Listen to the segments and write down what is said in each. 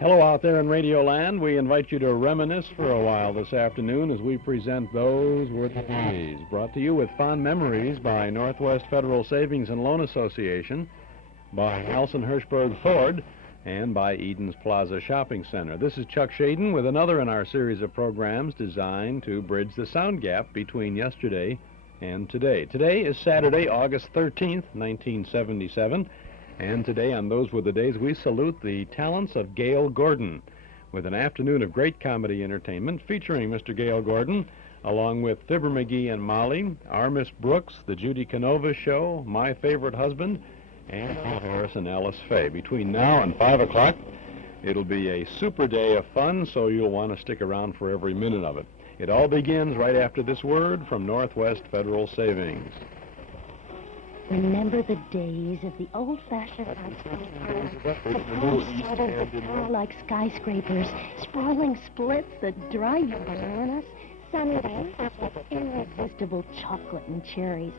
Hello out there in Radio Land. We invite you to reminisce for a while this afternoon as we present Those Were the Days, brought to you with fond memories by Northwest Federal Savings and Loan Association, by Nelson Hirschberg Ford, and by Eden's Plaza Shopping Center. This is Chuck Shaden with another in our series of programs designed to bridge the sound gap between yesterday and today. Today is Saturday, August 13th, 1977. And today on Those Were the Days, we salute the talents of Gale Gordon with an afternoon of great comedy entertainment featuring Mr. Gale Gordon, along with Fibber McGee and Molly, our Miss Brooks, the Judy CANOVA Show, My Favorite Husband, and Harris and Alice Faye. Between now and 5 o'clock, it'll be a super day of fun, so you'll want to stick around for every minute of it. It all begins right after this word from Northwest Federal Savings. Remember the days of the old-fashioned the like skyscrapers, sprawling splits that drive you bananas, sundaes with irresistible chocolate and cherries.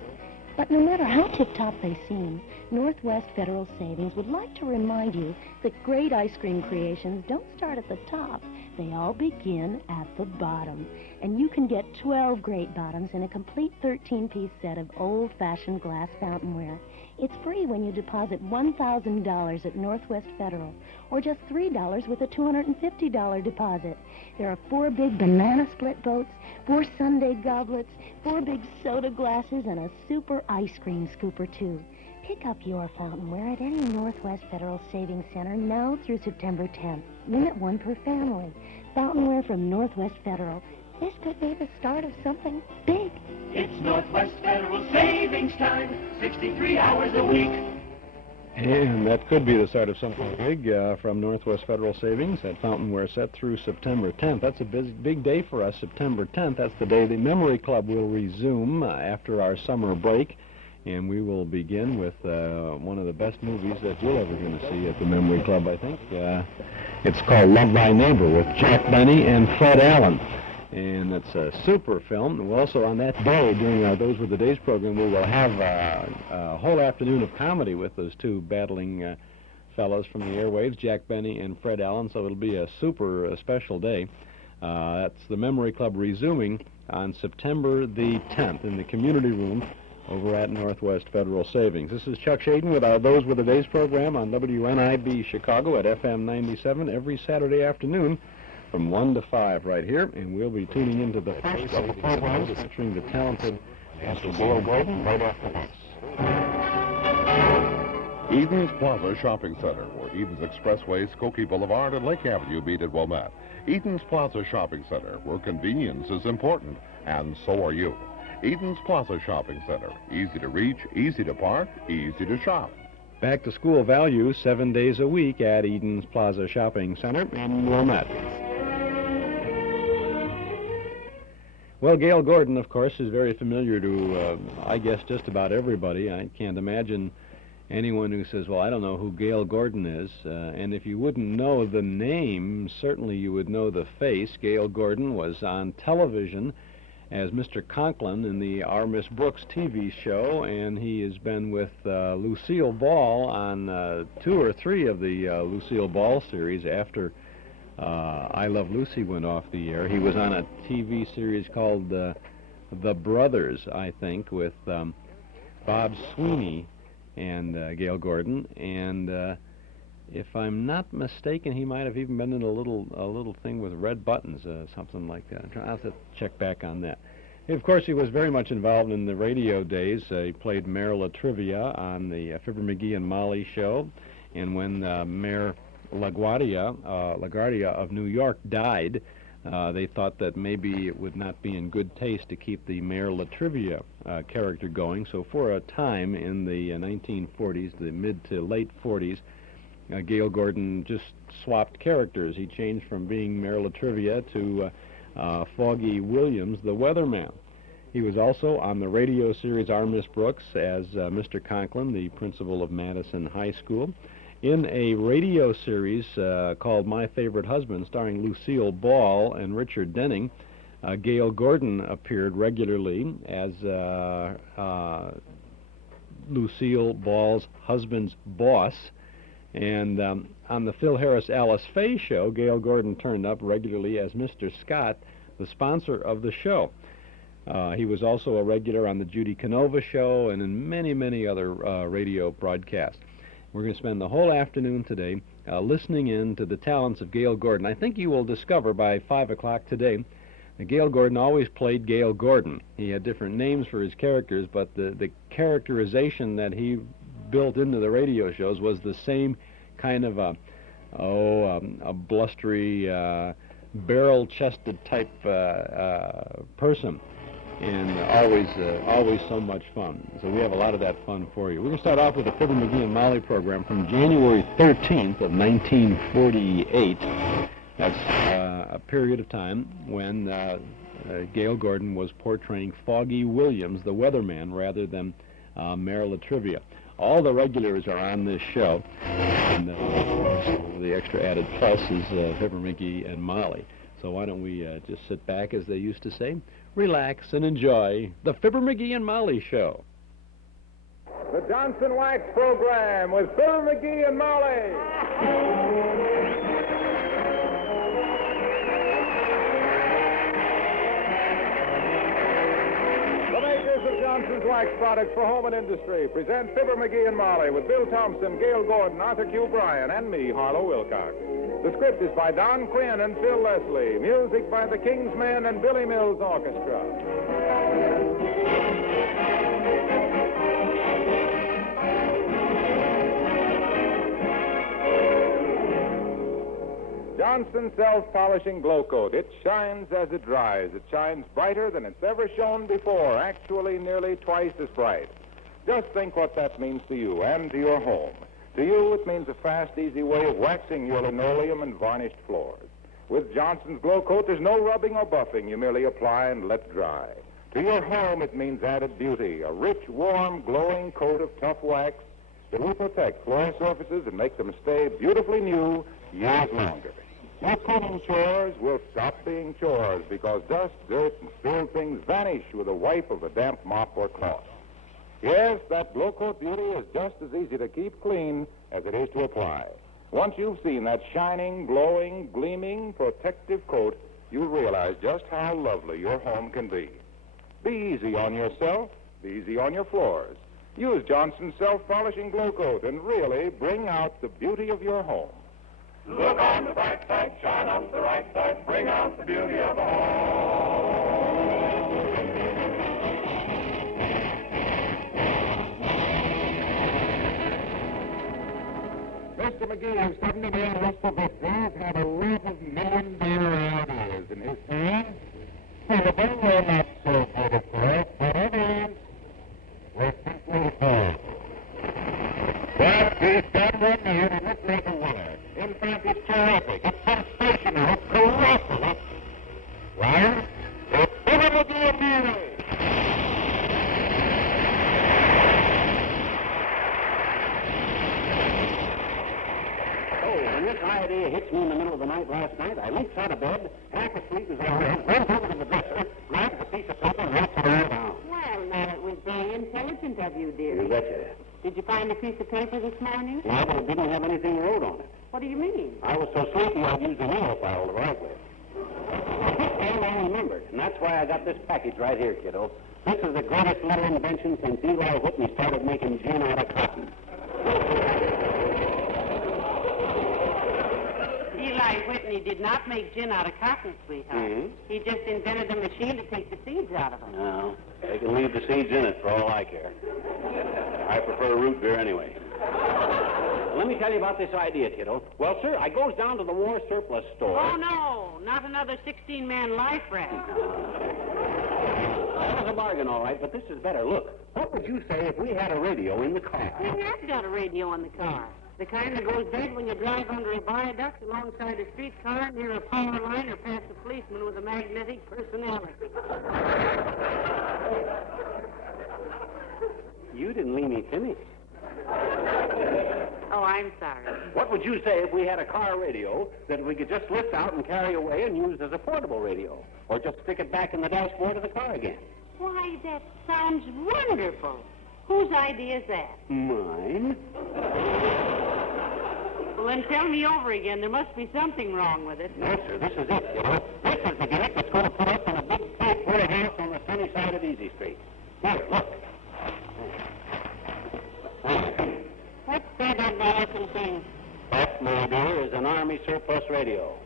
But no matter how tip-top they seem, Northwest Federal Savings would like to remind you that great ice cream creations don't start at the top. They all begin at the bottom. And you can get 12 great bottoms in a complete 13-piece set of old-fashioned glass fountainware. It's free when you deposit $1,000 at Northwest Federal, or just $3 with a $250 deposit. There are 4 big banana split boats, 4 sundae goblets, 4 big soda glasses, and a super ice cream scooper, too. Pick up your fountainware at any Northwest Federal Savings Center now through September 10th. Limit 1 per family. Fountainware from Northwest Federal. This could be the start of something big. It's Northwest Federal Savings Time, 63 hours a week. And that could be the start of something big from Northwest Federal Savings. That fountainware set through September 10th. That's a big day for us, September 10th. That's the day the Memory Club will resume after our summer break. And we will begin with one of the best movies that you're ever going to see at the Memory Club, I think. It's called Love Thy Neighbor with Jack Benny and Fred Allen. And it's a super film. And also on that day, during our Those Were the Days program, we will have a whole afternoon of comedy with those two battling fellows from the airwaves, Jack Benny and Fred Allen. So it'll be a super special day. That's the Memory Club resuming on September the 10th in the community room over at Northwest Federal Savings. This is Chuck Shaden with our Those Were the Days program on WNIB Chicago at FM 97 every Saturday afternoon from 1 to 5 right here, and we'll be tuning into the first of the programs featuring the talented Mr. Gale Gordon right after this. Eden's Plaza Shopping Center, where Eden's Expressway, Skokie Boulevard, and Lake Avenue meet at Wilmette. Eden's Plaza Shopping Center, where convenience is important, and so are you. Eden's Plaza Shopping Center. Easy to reach, easy to park, easy to shop. Back to school value 7 days a week at Eden's Plaza Shopping Center in Wilmette. Well, Gale Gordon, of course, is very familiar to, I guess, just about everybody. I can't imagine anyone who says, well, I don't know who Gale Gordon is. And if you wouldn't know the name, certainly you would know the face. Gale Gordon was on television as Mr. Conklin in the Our Miss Brooks TV show, and he has been with Lucille Ball on 2 or 3 of the Lucille Ball series after I Love Lucy went off the air. He was on a TV series called The Brothers, I think, with Bob Sweeney and Gale Gordon, and if I'm not mistaken, he might have even been in a little thing with red buttons, something like that. I'll have to check back on that. Of course, he was very much involved in the radio days. He played Mayor LaTrivia on the Fibber McGee and Molly show, and when Mayor LaGuardia of New York died, they thought that maybe it would not be in good taste to keep the Mayor LaTrivia character going. So for a time in the 1940s, the mid to late 40s, Gale Gordon just swapped characters. He changed from being Mayor LaTrivia to Foggy Williams, the Weatherman. He was also on the radio series Our Miss Brooks as Mr. Conklin, the principal of Madison High School. In a radio series called My Favorite Husband, starring Lucille Ball and Richard Denning, Gale Gordon appeared regularly as Lucille Ball's husband's boss, And on the Phil Harris Alice Faye show, Gale Gordon turned up regularly as Mr. Scott, the sponsor of the show. He was also a regular on the Judy CANOVA show and in many, many other radio broadcasts. We're going to spend the whole afternoon today listening in to the talents of Gale Gordon. I think you will discover by 5 o'clock today that Gale Gordon always played Gale Gordon. He had different names for his characters, but the characterization that he built into the radio shows was the same kind of a blustery, barrel-chested type person. And always so much fun. So we have a lot of that fun for you. We're going to start off with the Fibber, McGee, and Molly program from January 13th of 1948. That's a period of time when Gale Gordon was portraying Foggy Williams, the weatherman, rather than Merrill Trivia. All the regulars are on this show, and the extra added plus is Fibber, McGee, and Molly. So why don't we just sit back, as they used to say, relax, and enjoy the Fibber, McGee, and Molly show. The Johnson Wax program with Fibber, McGee, and Molly. The makers of Johnson's Wax products for home and industry present Fibber, McGee, and Molly with Bill Thompson, Gale Gordon, Arthur Q. Bryan, and me, Harlow Wilcox. The script is by Don Quinn and Phil Leslie. Music by the King's Men and Billy Mills Orchestra. Johnson Self-Polishing Glow Coat. It shines as it dries. It shines brighter than it's ever shone before, actually nearly twice as bright. Just think what that means to you and to your home. To you, it means a fast, easy way of waxing your linoleum and varnished floors. With Johnson's Glow Coat, there's no rubbing or buffing. You merely apply and let dry. To your home, it means added beauty, a rich, warm, glowing coat of tough wax that will protect floor surfaces and make them stay beautifully new years longer. Your cleaning chores will stop being chores because dust, dirt, and spilled things vanish with a wipe of a damp mop or cloth. Yes, that Glow Coat beauty is just as easy to keep clean as it is to apply. Once you've seen that shining, glowing, gleaming, protective coat, you'll realize just how lovely your home can be. Be easy on yourself, be easy on your floors. Use Johnson's Self-Polishing Glow Coat and really bring out the beauty of your home. Look on the bright side, shine on the right side, bring out the beauty of home. Mr. McGee, suddenly being Mr. Victor's had a lot of million-dollar ideas in his hand. Some of them were not so good, of course, but others were simply fun. But he's got one here that looks like a winner. In fact, it's terrific. It's sensational. It's colossal. It's... Well, it's Fibber, McGee, and Molly. This idea hits me in the middle of the night last night. I leaped out of bed, half asleep as I was, went over to the dresser, grabbed a piece of paper, and wrote it all down. Well, now, it was very intelligent of you, dear. You betcha. Did you find a piece of paper this morning? No, but it didn't have anything wrote on it. What do you mean? I was so sleepy I'd used a yellow file to write with. And I remembered, and that's why I got this package right here, kiddo. This is the greatest little invention since Eli Whitney started making gin out of cotton. Eli Whitney did not make gin out of cotton, sweetheart. Mm-hmm. He just invented a machine to take the seeds out of it. No, they can leave the seeds in it for all I care. I prefer root beer anyway. Let me tell you about this idea, kiddo. Well, sir, I goes down to the war surplus store. Oh, no, not another 16-man life raft. That was a bargain, all right, but this is better. Look, what would you say if we had a radio in the car? We have got a radio in the car. The kind that goes dead when you drive under a viaduct alongside a streetcar near a power line or past a policeman with a magnetic personality. You didn't leave me finished. Oh, I'm sorry. What would you say if we had a car radio that we could just lift out and carry away and use as a portable radio? Or just stick it back in the dashboard of the car again? Why, that sounds wonderful. Whose idea is that? Mine. tell me over again. There must be something wrong with it. No, sir, this is it, kiddo. This is the gimmick that's going to put us in a big fat warehouse on the sunny side of Easy Street. Here, look. What's that on Madison thing? That, my dear, is an Army surplus radio.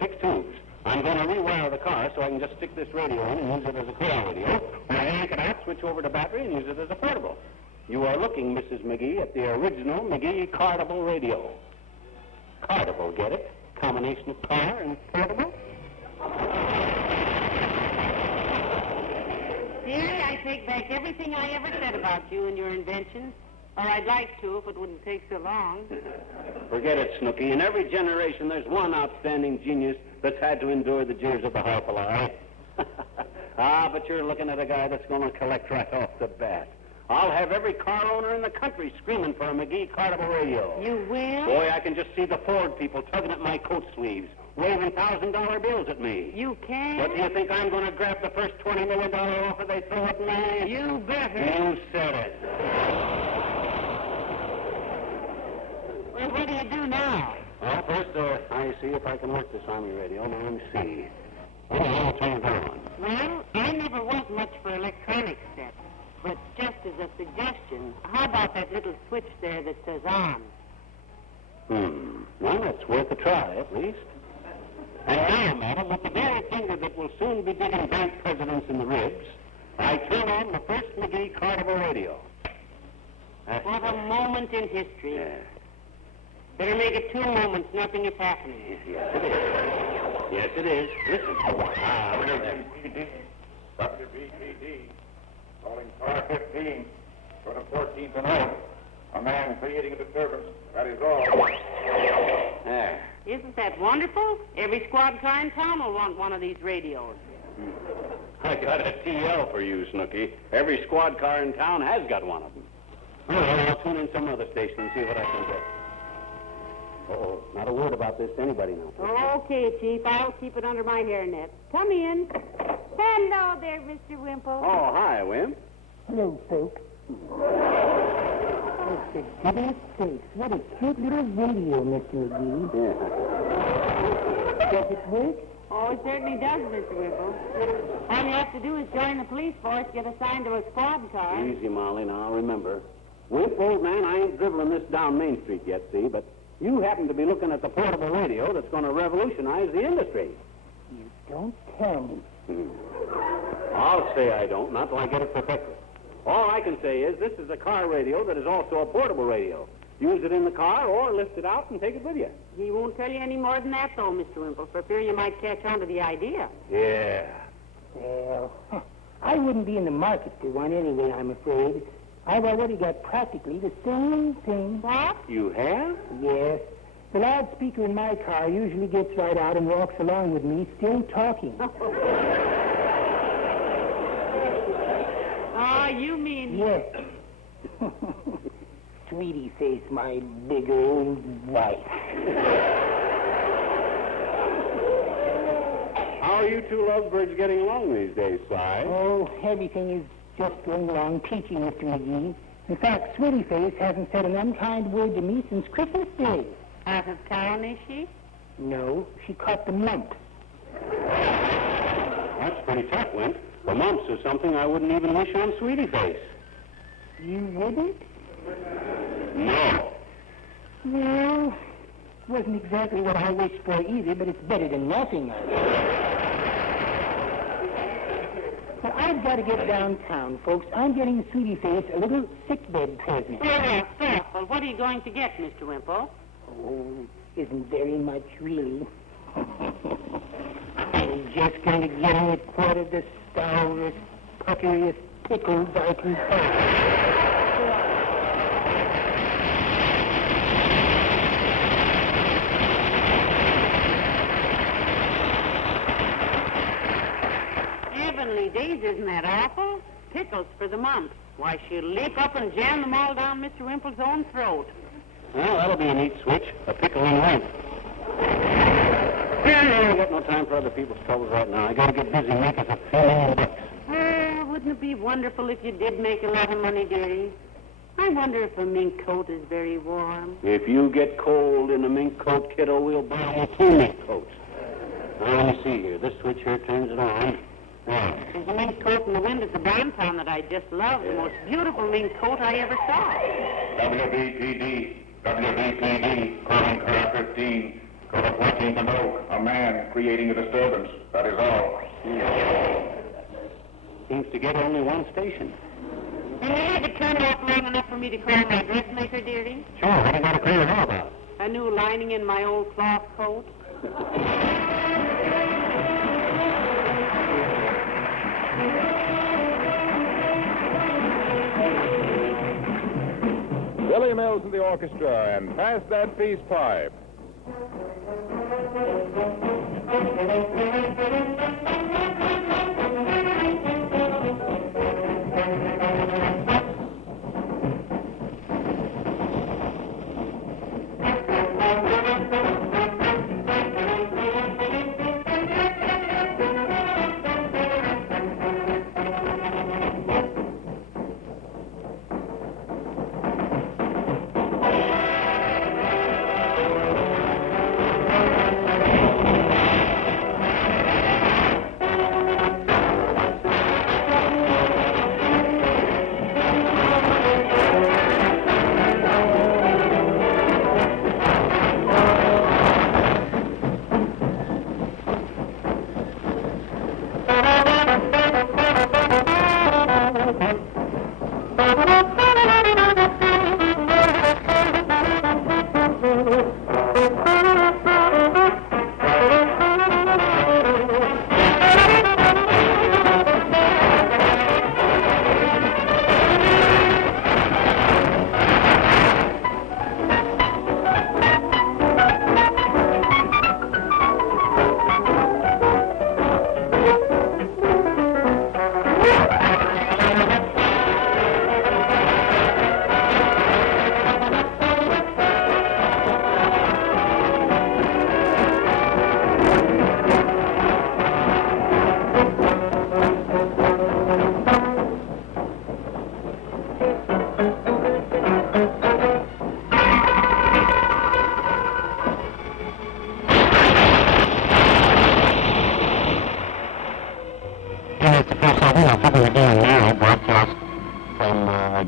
6 tubes. I'm going to rewire the car so I can just stick this radio in and use it as a car radio. When I yank it out, switch over to battery and use it as a portable. You are looking, Mrs. McGee, at the original McGee cardable radio. Cardable, get it? Combination of car and portable? Dearie, I take back everything I ever said about you and your inventions. Or I'd like to if it wouldn't take so long. Forget it, Snooky. In every generation, there's one outstanding genius that's had to endure the jeers of the Harpalai. But you're looking at a guy that's going to collect right off the bat. I'll have every car owner in the country screaming for a McGee cardable radio. You will? Boy, I can just see the Ford people tugging at my coat sleeves, waving $1,000 bills at me. You can? What, do you think I'm going to grab the first $20 million offer they throw at me? You better. You said it. Well, what do you do now? Well, first, I see if I can work this Army radio. Now, let me see. Oh, I'll turn it on. Well, I never was much for electronic stuff. But just as a suggestion, how about that little switch there that says on? Well, it's worth a try, at least. And now, madam, with the very finger that will soon be digging bank presidents in the ribs, I turn on the first McGee cardable radio. What a moment in history. Yeah. Better make it 2 moments. Nothing is happening. Yes, it is. Yes, it is. Listen. WBPD, calling car 15, for the 14th and out. A man creating a disturbance. That is all. There. Isn't that wonderful? Every squad car in town will want one of these radios. I got a TL for you, Snooky. Every squad car in town has got one of them. All right, I'll tune in some other station and see what I can get. Uh-oh, not a word about this to anybody now. Okay, Chief. I'll keep it under my hairnet. Come in. Hello there, Mr. Wimple. Oh, hi, Wimp. Hello, folks. Oh, for goodness sakes, what a cute little radio, Mr. McGee. Yeah. Does it work? Oh, it certainly does, Mr. Wimple. All you have to do is join the police force, get assigned to a squad car. Easy, Molly, now, remember. Wimp, old man, I ain't dribbling this down Main Street yet, see, but you happen to be looking at the portable radio that's going to revolutionize the industry. You don't tell me. I'll say I don't, not till I get it perfected. All I can say is this is a car radio that is also a portable radio. Use it in the car or lift it out and take it with you. He won't tell you any more than that, though, Mr. Wimple, for fear you might catch on to the idea. Yeah. Well, I wouldn't be in the market for one anyway, I'm afraid. I've already got practically the same thing. What? You have? Yes. The loudspeaker in my car usually gets right out and walks along with me, still talking. Oh, you mean... Yes. Sweetie face, my big old wife. How are you two lovebirds getting along these days, Si? Oh, everything is just going along peachy, Mr. McGee. In fact, Sweetie face hasn't said an unkind word to me since Christmas Day. Out of town, is she? No, she caught the mumps. That's pretty tough, Wimp. The mumps is something I wouldn't even wish on Sweetie Face. You wouldn't? No. Well, wasn't exactly what I wished for either, but it's better than nothing. But I've got to get downtown, folks. I'm getting Sweetie Face a little sickbed present. Stop. Well, what are you going to get, Mr. Wimple? Oh, isn't very much, really. I'm just going to get her a quart of the sourest, puckeriest pickles I can find. Heavenly days, isn't that awful? Pickles for the mumps. Why, she'll leap up and jam them all down Mr. Wimple's own throat. Well, that'll be a neat switch. A pickle in Wimp. I got no time for other people's troubles right now. I got to get busy making a few $1 million. Wouldn't it be wonderful if you did make a lot of money, dearie? I wonder if a mink coat is very warm. If you get cold in a mink coat, kiddo, we'll buy you 2 mink coats. Now, let me see here. This switch here turns it on. There. There's a mink coat in the window at the downtown that I just love. The most beautiful mink coat I ever saw. WBPD, WBPD, calling car 15. Go to 14th and Oak. A man creating a disturbance. That is all. Seems to get only one station. And you had to turn off long enough for me to call my dressmaker, dearie? Sure, what do you got to clear it all about? A new lining in my old cloth coat. Billy Mills in the orchestra, and pass that peace pipe.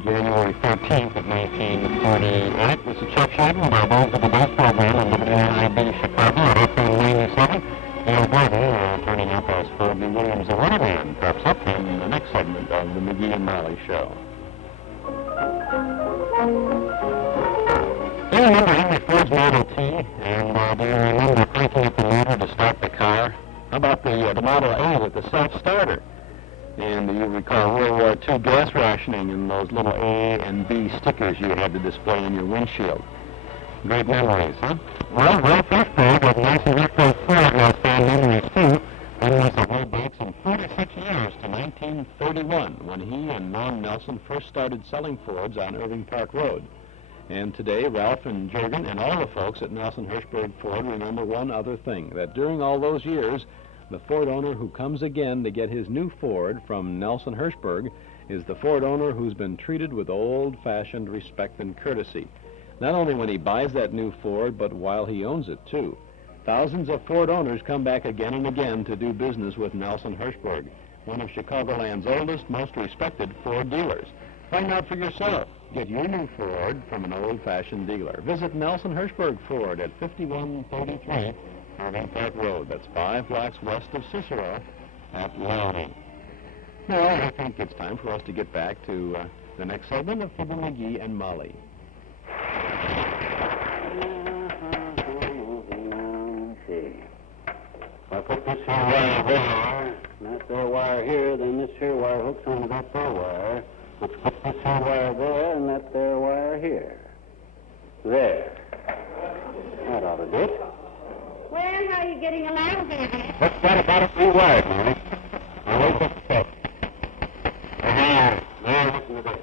January 13th of 1948. This is Chuck Shadden, our Bones of the Bus program on WNIB Chicago at FM 97. Gale Gordon turning up as Foggy Williams, the Weatherman, perhaps up in the next segment of the McGee and Molly Show. Do you remember Henry Ford's Model T? And do you remember cranking up the motor to start the car? How about the Model A with the self-starter? And you recall World War II gas rationing and those little A and B stickers you had to display in your windshield. Great memories, huh? Well, Ralph Hirschberg of Nelson Hirschberg Ford has fond memories too. He was the way back some 46 years to 1931 when he and Norm Nelson first started selling Fords on Irving Park Road. And today, Ralph and Jurgen and all the folks at Nelson Hirschberg Ford remember one other thing, that during all those years, the Ford owner who comes again to get his new Ford from Nelson Hirschberg is the Ford owner who's been treated with old-fashioned respect and courtesy. Not only when he buys that new Ford, but while he owns it, too. Thousands of Ford owners come back again and again to do business with Nelson Hirschberg, one of Chicagoland's oldest, most respected Ford dealers. Find out for yourself. Get your new Ford from an old-fashioned dealer. Visit Nelson Hirschberg Ford at 5133 Irving Park Road. That's 5 blocks west of Cicero at Lowney. Now, I think it's time for us to get back to the next segment of Fibber, McGee and Molly. If I put this here wire there, and that there wire here, then this here wire hooks onto that there wire. Let's put this here wire there, and that there wire here. There. That ought to do it. Well, how are you getting along, baby? What's that about it rewired, Mary? Now, wait just a sec. Now, listen to this.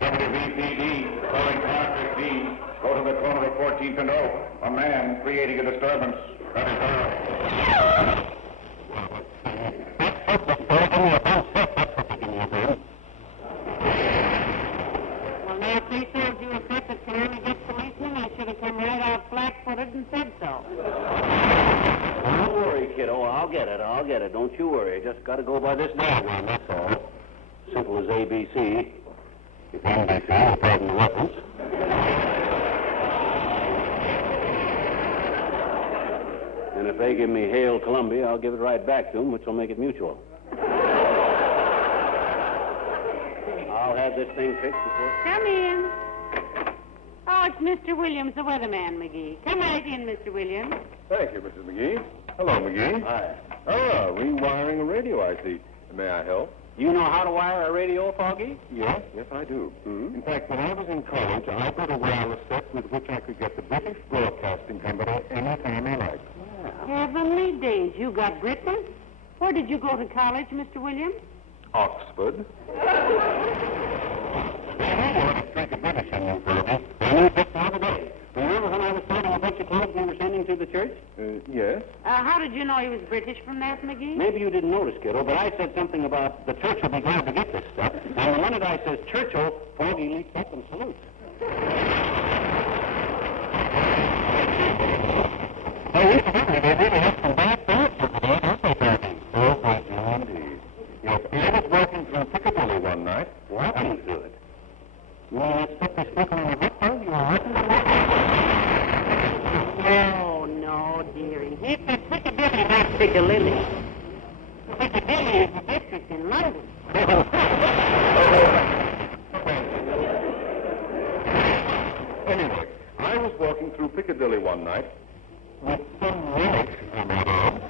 WVPD, calling car 15. Go to the corner of 14th and Oak. A man creating a disturbance. That is all. That's perfect, sir. Give me a bounce. That's perfect. Give me a bounce. if they sold you a secretary against policemen, I should have come right out flat-footed and said so. Don't worry, kiddo. I'll get it. Don't you worry. Just got to go by this diagram, that's all. Simple as ABC. If NBC will pardon the reference. And if they give me Hail Columbia, I'll give it right back to them, which will make it mutual. I'll have this thing fixed before... Come in. Oh, it's Mr. Williams, the weatherman, McGee. Come right in, Mr. Williams. Thank you, Mrs. McGee. Hello, McGee. Hi. Ah, rewiring a radio, I see. May I help? You know how to wire a radio, Foggy? Yes, I do. In fact, when I was in college, I built a wireless set with which I could get the British Broadcasting Company anytime I liked. Heavenly days, you got Britain? Where did you go to college, Mr. Williams? Oxford. Remember when I was starting a bunch of clothes we were sending to the church? Yes. How did you know he was British from that, McGee? Maybe you didn't notice, kiddo, but I said something about the church will be glad to get this stuff. And the minute I says Churchill, Foggy leaps up and salutes. Oh, incidentally, they really have some bad thoughts for today, don't they, Foggy? Oh, I do indeed. Yes, I was walking through Piccadilly one night. Walking through it. You mean that stuff they speak on the hot dog? You were walking through it? Oh, no, dearie. It's a Piccadilly, not Piccadilly. Piccadilly is the district in London. Anyway, I was walking through Piccadilly one night with some relics on my arm.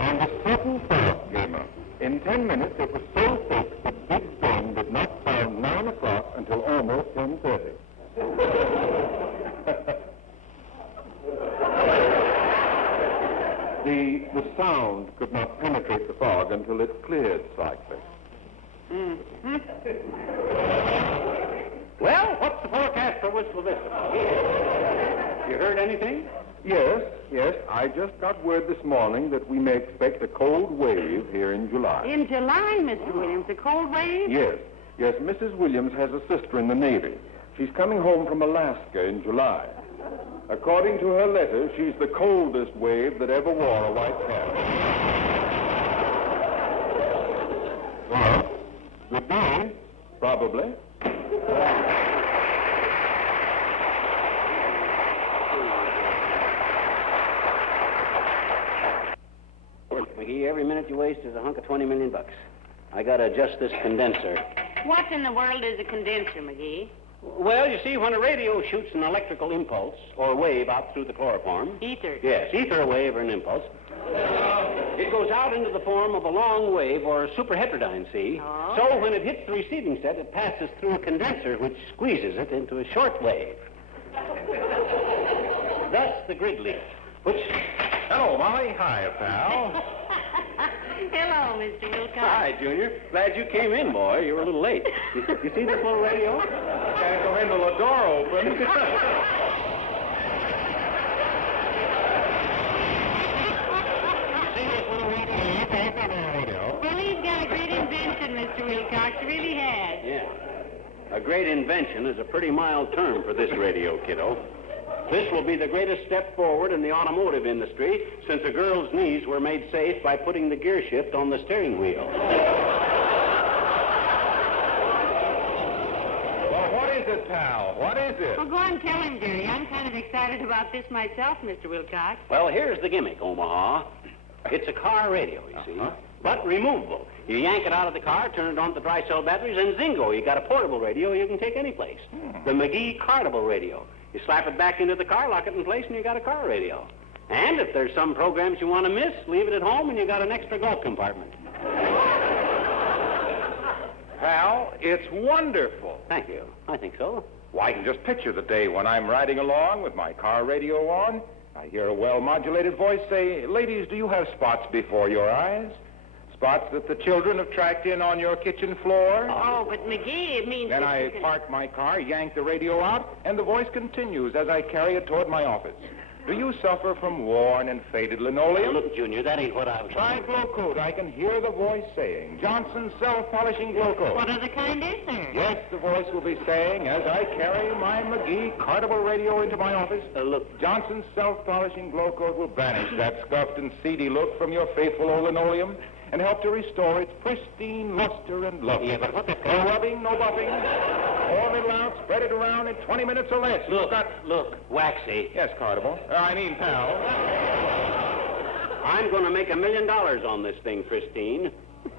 And a sudden fog came up. In 10 minutes, it was so thick that Big Ben did not sound 9 o'clock until almost 10:30. The sound could not penetrate the fog until it cleared slightly. Well, what's the forecast for Wistful Vista? You heard anything? Yes. I just got word this morning that we may expect a cold wave here in July. In July, Mr. Williams, a cold wave? Yes, Mrs. Williams has a sister in the Navy. She's coming home from Alaska in July. According to her letter, she's the coldest wave that ever wore a white cap. Well, goodbye. Probably. McGee, every minute you waste is a hunk of $20 million. I gotta adjust this condenser. What in the world is a condenser, McGee? Well, you see, when a radio shoots an electrical impulse or wave out through the chloroform... Ether. Yes, ether, a wave, or an impulse. It goes out into the form of a long wave or superheterodyne, see? Oh. So when it hits the receiving set, it passes through a condenser which squeezes it into a short wave. Thus the grid leaf, which... Hello, Molly. Hi, pal. Hello, Mr. Wilcox. Hi, Junior. Glad you came in, boy. You were a little late. You see this little radio? Can't go in till the door opens. Well, he's got a great invention, Mr. Wilcox. He really has. Yeah. A great invention is a pretty mild term for this radio, kiddo. This will be the greatest step forward in the automotive industry since a girl's knees were made safe by putting the gear shift on the steering wheel. Well, what is it, pal? What is it? Well, go on, tell him, dearie. I'm kind of excited about this myself, Mr. Wilcox. Well, here's the gimmick, Omaha. It's a car radio, you see, but removable. You yank it out of the car, turn it on to the dry cell batteries, and zingo, you got a portable radio you can take any place. The McGee Cartable Radio. You slap it back into the car, lock it in place, and you got a car radio. And if there's some programs you want to miss, leave it at home, and you got an extra glove compartment. Pal, it's wonderful. Thank you. I think so. Well, I can just picture the day when I'm riding along with my car radio on. I hear a well-modulated voice say, "Ladies, do you have spots before your eyes? Spots that the children have tracked in on your kitchen floor?" Oh, but McGee, it means... Then I park my car, yank the radio out, and the voice continues as I carry it toward my office. Do you suffer from worn and faded linoleum? Look, Junior, that ain't what I was... Try Glow Coat. I can hear the voice saying, Johnson's self-polishing Glow Coat. What other kind is there? Yes, the voice will be saying, as I carry my McGee cartable radio into my office, look, Johnson's self-polishing Glow Coat will banish that scuffed and seedy look from your faithful old linoleum and help to restore its pristine luster and love. Yeah, but what the... No rubbing, no buffing. Pour a little out, spread it around in 20 minutes or less. Look, Waxy. Yes, Cartable. Pal. I'm going to make $1 million on this thing, Christine.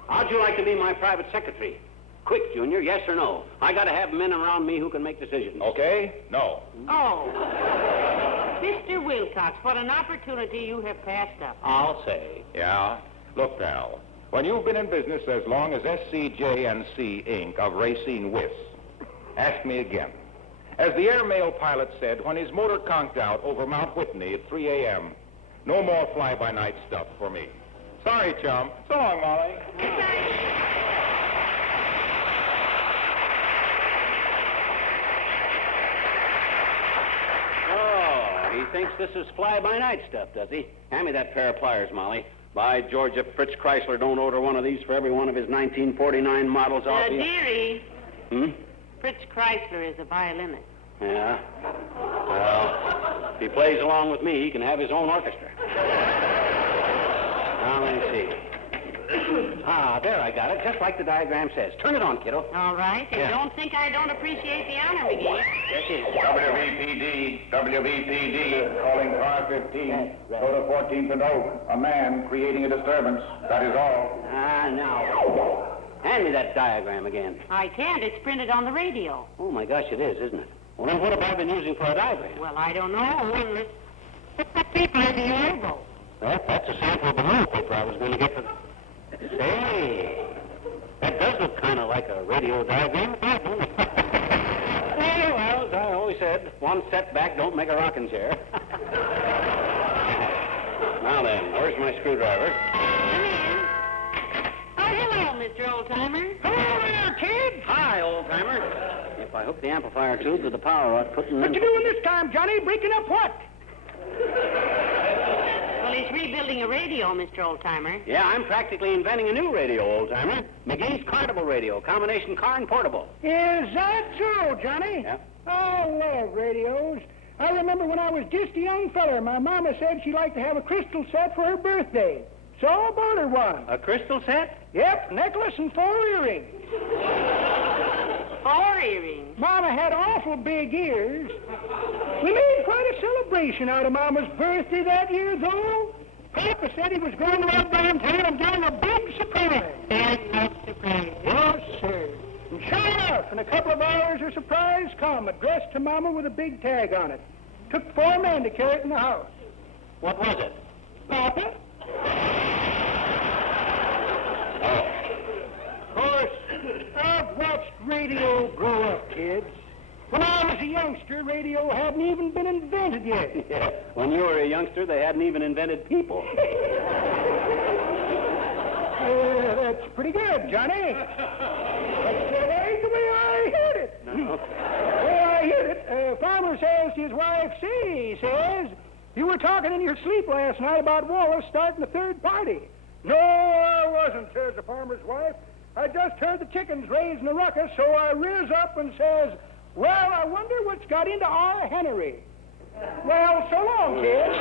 How'd you like to be my private secretary? Quick, Junior, yes or no? I got to have men around me who can make decisions. Okay? No. Oh. Mr. Wilcox, what an opportunity you have passed up. I'll say. Yeah? Look, pal, when you've been in business as long as SCJ&C Inc. of Racine Whis, ask me again. As the airmail pilot said when his motor conked out over Mount Whitney at 3 a.m., no more fly-by-night stuff for me. Sorry, chum. So long, Molly. Oh, he thinks this is fly-by-night stuff, does he? Hand me that pair of pliers, Molly. By George, if Fritz Chrysler don't order one of these for every one of his 1949 models, I'll be... Dearie. Hmm? Fritz Chrysler is a violinist. Yeah? Well, if he plays along with me, he can have his own orchestra. Now, let me see. There, I got it, just like the diagram says. Turn it on, kiddo. All right. And don't think I don't appreciate the honor, McGee. Yes, it is. WVPD, calling car 15. Go to 14th and Oak. A man creating a disturbance. That is all. Now. Hand me that diagram again. I can't. It's printed on the radio. Oh, my gosh, it is, isn't it? Well, then what have I been using for a diagram? Well, I don't know. Put that paper under your elbow. Well, that's a sample of the newspaper I was going to get for... Say, that does look kind of like a radio diagram. Well, as I always said, one setback don't make a rocking chair. Now then, where's my screwdriver? Come in. Oh, hello, Mr. Oldtimer. Hello there, kid. Hi, old-timer. If I hook the amplifier tube to the power rod, putting What you doing this time, Johnny? Breaking up what? Well, he's rebuilding a radio, Mr. Oldtimer. Yeah, I'm practically inventing a new radio, old-timer. McGee's Cartable Radio, combination car and portable. Is that so, Johnny? Yeah. I love radios. I remember when I was just a young feller, my mama said she'd like to have a crystal set for her birthday. So I bought her one. A crystal set? Yep, necklace and 4 earrings. 4 earrings. Mama had awful big ears. We made quite a celebration out of Mama's birthday that year, though. Papa said he was going around downtown and doing a big surprise. Big surprise. Yes, sir. And sure enough, in a couple of hours, a surprise come, addressed to Mama with a big tag on it. Took 4 men to carry it in the house. What was it? Papa? Of course, I've watched radio grow up, kids. When I was a youngster, radio hadn't even been invented yet. Yeah, when you were a youngster, they hadn't even invented people. That's pretty good, Johnny. That ain't the way I heard it. No. The way I heard it, farmer says to his wife, "Say," he says, "you were talking in your sleep last night about Wallace starting a third party." "No, I wasn't," says the farmer's wife. "I just heard the chickens raising a ruckus, so I riz up and says, 'Well, I wonder what's got into our hennery.' Well, so long, kids."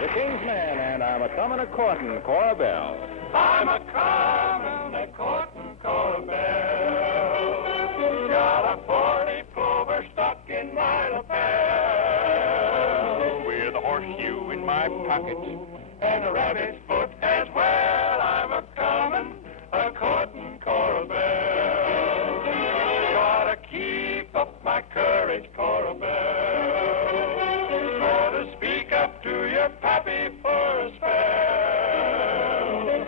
The King's Man, and I'm a-comin' a-courtin' Cora Bell. I'm a-comin' a-courtin' Cora Bell. Got a 40 plover stuck in my lapel. With a horseshoe in my pocket and a rabbit's foot as well. I'm a-comin' a-courtin' Cora Bell. Gotta keep up my courage, Cora Bell. Gotta speak up to your pappy for a spell.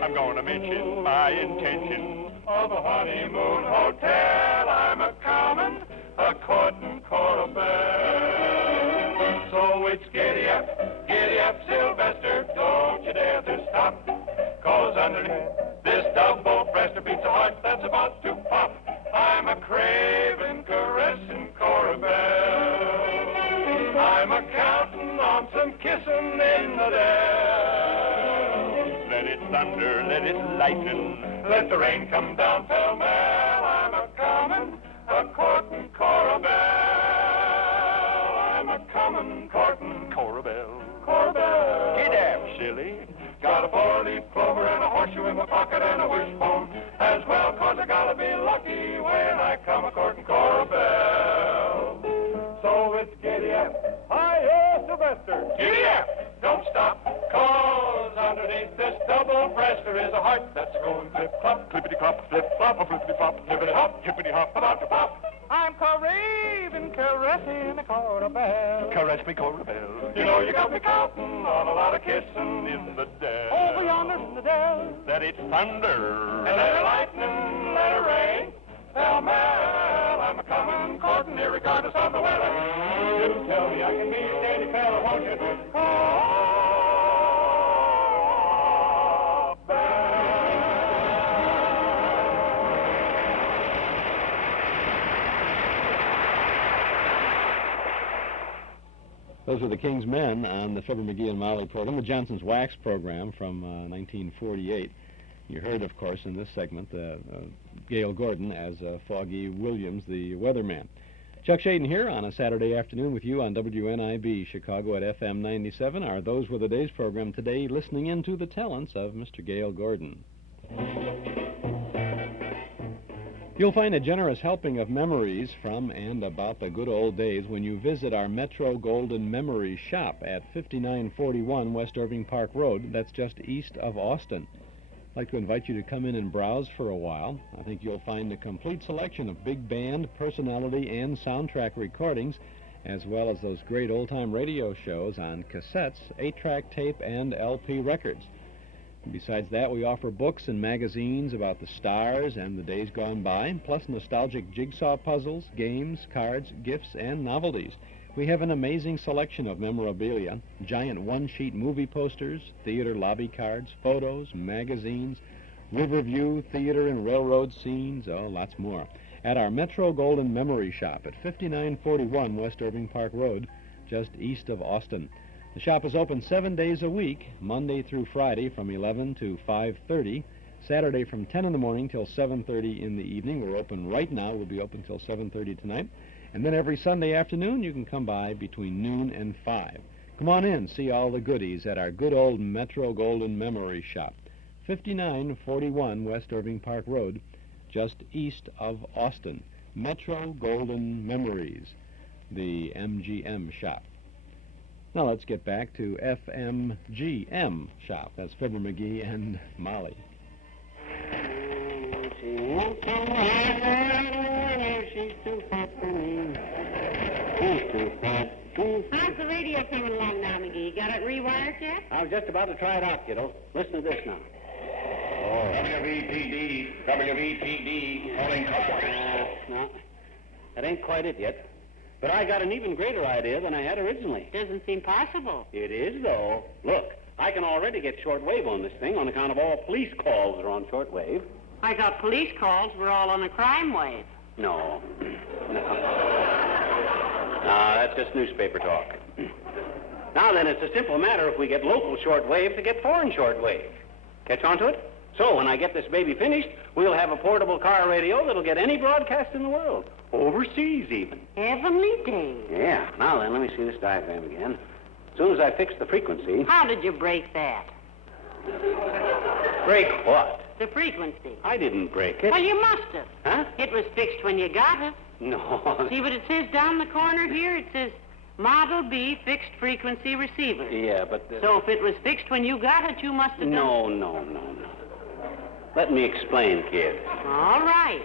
I'm gonna mention my intention of a honeymoon hotel. I'm a-comin' a-courtin' Cora Bell. So it's giddy up, Sylvester, don't you dare to stop. 'Cause underneath this double-breasted beats a heart that's about to pop. I'm a in the dell. Let it thunder, let it lighten, let the rain come down pell-mell. I'm a-comin', a-courtin' Cora Belle. I'm a-comin', courtin' Cora Belle. Cora Belle. Get up, silly. Got a four-leaf clover and a horseshoe in my pocket and a wishbone as well, 'cause I gotta be lucky when I come a-courtin' Cora Belle. So it's giddy up. Hi-yo, Sylvester. Giddy up. Don't stop, 'cause underneath this double-breast there is a heart that's going flip-flop, clippity-clop, flip-flop, a flippity-flop, hippity-hop, hippity-hop, about to pop. I'm caressing a Cora Belle. Caress me, Cora Belle. You know you got me counting on a lot of kissing in the dell. Over yonder in the dell. Let it thunder. And let it lightning, let it rain. Pell-mell, I'm a-comin', courtin', irregardless of the weather. You tell me I can be a steady fella, won't you? Cora Belle. Those were the King's Men on the Fibber, McGee, and Molly program, the Johnson's Wax program from 1948. You heard, of course, in this segment, Gale Gordon as Foggy Williams, the weatherman. Chuck Shaden here on a Saturday afternoon with you on WNIB Chicago at FM 97. Our Those Were the Days program today, listening in to the talents of Mr. Gale Gordon. You'll find a generous helping of memories from and about the good old days when you visit our Metro Golden Memory Shop at 5941 West Irving Park Road. That's just east of Austin. I'd like to invite you to come in and browse for a while. I think you'll find a complete selection of big band, personality, and soundtrack recordings, as well as those great old-time radio shows on cassettes, 8-track tape, and LP records. Besides that, we offer books and magazines about the stars and the days gone by, plus nostalgic jigsaw puzzles, games, cards, gifts, and novelties. We have an amazing selection of memorabilia, giant one-sheet movie posters, theater lobby cards, photos, magazines, Riverview, theater and railroad scenes, lots more. At our Metro Golden Memory Shop at 5941 West Irving Park Road, just east of Austin. The shop is open 7 days a week, Monday through Friday from 11 to 5:30, Saturday from 10 in the morning till 7:30 in the evening. We're open right now. We'll be open till 7:30 tonight. And then every Sunday afternoon, you can come by between noon and 5. Come on in, see all the goodies at our good old Metro Golden Memory Shop, 5941 West Irving Park Road, just east of Austin. Metro Golden Memories, the MGM shop. Now let's get back to FMGM shop. That's Fibber, McGee, and Molly. She's too fat for me. She's too fat. How's the radio coming along now, McGee? Got it rewired yet? I was just about to try it out, kiddo. Listen to this now. WVTD, calling cars. No, that ain't quite it yet. But I got an even greater idea than I had originally. Doesn't seem possible. It is, though. Look, I can already get shortwave on this thing on account of all police calls that are on shortwave. I thought police calls were all on the crime wave. No. No, that's just newspaper talk. Now then, it's a simple matter if we get local shortwave to get foreign shortwave. Catch on to it? So when I get this baby finished, we'll have a portable car radio that'll get any broadcast in the world. Overseas, even. Heavenly days. Yeah. Now then, let me see this diagram again. As soon as I fix the frequency... How did you break that? Break what? The frequency. I didn't break it. Well, you must have. Huh? It was fixed when you got it. No. See what it says down the corner here? It says Model B fixed frequency receiver. Yeah, but... So if it was fixed when you got it, you must have No. Let me explain, kid. All right.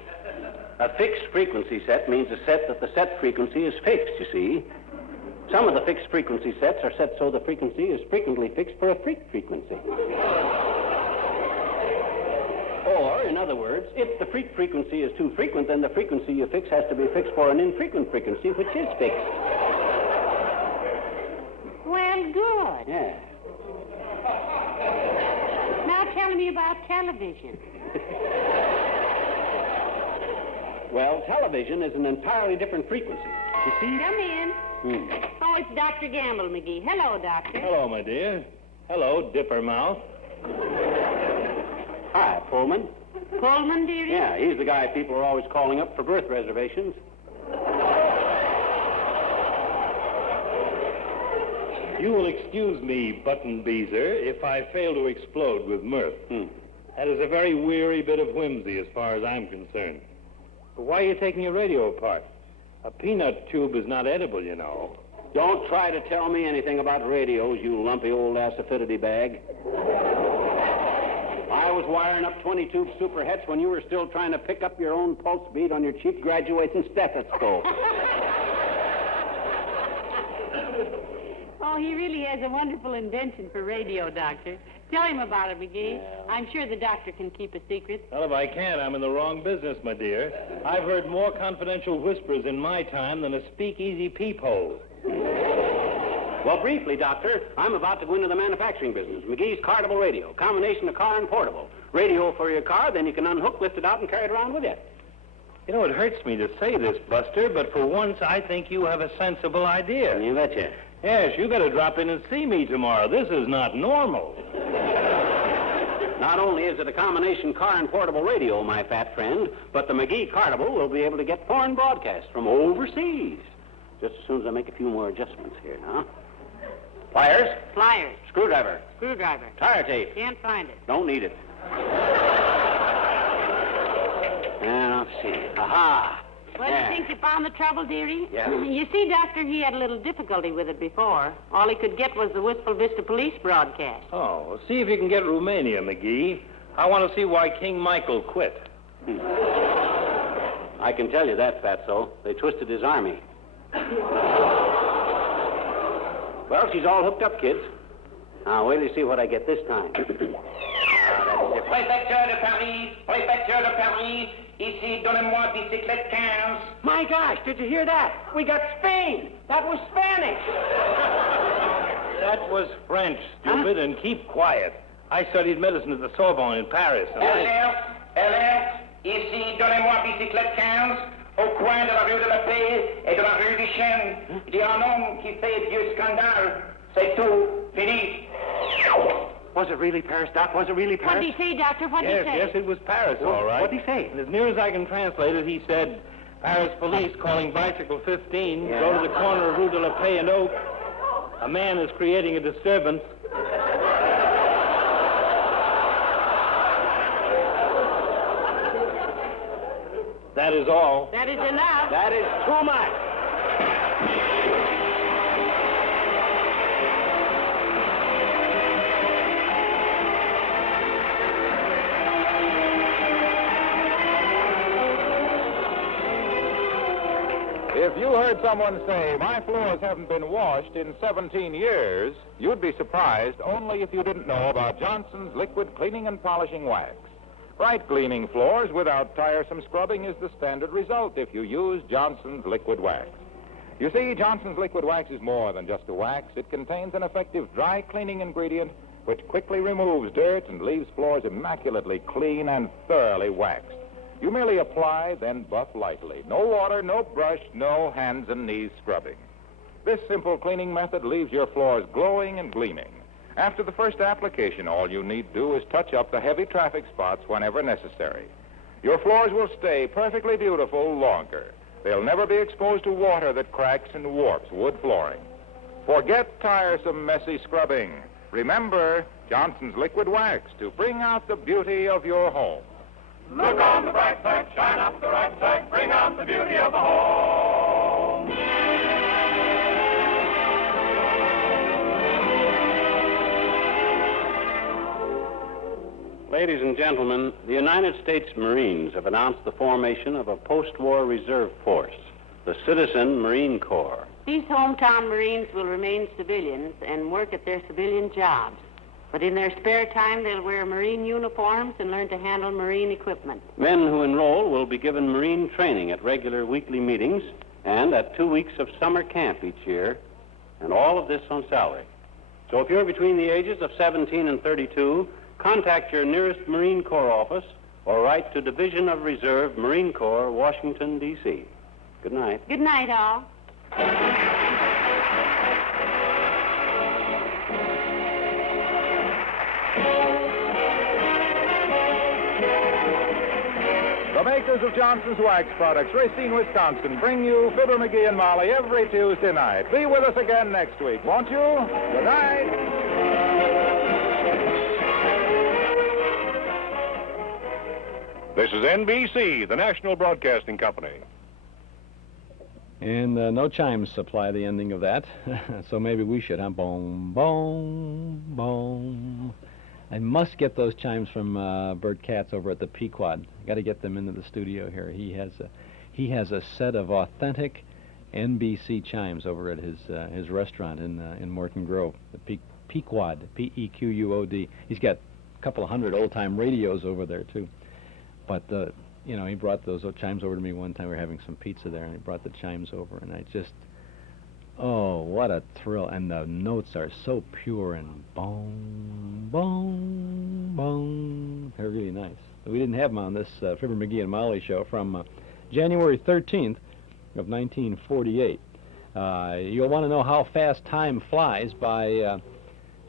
A fixed frequency set means a set that the set frequency is fixed, you see. Some of the fixed frequency sets are set so the frequency is frequently fixed for a freak frequency. Or, in other words, if the freak frequency is too frequent, then the frequency you fix has to be fixed for an infrequent frequency, which is fixed. Well, good. Yeah. Now tell me about television. Well, television is an entirely different frequency. You see? Come in. Oh, it's Dr. Gamble, McGee. Hello, Doctor. Hello, my dear. Hello, Dipper Mouth. Hi, Pullman. Pullman, dearie? Yeah, he's the guy people are always calling up for birth reservations. You will excuse me, Button Beezer, if I fail to explode with mirth. That is a very weary bit of whimsy as far as I'm concerned. But why are you taking your radio apart? A peanut tube is not edible, you know. Don't try to tell me anything about radios, you lumpy old acidity bag. I was wiring up 20-tube superhets when you were still trying to pick up your own pulse beat on your cheap graduating stethoscope. Oh, he really has a wonderful invention for radio, Doctor. Tell him about it, McGee. Yeah. I'm sure the doctor can keep a secret. Well, if I can't, I'm in the wrong business, my dear. I've heard more confidential whispers in my time than a speakeasy peephole. Well, briefly, Doctor, I'm about to go into the manufacturing business. McGee's Cartable Radio, combination of car and portable. Radio for your car, then you can unhook, lift it out, and carry it around with you. You know, it hurts me to say this, Buster, but for once I think you have a sensible idea. You betcha. Yes, you got to drop in and see me tomorrow. This is not normal. Not only is it a combination car and portable radio, my fat friend, but the McGee Cartable will be able to get foreign broadcasts from overseas. Just as soon as I make a few more adjustments here now. Pliers? Pliers. Screwdriver. Screwdriver. Tire tape. Can't find it. Don't need it. Now, let's see. Aha! Well, Yeah. you think you found the trouble, dearie? Yeah. You see, Doctor, he had a little difficulty with it before. All he could get was the Wistful Vista police broadcast. Oh, well, see if you can get Romania, McGee. I want to see why King Michael quit. I can tell you that, Fatso. They twisted his army. Well, she's all hooked up, kids. Now, wait till you see what I get this time. Préfecture de Paris, Préfecture de Paris, ici, donnez-moi bicyclette 15. My gosh, did you hear that? We got Spain. That was Spanish. That was French, stupid, and keep quiet. I studied medicine at the Sorbonne in Paris. And Alerte, ici, donnez-moi bicyclette 15, au coin de la rue de la Paix et de la rue du Chêne. Il y a un homme qui fait vieux scandale. C'est tout, fini. Was it really Paris, Doc? Was it really What Paris? did he say, Doctor? What did Yes, he say? yes, it was Paris, all right. What'd he say? And as near as I can translate it, he said, Paris police calling bicycle 15, go to the corner of Rue de la Paix and Oak. A man is creating a disturbance. That is all. That is enough. That is too much. If you heard someone say, my floors haven't been washed in 17 years, you'd be surprised only if you didn't know about Johnson's liquid cleaning and polishing wax. Bright cleaning floors without tiresome scrubbing is the standard result if you use Johnson's liquid wax. You see, Johnson's liquid wax is more than just a wax. It contains an effective dry cleaning ingredient which quickly removes dirt and leaves floors immaculately clean and thoroughly waxed. You merely apply, then buff lightly. No water, no brush, no hands and knees scrubbing. This simple cleaning method leaves your floors glowing and gleaming. After the first application, all you need do is touch up the heavy traffic spots whenever necessary. Your floors will stay perfectly beautiful longer. They'll never be exposed to water that cracks and warps wood flooring. Forget tiresome, messy scrubbing. Remember Johnson's liquid wax to bring out the beauty of your home. Look on the bright side, shine up the right side, bring out the beauty of the home. Ladies and gentlemen, the United States Marines have announced the formation of a post-war reserve force, the Citizen Marine Corps. These hometown Marines will remain civilians and work at their civilian jobs. But in their spare time, they'll wear Marine uniforms and learn to handle Marine equipment. Men who enroll will be given Marine training at regular weekly meetings and at 2 weeks of summer camp each year, and all of this on salary. So if you're between the ages of 17 and 32, contact your nearest Marine Corps office or write to Division of Reserve, Marine Corps, Washington, D.C. Good night. Good night, all. makers of Johnson's Wax Products, Racine, Wisconsin, bring you Fibber, McGee, and Molly every Tuesday night. Be with us again next week, won't you? Good night. This is NBC, the National Broadcasting Company. And no chimes supply the ending of that, so maybe we should, huh? Boom, boom, boom. I must get those chimes from Bert Katz over at the Pequod. Got to get them into the studio here. He has a set of authentic NBC chimes over at his restaurant in Morton Grove. The Pequod, P-E-Q-U-O-D. He's got a couple of hundred old-time radios over there too. But he brought those chimes over to me one time. We were having some pizza there, and he brought the chimes over, and I just, oh, what a thrill. And the notes are so pure and boom, boom, boom. They're really nice. We didn't have them on this Fibber, McGee, and Molly show from January 13th of 1948. You'll want to know how fast time flies by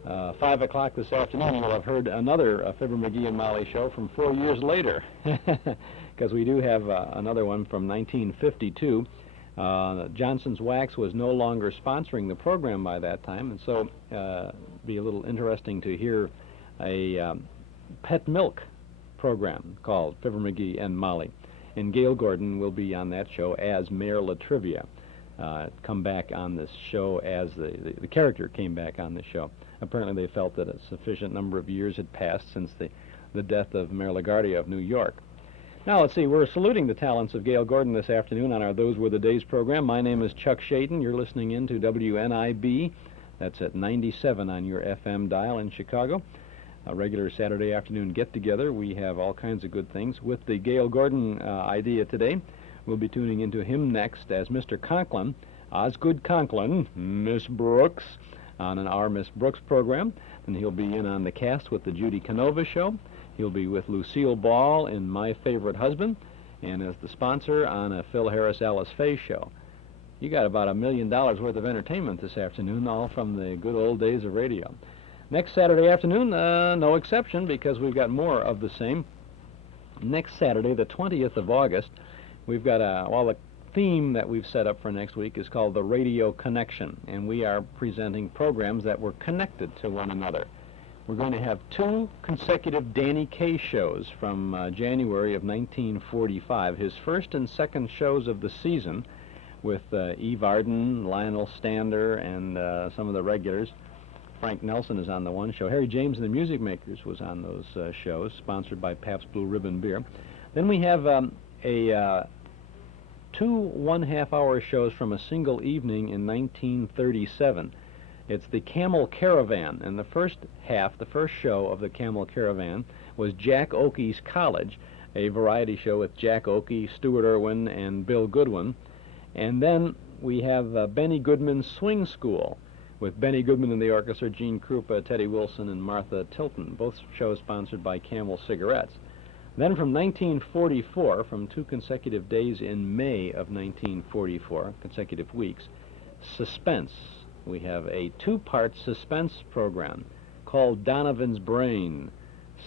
5 o'clock this afternoon. You'll have heard another Fibber, McGee, and Molly show from 4 years later, because we do have another one from 1952. Johnson's Wax was no longer sponsoring the program by that time, and so be a little interesting to hear a pet milk program called Fibber, McGee, and Molly. And Gale Gordon will be on that show as Mayor Latrivia. Come back on this show as the character came back on the show. Apparently they felt that a sufficient number of years had passed since the death of Mayor LaGuardia of New York. Now, let's see, we're saluting the talents of Gale Gordon this afternoon on our Those Were the Days program. My name is Chuck Shaden. You're listening in to WNIB. That's at 97 on your FM dial in Chicago. A regular Saturday afternoon get-together. We have all kinds of good things. With the Gale Gordon idea today, we'll be tuning into him next as Mr. Conklin, Osgood Conklin, Miss Brooks, on our Miss Brooks program. And he'll be in on the cast with the Judy CANOVA show. He'll be with Lucille Ball in My Favorite Husband, and as the sponsor on a Phil Harris Alice Faye show. You got about $1 million worth of entertainment this afternoon, all from the good old days of radio. Next Saturday afternoon, no exception, because we've got more of the same. Next Saturday, the 20th of August, we've got the theme that we've set up for next week is called the Radio Connection, and we are presenting programs that were connected to one another. We're going to have 2 consecutive Danny Kaye shows from January of 1945, his first and second shows of the season, with Eve Arden, Lionel Stander, and some of the regulars. Frank Nelson is on the one show. Harry James and the Music Makers was on those shows, sponsored by Pabst Blue Ribbon Beer. Then we have 2 one-half-hour shows from a single evening in 1937. It's the Camel Caravan, and the first show of the Camel Caravan was Jack Oakey's College, a variety show with Jack Oakey, Stuart Irwin, and Bill Goodwin. And then we have Benny Goodman's Swing School, with Benny Goodman in the orchestra, Gene Krupa, Teddy Wilson, and Martha Tilton, both shows sponsored by Camel Cigarettes. Then from 1944, from 2 consecutive days in May of 1944, consecutive weeks, Suspense. We have a 2-part suspense program called Donovan's Brain,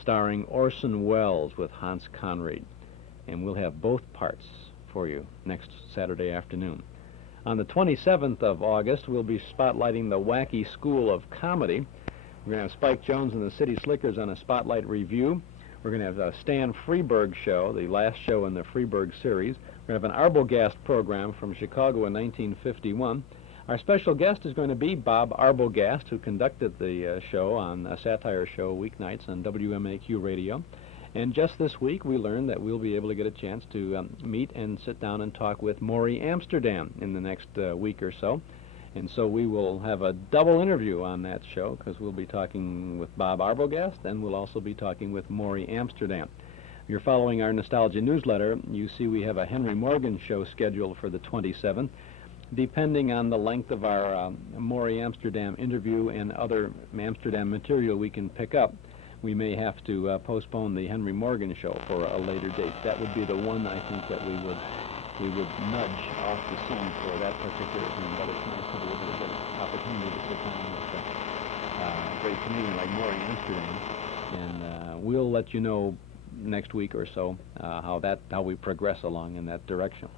starring Orson Welles with Hans Conried. And we'll have both parts for you next Saturday afternoon. On the 27th of August, we'll be spotlighting the Wacky School of Comedy. We're going to have Spike Jones and the City Slickers on a Spotlight Review. We're going to have a Stan Freberg show, the last show in the Freberg series. We're going to have an Arbogast program from Chicago in 1951. Our special guest is going to be Bob Arbogast, who conducted the show on a satire show weeknights on WMAQ radio. And just this week, we learned that we'll be able to get a chance to meet and sit down and talk with Maury Amsterdam in the next week or so. And so we will have a double interview on that show, because we'll be talking with Bob Arbogast, and we'll also be talking with Maury Amsterdam. If you're following our Nostalgia newsletter, you see we have a Henry Morgan show scheduled for the 27th. Depending on the length of our Maury Amsterdam interview and other Amsterdam material we can pick up, we may have to postpone the Henry Morgan show for a later date. That would be the one, I think, that we would nudge off the scene for that particular thing. But it's nice to be able to get an opportunity to sit down with a great comedian like Maury Amsterdam. And we'll let you know next week or so how we progress along in that direction.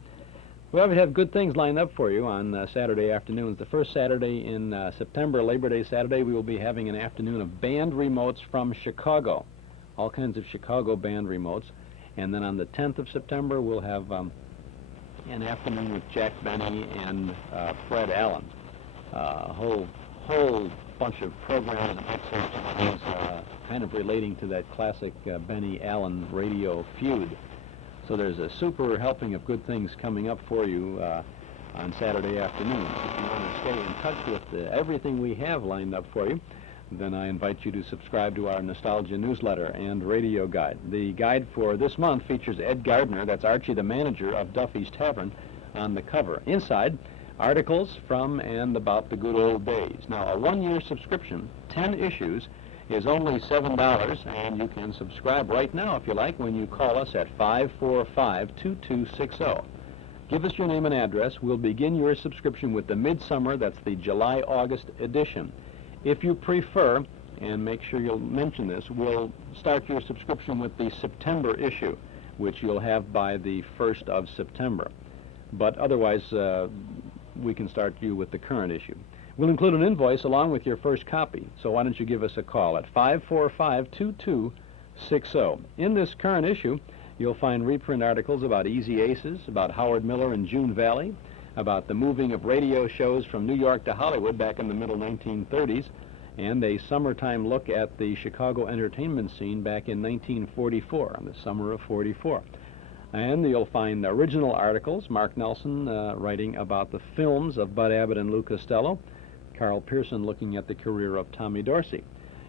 We have good things lined up for you on Saturday afternoons. The first Saturday in September, Labor Day Saturday, we will be having an afternoon of band remotes from Chicago, all kinds of Chicago band remotes. And then on the 10th of September, we'll have an afternoon with Jack Benny and Fred Allen. A whole bunch of programs and excerpts kind of relating to that classic Benny Allen radio feud. So there's a super helping of good things coming up for you on Saturday afternoon. If you want to stay in touch with everything we have lined up for you, then I invite you to subscribe to our Nostalgia newsletter and radio guide. The guide for this month features Ed Gardner, that's Archie the manager of Duffy's Tavern, on the cover. Inside, articles from and about the good old days. Now, a one-year subscription, 10 issues, is only $7, and you can subscribe right now if you like when you call us at 545-2260. Give us your name and address. We'll begin your subscription with the Midsummer, that's the July-August edition. If you prefer, and make sure you'll mention this, we'll start your subscription with the September issue, which you'll have by the 1st of September. But otherwise, we can start you with the current issue. We'll include an invoice along with your first copy, so why don't you give us a call at 545-2260. In this current issue, you'll find reprint articles about Easy Aces, about Howard Miller and June Valley, about the moving of radio shows from New York to Hollywood back in the middle 1930s, and a summertime look at the Chicago entertainment scene back in 1944, the summer of 44. And you'll find original articles, Mark Nelson writing about the films of Bud Abbott and Lou Costello, Carl Pearson looking at the career of Tommy Dorsey.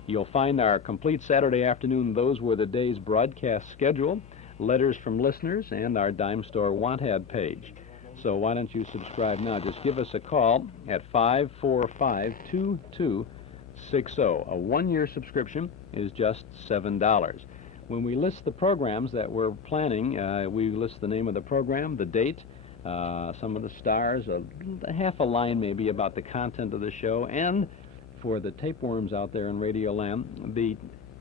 You'll find our complete Saturday afternoon Those Were the Days broadcast schedule, letters from listeners, and our dime store want ad page. So why don't you subscribe now? Just give us a call at 545-2260. A one-year subscription is just $7. When we list the programs that we're planning, we list the name of the program, the date, some of the stars, a half a line maybe about the content of the show, and for the tapeworms out there in Radio Land, the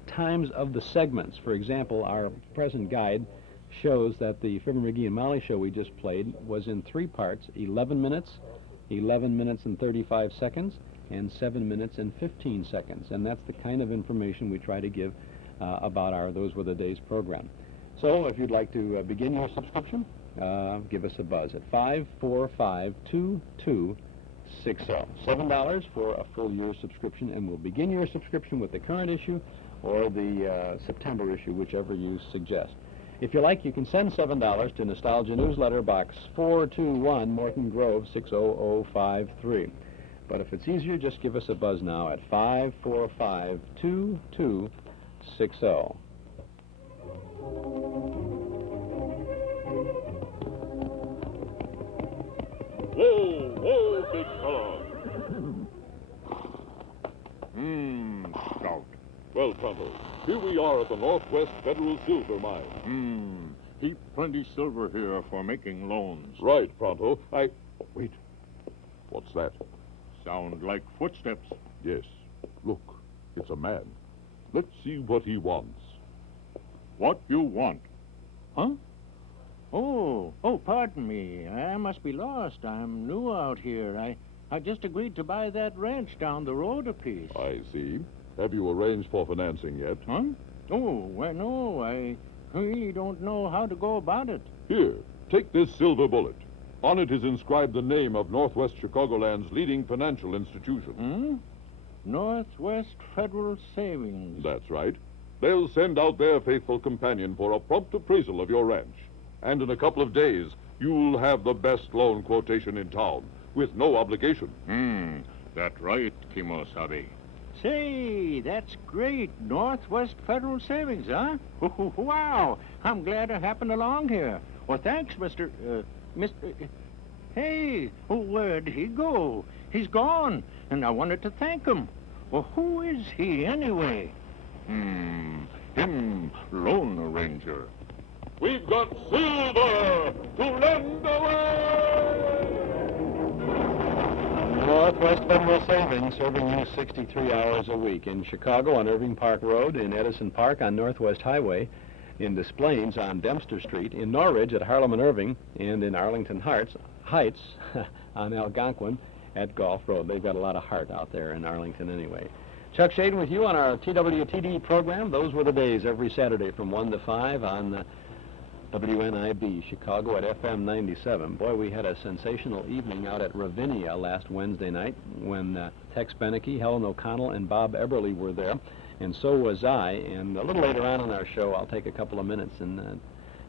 times of the segments. For example, our present guide shows that the Fibber, McGee, and Molly show we just played was in 3 parts, 11 minutes, 11 minutes and 35 seconds, and 7 minutes and 15 seconds. And that's the kind of information we try to give about our Those Were the Days program. So if you'd like to begin your subscription, give us a buzz at 545-2260. $7 for a full year subscription, and we'll begin your subscription with the current issue or the September issue, whichever you suggest. If you like, you can send $7 to Nostalgia Newsletter, Box 421, Morton Grove, 60053. But if it's easier, just give us a buzz now at 545-2260. Whoa, whoa, big fellow. Stout. Well, Tonto, here we are at the Northwest Federal Silver Mine. Heap plenty silver here for making loans. Right, Pronto. Oh, wait. What's that? Sound like footsteps. Yes. Look, it's a man. Let's see what he wants. What you want? Huh? Oh, pardon me. I must be lost. I'm new out here. I just agreed to buy that ranch down the road a piece. I see. Have you arranged for financing yet? Huh? Oh, well, no. I really don't know how to go about it. Here, take this silver bullet. On it is inscribed the name of Northwest Chicagoland's leading financial institution. Northwest Federal Savings. That's right. They'll send out their faithful companion for a prompt appraisal of your ranch. And in a couple of days, you'll have the best loan quotation in town, with no obligation. That's right, Kimosabe. Say, that's great. Northwest Federal Savings, huh? Wow. I'm glad I happened along here. Well, thanks, Mr. Hey, where'd he go? He's gone, and I wanted to thank him. Well, who is he, anyway? Him, loan arranger. We've got silver to lend away! Northwest Federal Savings, serving you 63 hours a week in Chicago on Irving Park Road, in Edison Park on Northwest Highway, in Des Plaines on Dempster Street, in Norridge at Harlem and Irving, and in Arlington Heights on Algonquin at Gulf Road. They've got a lot of heart out there in Arlington anyway. Chuck Shaden with you on our TWTD program. Those were the days every Saturday from 1 to 5 on WNIB Chicago at FM 97. Boy, we had a sensational evening out at Ravinia last Wednesday night when Tex Beneke, Helen O'Connell, and Bob Eberly were there, and so was I. And a little later on in our show, I'll take a couple of minutes and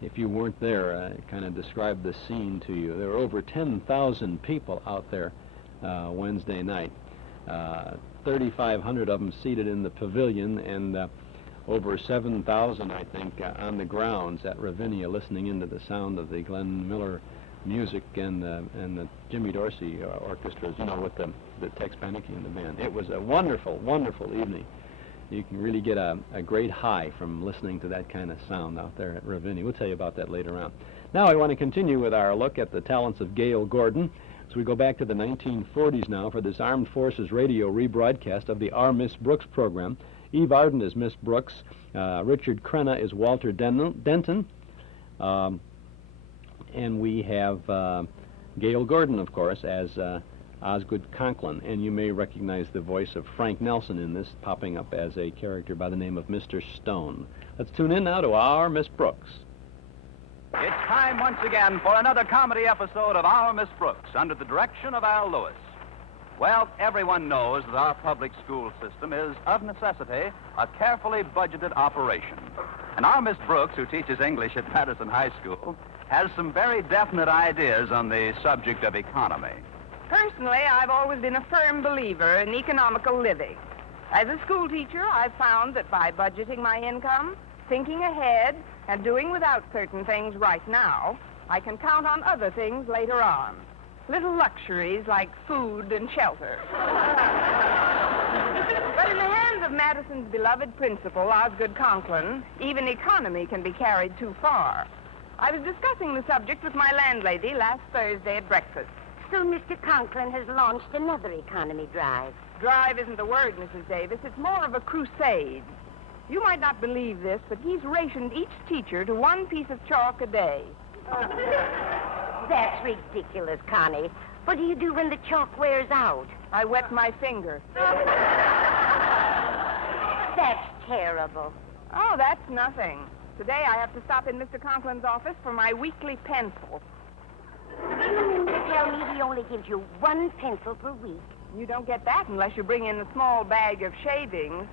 if you weren't there, kind of describe the scene to you. There were over 10,000 people out there Wednesday night. 3,500 of them seated in the pavilion, and over 7,000, I think, on the grounds at Ravinia, listening into the sound of the Glenn Miller music and the Jimmy Dorsey orchestras, you know, with the Tex Beneke and the band. It was a wonderful, wonderful evening. You can really get a great high from listening to that kind of sound out there at Ravinia. We'll tell you about that later on. Now I want to continue with our look at the talents of Gale Gordon. So we go back to the 1940s now for this Armed Forces radio rebroadcast of the Our Miss Brooks program. Eve Arden is Miss Brooks. Richard Crenna is Walter Denton. And we have Gale Gordon, of course, as Osgood Conklin. And you may recognize the voice of Frank Nelson in this, popping up as a character by the name of Mr. Stone. Let's tune in now to Our Miss Brooks. It's time once again for another comedy episode of Our Miss Brooks under the direction of Al Lewis. Well, everyone knows that our public school system is, of necessity, a carefully budgeted operation. And our Miss Brooks, who teaches English at Madison High School, has some very definite ideas on the subject of economy. Personally, I've always been a firm believer in economical living. As a school teacher, I've found that by budgeting my income, thinking ahead, and doing without certain things right now, I can count on other things later on. Little luxuries like food and shelter. But in the hands of Madison's beloved principal, Osgood Conklin, even economy can be carried too far. I was discussing the subject with my landlady last Thursday at breakfast. So Mr. Conklin has launched another economy drive. Drive isn't the word, Mrs. Davis. It's more of a crusade. You might not believe this, but he's rationed each teacher to one piece of chalk a day. That's ridiculous, Connie. What do you do when the chalk wears out? I wet my finger. That's terrible. Oh, that's nothing. Today I have to stop in Mr. Conklin's office for my weekly pencil. You mean to tell me he only gives you one pencil per week? You don't get that unless you bring in a small bag of shavings.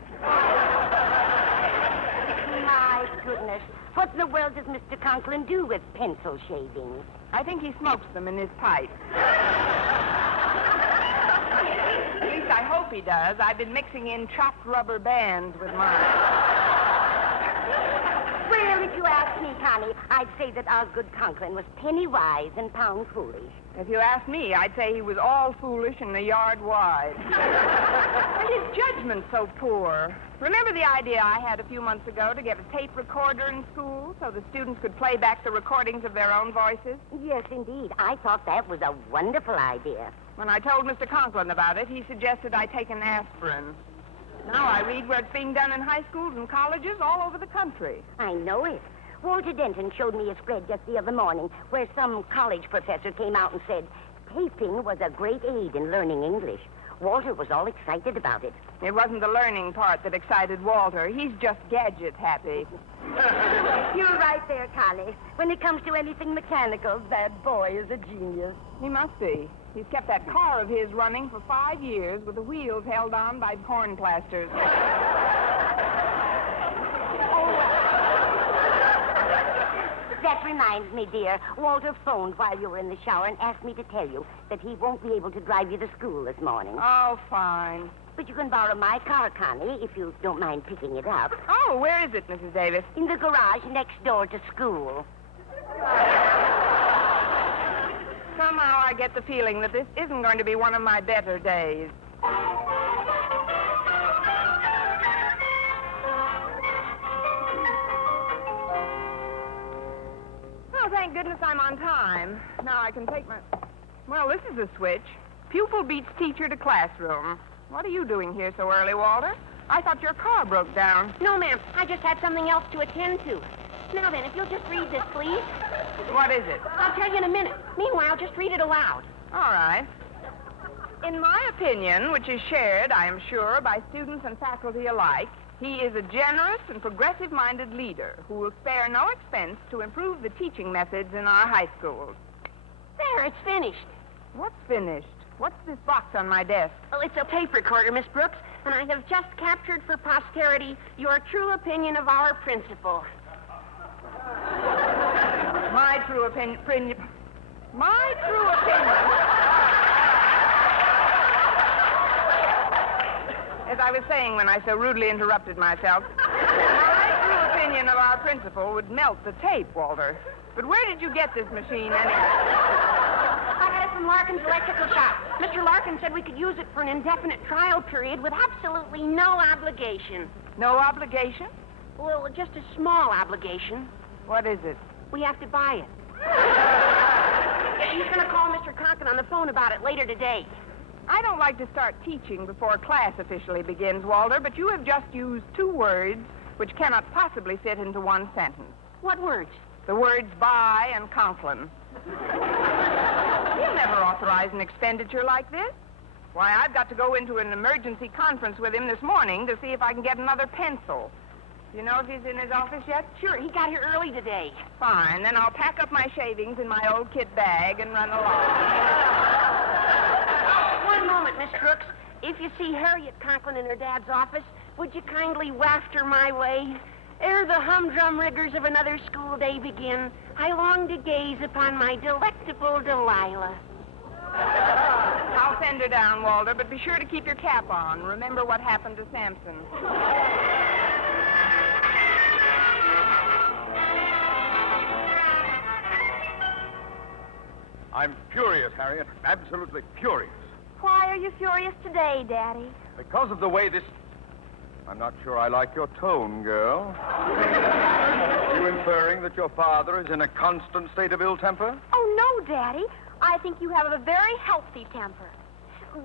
My goodness. What in the world does Mr. Conklin do with pencil shavings? I think he smokes them in his pipe. At least I hope he does. I've been mixing in chopped rubber bands with mine. Well, if you ask me, Connie, I'd say that Osgood Conklin was penny wise and pound foolish. If you ask me, I'd say he was all foolish and a yard wide. And his judgment's so poor. Remember the idea I had a few months ago to get a tape recorder in school so the students could play back the recordings of their own voices? Yes, indeed. I thought that was a wonderful idea. When I told Mr. Conklin about it, he suggested I take an aspirin. Now I read where it's being done in high schools and colleges all over the country. I know it. Walter Denton showed me a spread just the other morning where some college professor came out and said taping was a great aid in learning English. Walter was all excited about it. It wasn't the learning part that excited Walter. He's just gadget happy. You're right there, Connie. When it comes to anything mechanical, that boy is a genius. He must be. He's kept that car of his running for 5 years with the wheels held on by corn plasters. That reminds me, dear. Walter phoned while you were in the shower and asked me to tell you that he won't be able to drive you to school this morning. Oh, fine. But you can borrow my car, Connie, if you don't mind picking it up. Oh, where is it, Mrs. Davis? In the garage next door to school. Somehow I get the feeling that this isn't going to be one of my better days. Oh, thank goodness I'm on time. Now I can take my... Well, this is a switch. Pupil beats teacher to classroom. What are you doing here so early, Walter? I thought your car broke down. No, ma'am. I just had something else to attend to. Now then, if you'll just read this, please. What is it? I'll tell you in a minute. Meanwhile, just read it aloud. All right. In my opinion, which is shared, I am sure, by students and faculty alike, he is a generous and progressive-minded leader who will spare no expense to improve the teaching methods in our high schools. There, it's finished. What's finished? What's this box on my desk? Well, it's a tape recorder, Miss Brooks, and I have just captured for posterity your true opinion of our principal. My true opinion. My true opinion. As I was saying when I so rudely interrupted myself, my true opinion of our principal would melt the tape, Walter. But where did you get this machine, anyway? I got it from Larkin's electrical shop. Mr. Larkin said we could use it for an indefinite trial period with absolutely no obligation. No obligation? Well, just a small obligation. What is it? We have to buy it. He's going to call Mr. Conklin on the phone about it later today. I don't like to start teaching before class officially begins, Walter, but you have just used two words which cannot possibly fit into one sentence. What words? The words buy and Conklin. He'll never authorize an expenditure like this. Why, I've got to go into an emergency conference with him this morning to see if I can get another pencil. You know if he's in his office yet? Sure, he got here early today. Fine, then I'll pack up my shavings in my old kit bag and run along. One moment, Miss Brooks. If you see Harriet Conklin in her dad's office, would you kindly waft her my way? Ere the humdrum rigors of another school day begin, I long to gaze upon my delectable Delilah. I'll send her down, Walter, but be sure to keep your cap on. Remember what happened to Samson. I'm furious, Harriet. Absolutely furious. Why are you furious today, Daddy? Because of the way this... I'm not sure I like your tone, girl. Are you inferring that your father is in a constant state of ill temper? Oh, no, Daddy. I think you have a very healthy temper.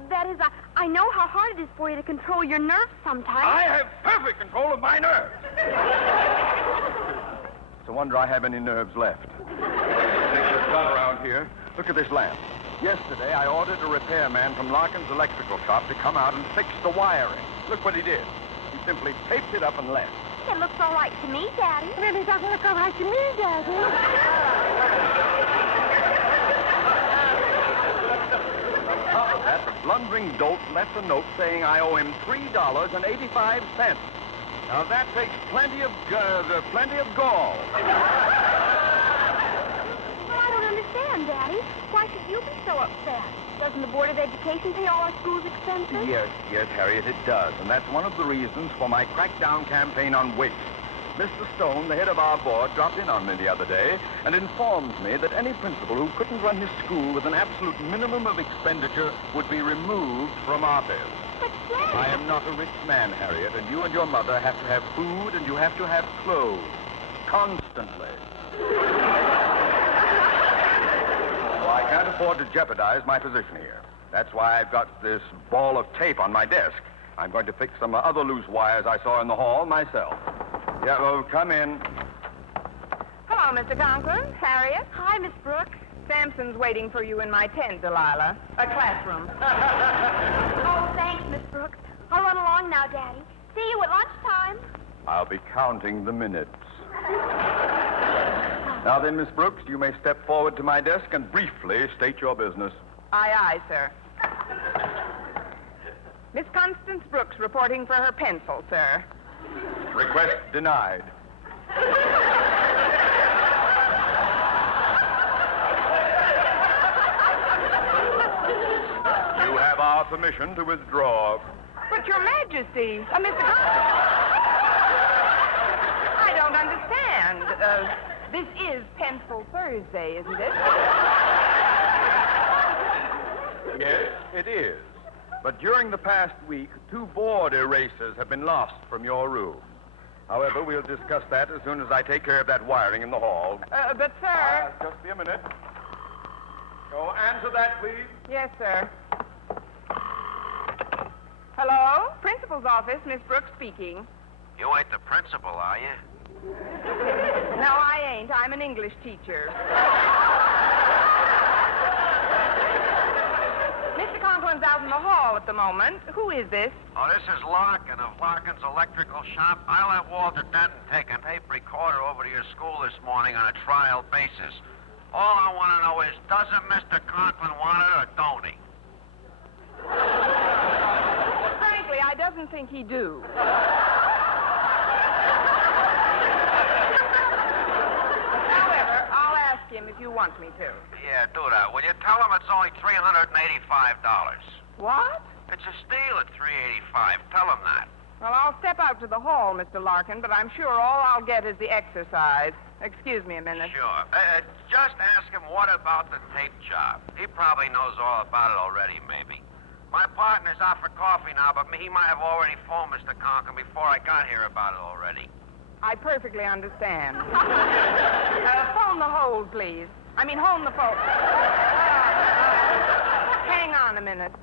That is, I know how hard it is for you to control your nerves sometimes. I have perfect control of my nerves. It's a wonder I have any nerves left. Things are done around here. Look at this lamp. Yesterday, I ordered a repairman from Larkin's electrical shop to come out and fix the wiring. Look what he did. He simply taped it up and left. It looks all right to me, Daddy. It doesn't look all right to me, Daddy. On top of that, the blundering dolt left a note saying I owe him $3.85. Now that takes plenty of gall. Well, I don't understand, Daddy. Why should you be so upset? Doesn't the Board of Education pay all our school's expenses? Yes, Harriet, it does. And that's one of the reasons for my crackdown campaign on waste. Mr. Stone, the head of our board, dropped in on me the other day and informed me that any principal who couldn't run his school with an absolute minimum of expenditure would be removed from office. But, Daddy... I am not a rich man, Harriet, and you and your mother have to have food and you have to have clothes. Constantly. Well, I can't afford to jeopardize my position here. That's why I've got this ball of tape on my desk. I'm going to fix some other loose wires I saw in the hall myself. Yeah, well, come in. Hello, Mr. Conklin. Harriet. Hi, Miss Brooks. Samson's waiting for you in my tent, Delilah. A classroom. Oh, thanks, Miss Brooks. I'll run along now, Daddy. See you at lunchtime. I'll be counting the minutes. Now then, Miss Brooks, you may step forward to my desk and briefly state your business. Aye, aye, sir. Miss Constance Brooks reporting for her pencil, sir. Request denied. You have our permission to withdraw. But, Your Majesty, Mr. Conklin. I don't understand. This is Pencil Thursday, isn't it? Yes, it is. But during the past week, 2 board erasers have been lost from your room. However, we'll discuss that as soon as I take care of that wiring in the hall. But, sir... Just be a minute. Go answer that, please. Yes, sir. Hello? Principal's office, Miss Brooks speaking. You ain't the principal, are you? No, I ain't. I'm an English teacher. Mr. Conklin's out in the hall at the moment. Who is this? Oh, this is Larkin of Larkin's Electrical Shop. I let Walter Denton take a tape recorder over to your school this morning on a trial basis. All I want to know is, doesn't Mr. Conklin want it or don't he? Frankly, I doesn't think he do. However, I'll ask him if you want me to. Yeah, do that. Will you tell him it's only $385? What? It's a steal at $385. Tell him that. Well, I'll step out to the hall, Mr. Larkin, but I'm sure all I'll get is the exercise. Excuse me a minute. Sure. Just ask him what about the tape job. He probably knows all about it already, maybe. My partner's out for coffee now, but he might have already phoned Mr. Conklin before I got here about it already. I perfectly understand. Phone the hold, please. I mean, hold the phone. Hang on a minute.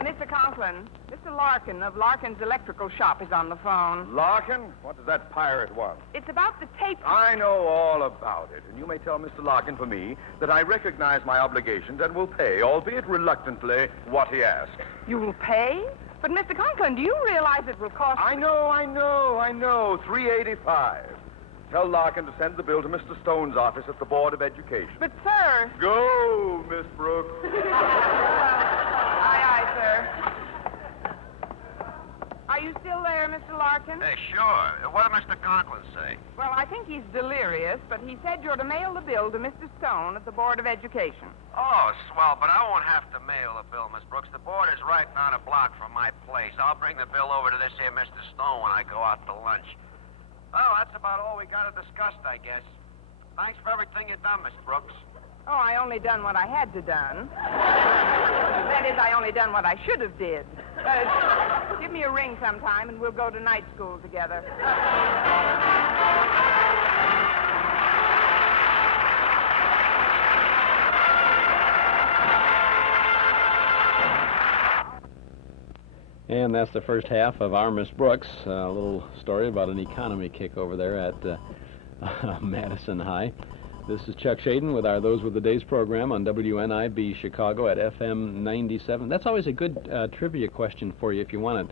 Mr. Conklin, Mr. Larkin of Larkin's Electrical Shop is on the phone. Larkin? What does that pirate want? It's about the tape... I know all about it, and you may tell Mr. Larkin for me that I recognize my obligations and will pay, albeit reluctantly, what he asks. You will pay? But, Mr. Conklin, do you realize it will cost... I know. $385. Tell Larkin to send the bill to Mr. Stone's office at the Board of Education. But, sir... Go, Miss Brooks. Aye, sir. Are you still there, Mr. Larkin? Hey, sure. What did Mr. Conklin say? Well, I think he's delirious, but he said you're to mail the bill to Mr. Stone at the Board of Education. Oh, swell, but I won't have to mail the bill, Miss Brooks. The board is right down a block from my place. I'll bring the bill over to this here Mr. Stone when I go out to lunch. Well, that's about all we got to discuss, I guess. Thanks for everything you've done, Miss Brooks. Oh, I only done what I had to done. That is, I only done what I should have did. Give me a ring sometime and we'll go to night school together. And that's the first half of Our Miss Brooks, a little story about an economy kick over there at Madison High. This is Chuck Shaden with our Those Were the Days program on WNIB Chicago at FM 97. That's always a good trivia question for you if you want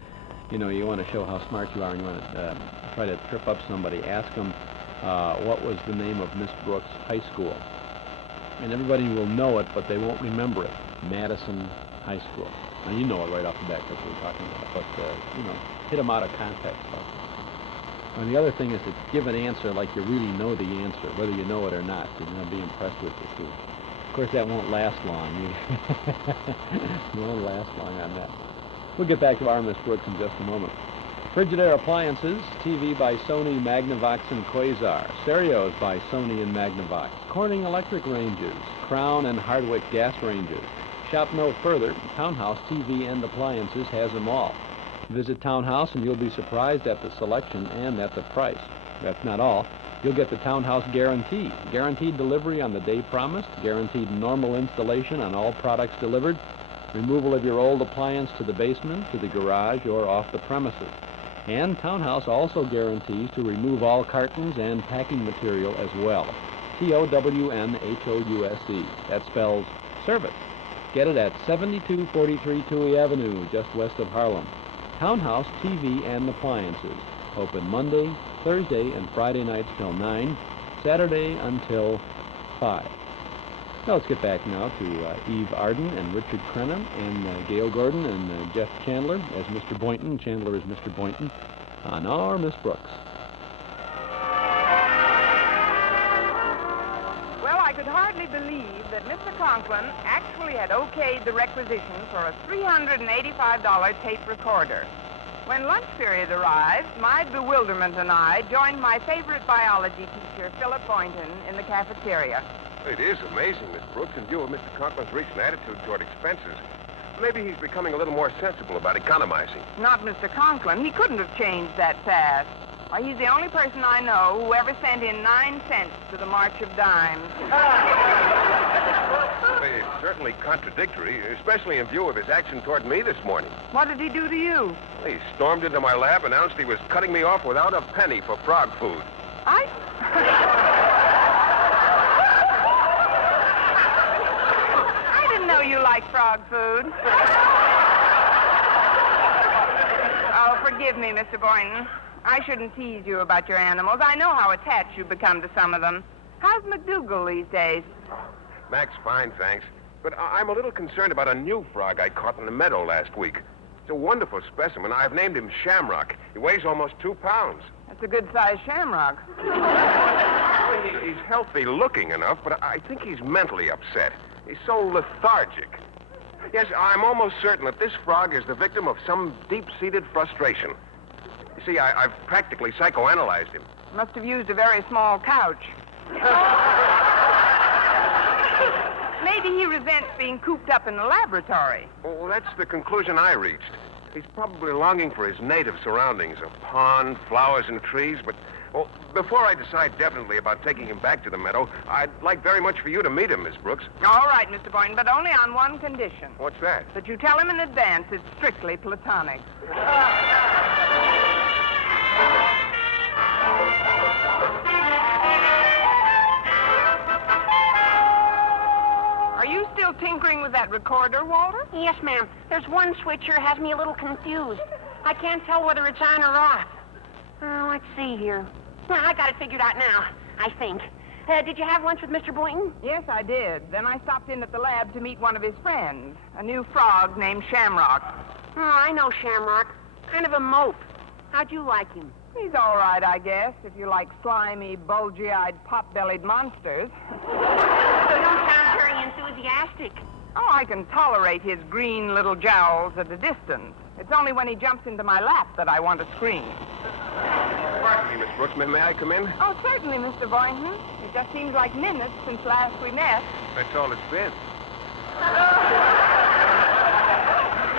to, you want to show how smart you are and you want to try to trip up somebody. Ask them what was the name of Miss Brooks High School. And everybody will know it, but they won't remember it. Madison High School. Now, you know it right off the bat because we're talking about it, but, hit them out of context. And the other thing is to give an answer like you really know the answer, whether you know it or not. You're going to be impressed with you, too. Of course, that won't last long. You won't last long on that. We'll get back to our Miss Brooks in just a moment. Frigidaire Appliances, TV by Sony, Magnavox, and Quasar. Stereos by Sony and Magnavox. Corning Electric Ranges. Crown and Hardwick Gas Ranges. Shop no further. Townhouse TV and Appliances has them all. Visit Townhouse and you'll be surprised at the selection and at the price. That's not all. You'll get the Townhouse Guarantee. Guaranteed delivery on the day promised. Guaranteed normal installation on all products delivered. Removal of your old appliance to the basement, to the garage, or off the premises. And Townhouse also guarantees to remove all cartons and packing material as well. TOWNHOUSE. That spells service. Get it at 7243 Touhy Avenue, just west of Harlem. Townhouse TV and Appliances. Open Monday, Thursday, and Friday nights till 9, Saturday until 5. Now let's get back now to Eve Arden and Richard Crenna and Gale Gordon and Jeff Chandler as Mr. Boynton. Chandler is Mr. Boynton on Our Miss Brooks. Well, I could hardly believe that Mr. Conklin actually had okayed the requisition for a $385 tape recorder. When lunch period arrived, my bewilderment and I joined my favorite biology teacher, Philip Boynton, in the cafeteria. It is amazing, Miss Brooks, in view of Mr. Conklin's recent attitude toward expenses. Maybe he's becoming a little more sensible about economizing. Not Mr. Conklin. He couldn't have changed that fast. Why, he's the only person I know who ever sent in 9 cents to the March of Dimes. It's certainly contradictory, especially in view of his action toward me this morning. What did he do to you? He stormed into my lab, announced he was cutting me off without a penny for frog food. I didn't know you liked frog food. Oh, forgive me, Mr. Boynton. I shouldn't tease you about your animals. I know how attached you've become to some of them. How's McDougal these days? Mac's fine, thanks. But I'm a little concerned about a new frog I caught in the meadow last week. It's a wonderful specimen. I've named him Shamrock. He weighs almost 2 pounds. That's a good-sized shamrock. He's healthy-looking enough, but I think he's mentally upset. He's so lethargic. Yes, I'm almost certain that this frog is the victim of some deep-seated frustration. You see, I've practically psychoanalyzed him. Must have used a very small couch. Maybe he resents being cooped up in the laboratory. Well, that's the conclusion I reached. He's probably longing for his native surroundings, a pond, flowers, and trees, but, well, before I decide definitely about taking him back to the meadow, I'd like very much for you to meet him, Miss Brooks. All right, Mr. Boynton, but only on one condition. What's that? That you tell him in advance it's strictly platonic. Are you still tinkering with that recorder, Walter? Yes, ma'am. There's one switch here has me a little confused. I can't tell whether it's on or off. Let's see here. Well, I got it figured out now, I think. Did you have lunch with Mr. Boynton? Yes, I did. Then I stopped in at the lab to meet one of his friends, a new frog named Shamrock. Oh, I know Shamrock. Kind of a mope. How'd you like him? He's all right, I guess, if you like slimy, bulgy-eyed, pot-bellied monsters. You don't sound very enthusiastic. Oh, I can tolerate his green little jowls at a distance. It's only when he jumps into my lap that I want to scream. Pardon me, Miss Brooks. May I come in? Oh, certainly, Mr. Boynton. It just seems like minutes since last we met. That's all it's been.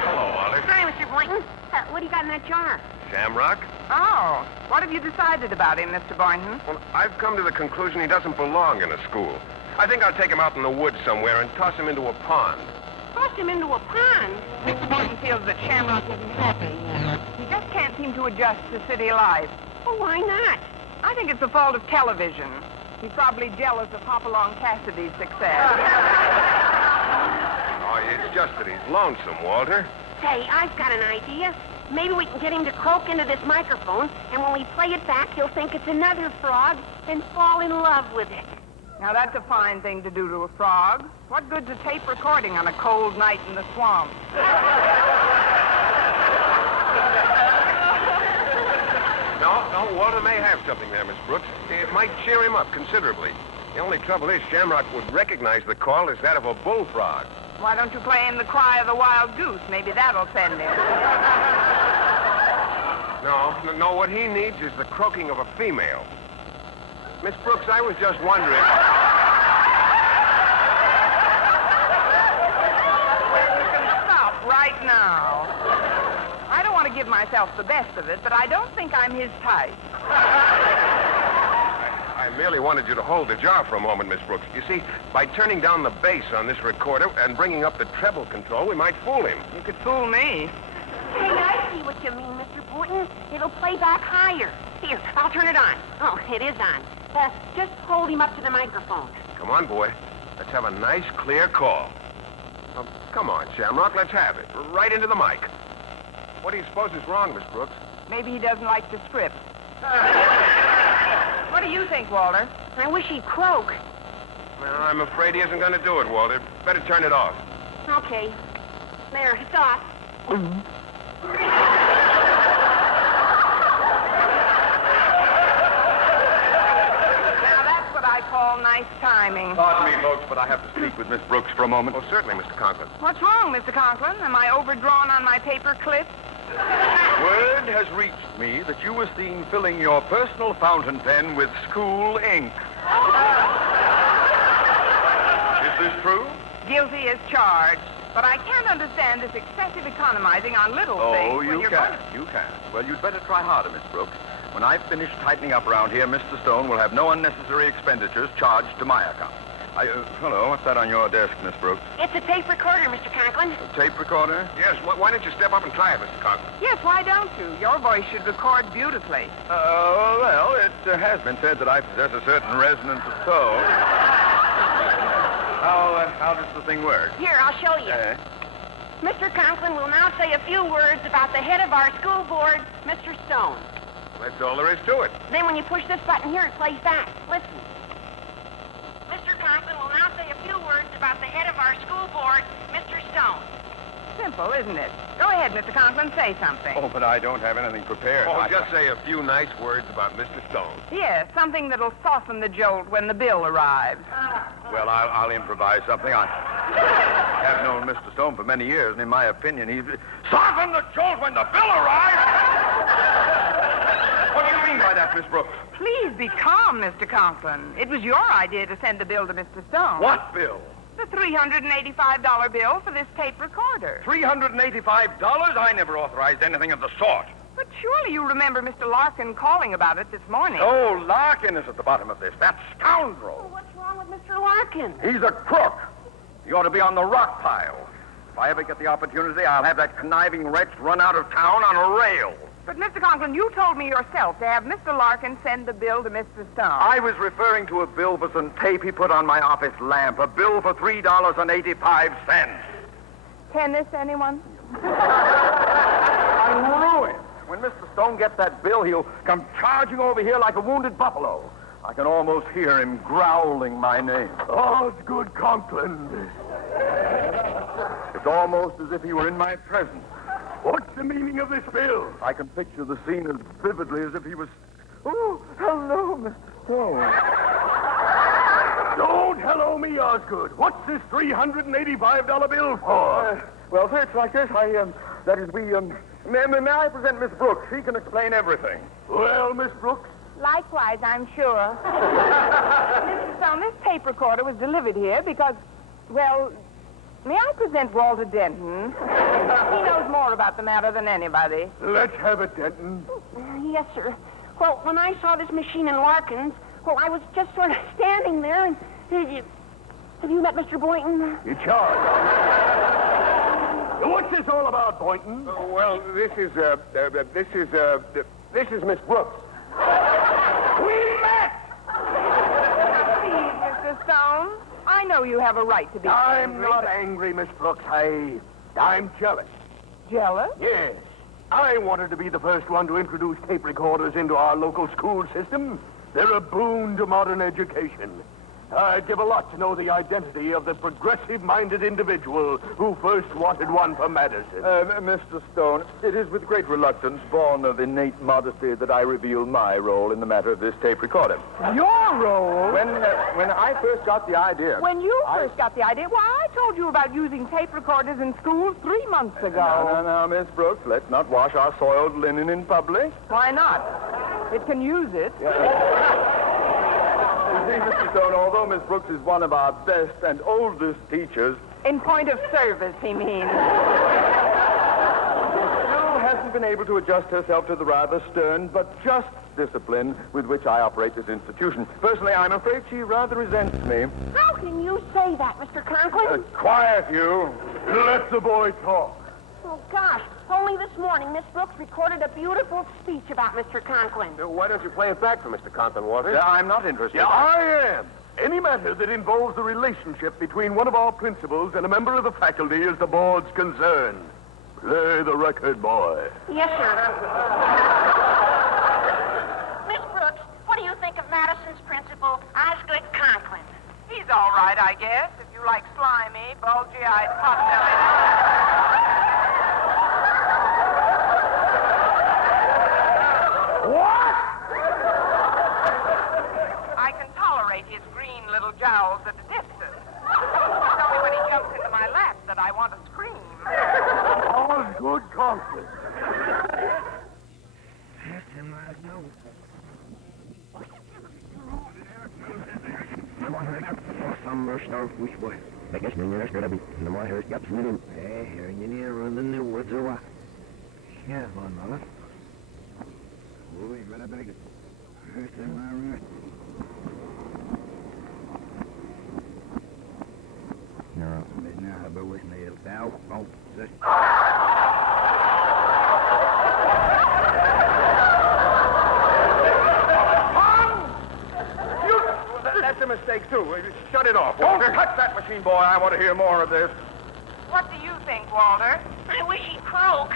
Hello, Walter. Hi, Mr. Boynton. What do you got in that jar? Shamrock? Oh, what have you decided about him, Mr. Boynton? Well, I've come to the conclusion he doesn't belong in a school. I think I'll take him out in the woods somewhere and toss him into a pond. Toss him into a pond? Mr. Boynton feels that Shamrock isn't happy. He just can't seem to adjust to city life. Well, why not? I think it's the fault of television. He's probably jealous of Hopalong Cassidy's success. Oh, it's just that he's lonesome, Walter. Say, I've got an idea. Maybe we can get him to croak into this microphone, and when we play it back, he'll think it's another frog and fall in love with it. Now, that's a fine thing to do to a frog. What good's a tape recording on a cold night in the swamp? No, Walter may have something there, Miss Brooks. It might cheer him up considerably. The only trouble is Shamrock would recognize the call as that of a bullfrog. Why don't you play him the cry of the wild goose? Maybe that'll send him. No, what he needs is the croaking of a female. Miss Brooks, I was just wondering... You can stop right now. I don't want to give myself the best of it, but I don't think I'm his type. I merely wanted you to hold the jar for a moment, Miss Brooks. You see, by turning down the bass on this recorder and bringing up the treble control, we might fool him. You could fool me. Hey, I see what you mean, Mr. Boynton. It'll play back higher. Here, I'll turn it on. Oh, it is on. Just hold him up to the microphone. Come on, boy. Let's have a nice, clear call. Oh, come on, Shamrock, let's have it. Right into the mic. What do you suppose is wrong, Miss Brooks? Maybe he doesn't like the script. What do you think, Walter? I wish he'd croak. Well, I'm afraid he isn't going to do it, Walter. Better turn it off. Okay. There, it's off. I call nice timing. Pardon me, folks, but I have to speak with Miss Brooks for a moment. Oh, certainly, Mr. Conklin. What's wrong, Mr. Conklin? Am I overdrawn on my paper clips? Word has reached me that you were seen filling your personal fountain pen with school ink. Is this true? Guilty as charged. But I can't understand this excessive economizing on little things. Oh, you can. You can. Well, you'd better try harder, Miss Brooks. When I've finished tightening up around here, Mr. Stone will have no unnecessary expenditures charged to my account. Hello, what's that on your desk, Miss Brooks? It's a tape recorder, Mr. Conklin. A tape recorder? Yes, why don't you step up and try it, Mr. Conklin? Yes, why don't you? Your voice should record beautifully. Well, it has been said that I possess a certain resonance of tone. How does the thing work? Here, I'll show you. Mr. Conklin will now say a few words about the head of our school board, Mr. Stone. That's all there is to it. Then when you push this button here, it plays back. Listen. Mr. Conklin will now say a few words about the head of our school board, Mr. Stone. Simple, isn't it? Go ahead, Mr. Conklin, say something. Oh, but I don't have anything prepared. Just say a few nice words about Mr. Stone. Yes, something that'll soften the jolt when the bill arrives. Well, I'll improvise something. I have known Mr. Stone for many years, and in my opinion, he's... Soften the jolt when the bill arrives! What do you mean by that, Miss Brooks? Please be calm, Mr. Conklin. It was your idea to send the bill to Mr. Stone. What bill? The $385 bill for this tape recorder. $385? I never authorized anything of the sort. But surely you remember Mr. Larkin calling about it this morning. Oh, Larkin is at the bottom of this. That scoundrel. Oh, what's wrong with Mr. Larkin? He's a crook. He ought to be on the rock pile. If I ever get the opportunity, I'll have that conniving wretch run out of town on a rail. But, Mr. Conklin, you told me yourself to have Mr. Larkin send the bill to Mr. Stone. I was referring to a bill for some tape he put on my office lamp. A bill for $3.85. Tennis, anyone? I'm ruined. When Mr. Stone gets that bill, he'll come charging over here like a wounded buffalo. I can almost hear him growling my name. Osgood Conklin. It's almost as if he were in my presence. What's the meaning of this bill? I can picture the scene as vividly as if he was... Oh, hello, Mr. Stone. Don't hello me, Osgood. What's this $385 bill for? Well, sir, it's like this. May I present Miss Brooks? She can explain everything. Well, Miss Brooks? Likewise, I'm sure. Mr. Stone, this tape recorder was delivered here because, well... May I present Walter Denton? He knows more about the matter than anybody. Let's have it, Denton. Yes, sir. Well, when I saw this machine in Larkin's, well, I was just sort of standing there, and have you met Mr. Boynton? You charge. What's this all about, Boynton? Well, this is Miss Brooks. We met! Please, Mr. Stone. I know you have a right to be I'm angry. not angry, Miss Brooks. I'm jealous. Jealous? Yes. I wanted to be the first one to introduce tape recorders into our local school system. They're a boon to modern education. I'd give a lot to know the identity of the progressive-minded individual who first wanted one for Madison. Mr. Stone, it is with great reluctance, born of innate modesty, that I reveal my role in the matter of this tape recorder. Your role? When I first got the idea... When you first got the idea? Why, I told you about using tape recorders in schools 3 months ago. No, Miss Brooks, let's not wash our soiled linen in public. Why not? It can use it. You see, Mr. Stone, although Miss Brooks is one of our best and oldest teachers... In point of service, he means. Still hasn't been able to adjust herself to the rather stern but just discipline with which I operate this institution. Personally, I'm afraid she rather resents me. How can you say that, Mr. Conklin? Quiet, you. Let the boy talk. Oh, gosh. Only this morning, Miss Brooks recorded a beautiful speech about Mr. Conklin. Why don't you play it back for Mr. Conklin, Walter? I'm not interested. Yeah, I am. Any matter that involves the relationship between one of our principals and a member of the faculty is the board's concern. Play the record, boy. Yes, sir. Miss Brooks, what do you think of Madison's principal, Osgood Conklin? He's all right, I guess, if you like slimy, bulgy-eyed pot-bellied. What? I can tolerate his green little jowls at a distance. It's only when he jumps into my lap that I want to scream. Osgood Conklin. That's a mistake, too. Shut it off, Walter. Touch that machine, boy. I want to hear more of this. What do you think, Walter? I wish he'd croak.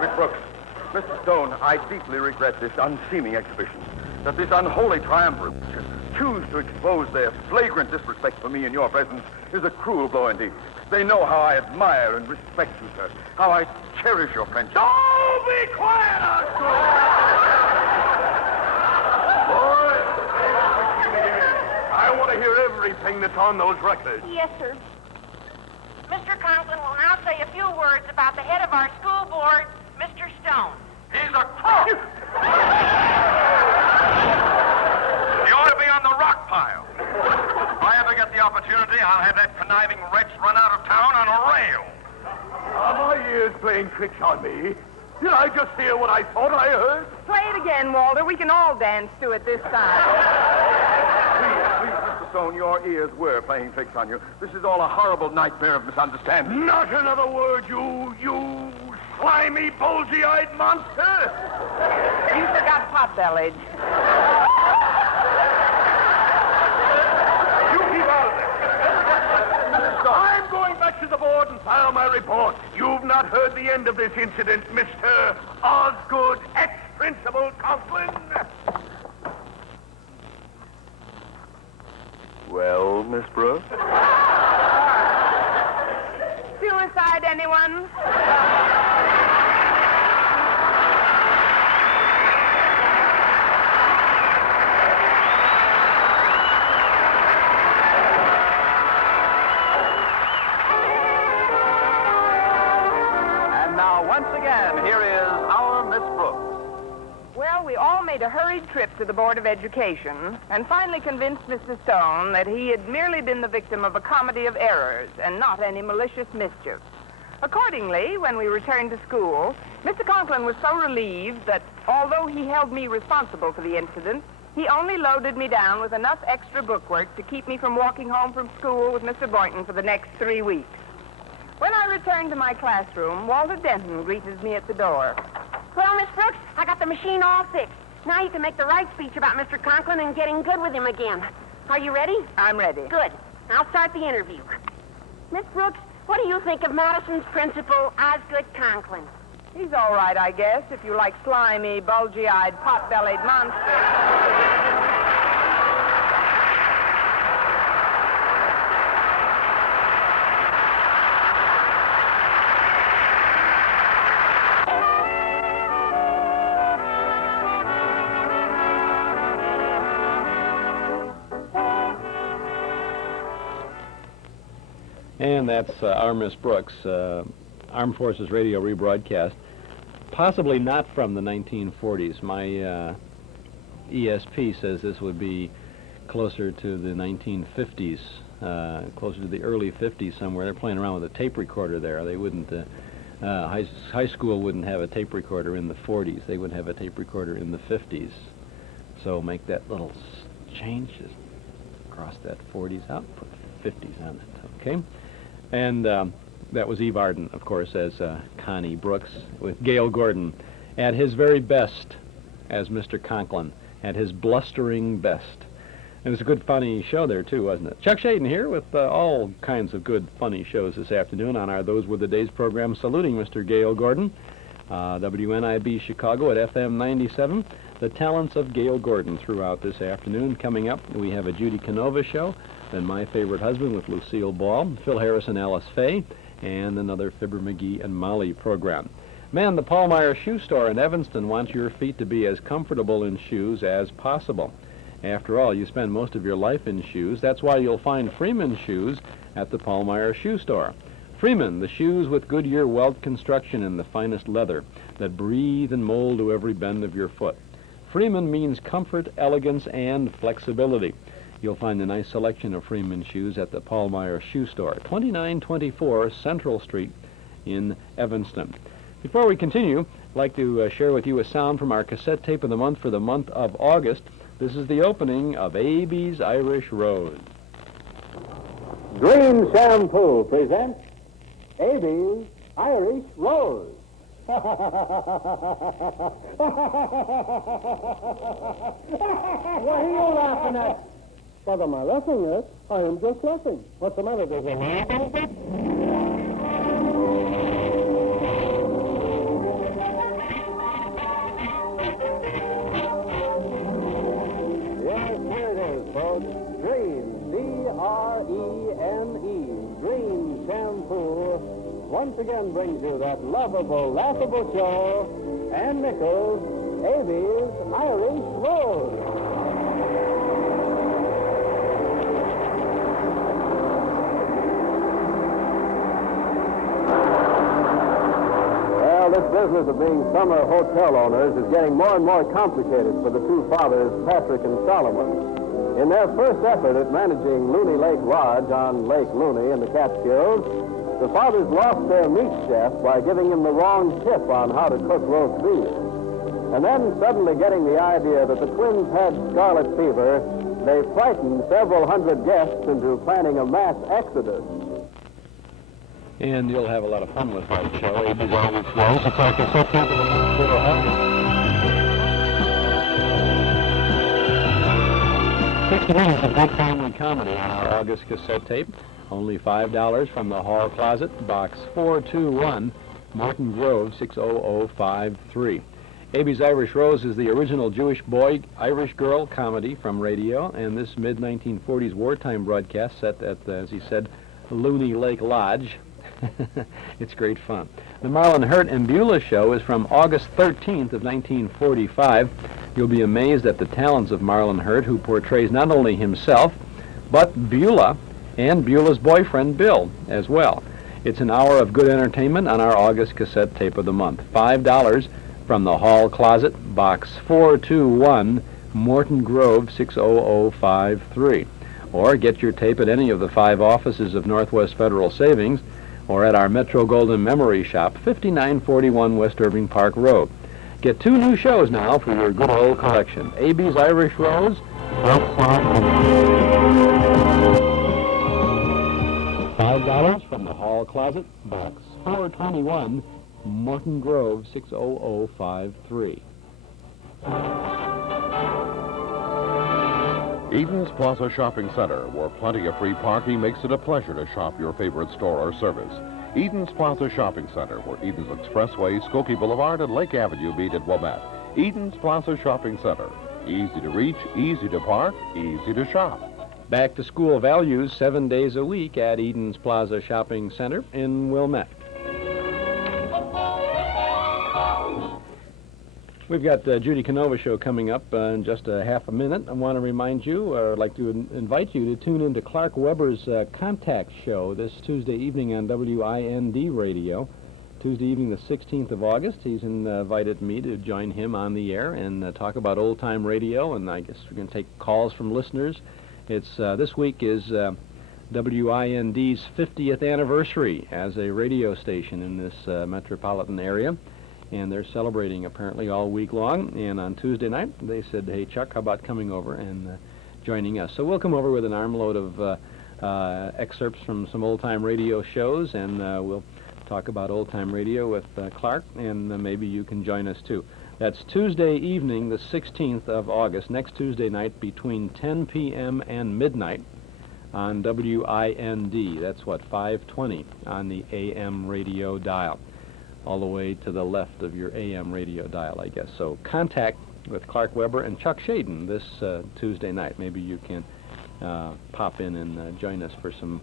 Miss Brooks, Mr. Stone, I deeply regret this unseeming exhibition. That this unholy triumvirate should choose to expose their flagrant disrespect for me in your presence is a cruel blow indeed. They know how I admire and respect you, sir. How I cherish your friendship. Oh, be quiet, Osgood! Boys, I want to hear everything that's on those records. Yes, sir. Mr. Conklin will now say a few words about the head of our school board, Mr. Stone. He's a crook! He ought to be on the rock pile. If I ever get the opportunity, I'll have that conniving wretch run out of town on a rail. Are my ears playing tricks on me? Did I just hear what I thought I heard? Play it again, Walter. We can all dance to it this time. Please, Mr. Stone, your ears were playing tricks on you. This is all a horrible nightmare of misunderstanding. Not another word, you slimy, bulgy-eyed monster! You forgot pot-bellied. You keep out of there. I'm going back to the board and file my report. You've not heard the end of this incident, Mr. Osgood, ex-principal Conklin. Well, Miss Brooks? Suicide, anyone? And now, once again, here is our Miss Brooks. Well, we all made a hurried trip to the Board of Education and finally convinced Mr. Stone that he had merely been the victim of a comedy of errors and not any malicious mischief. Accordingly, when we returned to school, Mr. Conklin was so relieved that although he held me responsible for the incident, he only loaded me down with enough extra bookwork to keep me from walking home from school with Mr. Boynton for the next 3 weeks. When I returned to my classroom, Walter Denton greeted me at the door. Well, Miss Brooks, I got the machine all fixed. Now you can make the right speech about Mr. Conklin and getting good with him again. Are you ready? I'm ready. Good. I'll start the interview. Miss Brooks, what do you think of Madison's principal, Osgood Conklin? He's all right, I guess, if you like slimy, bulgy-eyed, pot-bellied monsters. And that's our Miss Brooks, Armed Forces Radio rebroadcast, possibly not from the 1940s. My ESP says this would be closer to the 1950s, closer to the early 50s somewhere. They're playing around with a tape recorder there. They wouldn't, high school wouldn't have a tape recorder in the 40s. They would have a tape recorder in the 50s. So make that little change, just cross that 40s out, put 50s on it, okay? And that was Eve Arden, of course, as Connie Brooks, with Gale Gordon at his very best as Mr. Conklin, at his blustering best. It was a good, funny show there, too, wasn't it? Chuck Shaden here with all kinds of good, funny shows this afternoon on our Those Were the Days program, saluting Mr. Gale Gordon, WNIB Chicago at FM 97. The talents of Gale Gordon throughout this afternoon. Coming up, we have a Judy CANOVA show, then My Favorite Husband with Lucille Ball, Phil Harris and Alice Faye, and another Fibber, McGee, and Molly program. Man, the Paul Meyer Shoe Store in Evanston wants your feet to be as comfortable in shoes as possible. After all, you spend most of your life in shoes. That's why you'll find Freeman shoes at the Paul Meyer Shoe Store. Freeman, the shoes with Goodyear welt construction and the finest leather that breathe and mold to every bend of your foot. Freeman means comfort, elegance, and flexibility. You'll find a nice selection of Freeman shoes at the Paul Meyer Shoe Store, 2924 Central Street in Evanston. Before we continue, I'd like to share with you a sound from our cassette tape of the month for the month of August. This is the opening of A.B.'s Irish Rose. Green Shampoo presents A.B.'s Irish Rose. What are you laughing at? What am I laughing at? I am just laughing. What's the matter? There's a laugh? Yes, here it is, folks. Green, D-R-E-N-E, Green Shampoo, once again brings you that lovable, laughable show, Ann Nichols, A.B.'s Irish Rose. Well, this business of being summer hotel owners is getting more and more complicated for the two fathers, Patrick and Solomon. In their first effort at managing Looney Lake Lodge on Lake Looney in the Catskills, the fathers lost their meat chef by giving him the wrong tip on how to cook roast beef. And then, suddenly getting the idea that the twins had scarlet fever, they frightened several hundred guests into planning a mass exodus. And you'll have a lot of fun with that show. A.B.'s Irish Rose. It's our cassette tape of the month for August. 60 minutes of good family comedy on our August cassette tape. Only $5 from the Hall Closet, Box 421, Morton Grove, 60053. A.B.'s Irish Rose is the original Jewish boy, Irish girl comedy from radio, and this mid-1940s wartime broadcast set at, as he said, Looney Lake Lodge. It's great fun. The Marlon Hurt and Beulah show is from August 13th of 1945. You'll be amazed at the talents of Marlon Hurt, who portrays not only himself, but Beulah and Beulah's boyfriend, Bill, as well. It's an hour of good entertainment on our August cassette tape of the month. $5 from the Hall Closet, Box 421, Morton Grove, 60053. Or get your tape at any of the 5 offices of Northwest Federal Savings, or at our Metro Golden Memory Shop, 5941 West Irving Park Road. Get 2 new shows now for your good old collection. A.B.'s Irish Rose, $5 from the Hall Closet, Box 421, Morton Grove, 60053. Eden's Plaza Shopping Center, where plenty of free parking makes it a pleasure to shop your favorite store or service. Eden's Plaza Shopping Center, where Eden's Expressway, Skokie Boulevard, and Lake Avenue meet at Wilmette. Eden's Plaza Shopping Center. Easy to reach, easy to park, easy to shop. Back to school values 7 days a week at Eden's Plaza Shopping Center in Wilmette. We've got the Judy CANOVA show coming up in just a half a minute. I want to remind you, or I'd like to invite you to tune into Clark Weber's Contact show this Tuesday evening on WIND Radio. Tuesday evening, the 16th of August. He's invited me to join him on the air and talk about old-time radio, and I guess we're going to take calls from listeners. It's this week is WIND's 50th anniversary as a radio station in this metropolitan area. And they're celebrating apparently all week long. And on Tuesday night, they said, hey, Chuck, how about coming over and joining us? So we'll come over with an armload of excerpts from some old-time radio shows, and we'll talk about old-time radio with Clark, and maybe you can join us, too. That's Tuesday evening, the 16th of August, next Tuesday night between 10 p.m. and midnight on WIND. That's what, 520 on the AM radio dial, all the way to the left of your AM radio dial, I guess. So contact with Clark Weber and Chuck Shaden this Tuesday night. Maybe you can pop in and join us for some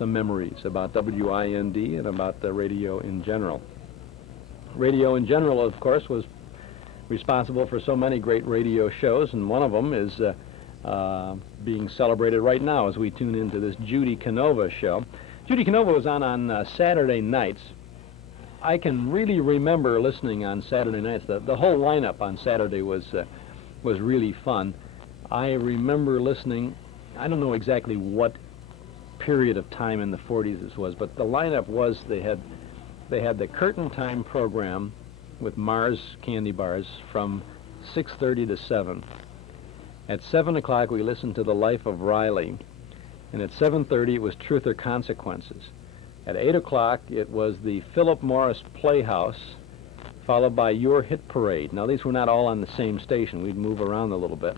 memories about WIND and about the radio in general. Radio in general, of course, was responsible for so many great radio shows, and one of them is being celebrated right now as we tune into this Judy CANOVA show. Judy CANOVA was on Saturday nights. I can really remember listening on Saturday nights. The whole lineup on Saturday was really fun. I remember listening I don't know exactly what period of time in the 40s this was, but the lineup was they had the curtain time program with Mars candy bars from 6:30 to 7. At 7 o'clock, we listened to The Life of Riley, and at 7:30, it was Truth or Consequences. At 8 o'clock, it was the Philip Morris Playhouse, followed by Your Hit Parade. Now, these were not all on the same station. We'd move around a little bit.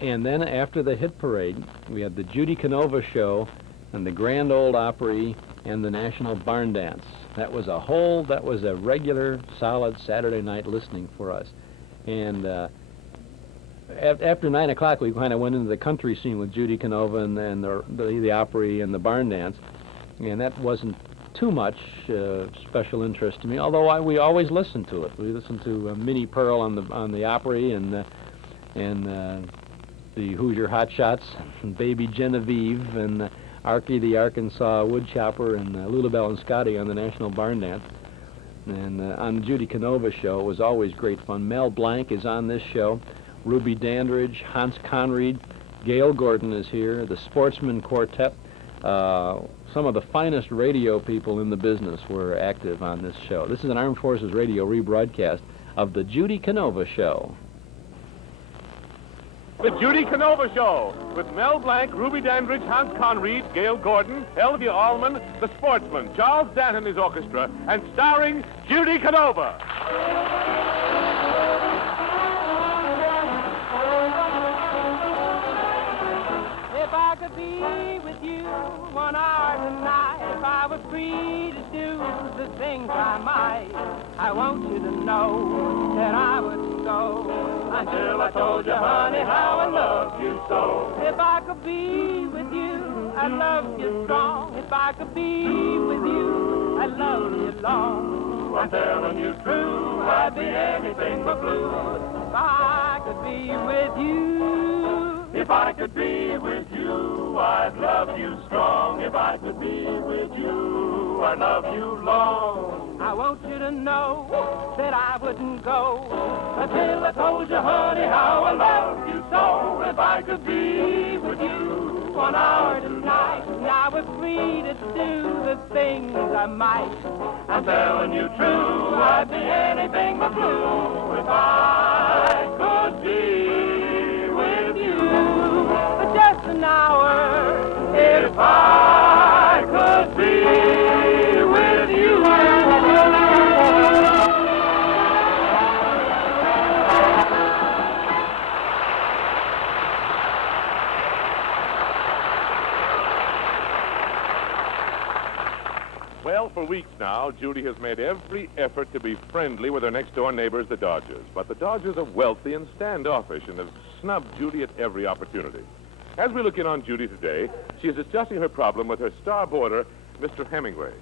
And then after the Hit Parade, we had the Judy CANOVA show and the Grand Ole Opry and the National Barn Dance. That was a regular, solid Saturday night listening for us. And after 9 o'clock, we kind of went into the country scene with Judy CANOVA and the Opry and the Barn Dance. And that wasn't too much special interest to me, although we always listened to it. We listened to Minnie Pearl on the Opry and the Hoosier Hot Shots, and Baby Genevieve, and Arky the Arkansas Woodchopper, and Lulabelle and Scotty on the National Barn Dance. And on the Judy CANOVA show, it was always great fun. Mel Blanc is on this show. Ruby Dandridge, Hans Conried, Gale Gordon is here, the Sportsman Quartet. Some of the finest radio people in the business were active on this show. This is an Armed Forces Radio rebroadcast of the Judy CANOVA show. The Judy CANOVA show with Mel Blanc, Ruby Dandridge, Hans Conried, Gale Gordon, Elvia Allman, the Sportsman, Charles Dant and his orchestra, and starring Judy CANOVA. If I could be with you 1 hour tonight, if I was free to do the things I might, I want you to know that I wouldn't go until I told you, honey, how I love you so. If I could be with you, I love you strong. If I could be with you, I love you long. I'm telling you true, I'd be anything but blue if I could be with you. If I could be with you, I'd love you strong. If I could be with you, I'd love you long. I want you to know that I wouldn't go until I told you, honey, how I love you so. If I could be with you 1 hour tonight, and I was free to do the things I might, I'm telling you true, I'd be anything but blue if I could be with you for just an hour. If I could be with you. Well, for weeks now, Judy has made every effort to be friendly with her next-door neighbors, the Dodgers. But the Dodgers are wealthy and standoffish and have snubbed Judy at every opportunity. As we look in on Judy today, she is discussing her problem with her star boarder, Mr. Hemingway.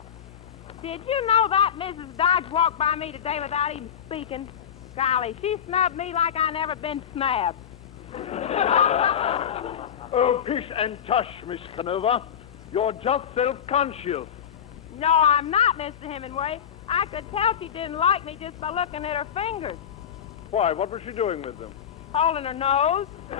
Did you know that Mrs. Dodge walked by me today without even speaking? Golly, she snubbed me like I never been snabbed. Oh, pish and tush, Miss CANOVA. You're just self-conscious. No, I'm not, Mr. Hemingway. I could tell she didn't like me just by looking at her fingers. Why, what was she doing with them? Holding her nose. And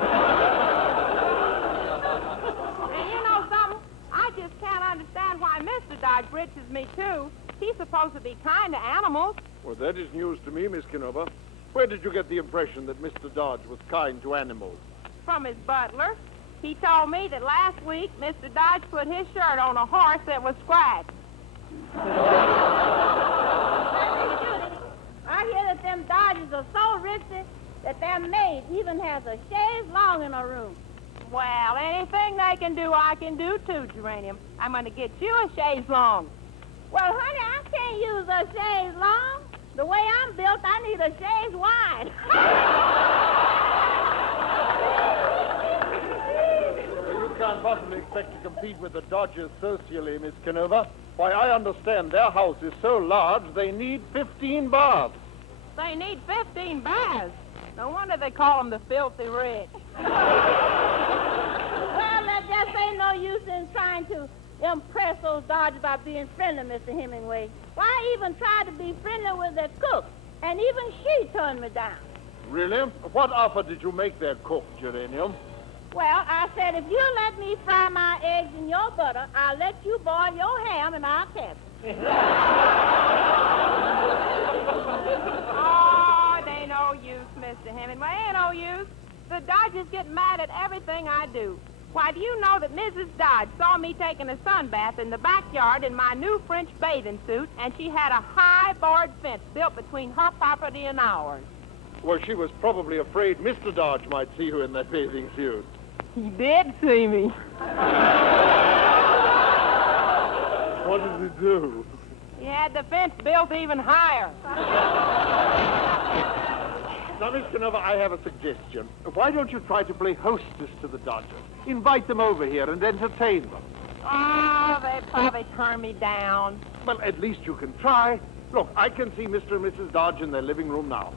you know something? I just can't understand why Mr. Dodge britches me, too. He's supposed to be kind to animals. Well, that is news to me, Miss CANOVA. Where did you get the impression that Mr. Dodge was kind to animals? From his butler. He told me that last week Mr. Dodge put his shirt on a horse that was scratched. I hear that them Dodgers are so ritzy that their maid even has a chaise longue in her room. Well, anything they can do, I can do too, Geranium. I'm going to get you a chaise longue. Well, honey, I can't use a chaise longue. The way I'm built, I need a chaise wide. You can't possibly expect to compete with the Dodgers socially, Miss CANOVA. Why, I understand their house is so large they need 15 baths. They need 15 baths. No wonder they call them the filthy rich. Well, there just ain't no use in trying to impress those Dodgers by being friendly, Mr. Hemingway. Why, I even tried to be friendly with their cook, and even she turned me down. Really? What offer did you make their cook, Geranium? Well, I said, if you let me fry my eggs in your butter, I'll let you boil your ham in our cabin. Oh, it ain't no use, Mr. Hemingway. Ain't no use. The Dodgers get mad at everything I do. Why, do you know that Mrs. Dodge saw me taking a sunbath in the backyard in my new French bathing suit, and she had a high board fence built between her property and ours? Well, she was probably afraid Mr. Dodge might see her in that bathing suit. He did see me. What did he do? He had the fence built even higher. Now, Miss Canova, I have a suggestion. Why don't you try to play hostess to the Dodgers? Invite them over here and entertain them. Oh, they probably turn me down. Well, at least you can try. Look, I can see Mr. and Mrs. Dodge in their living room now.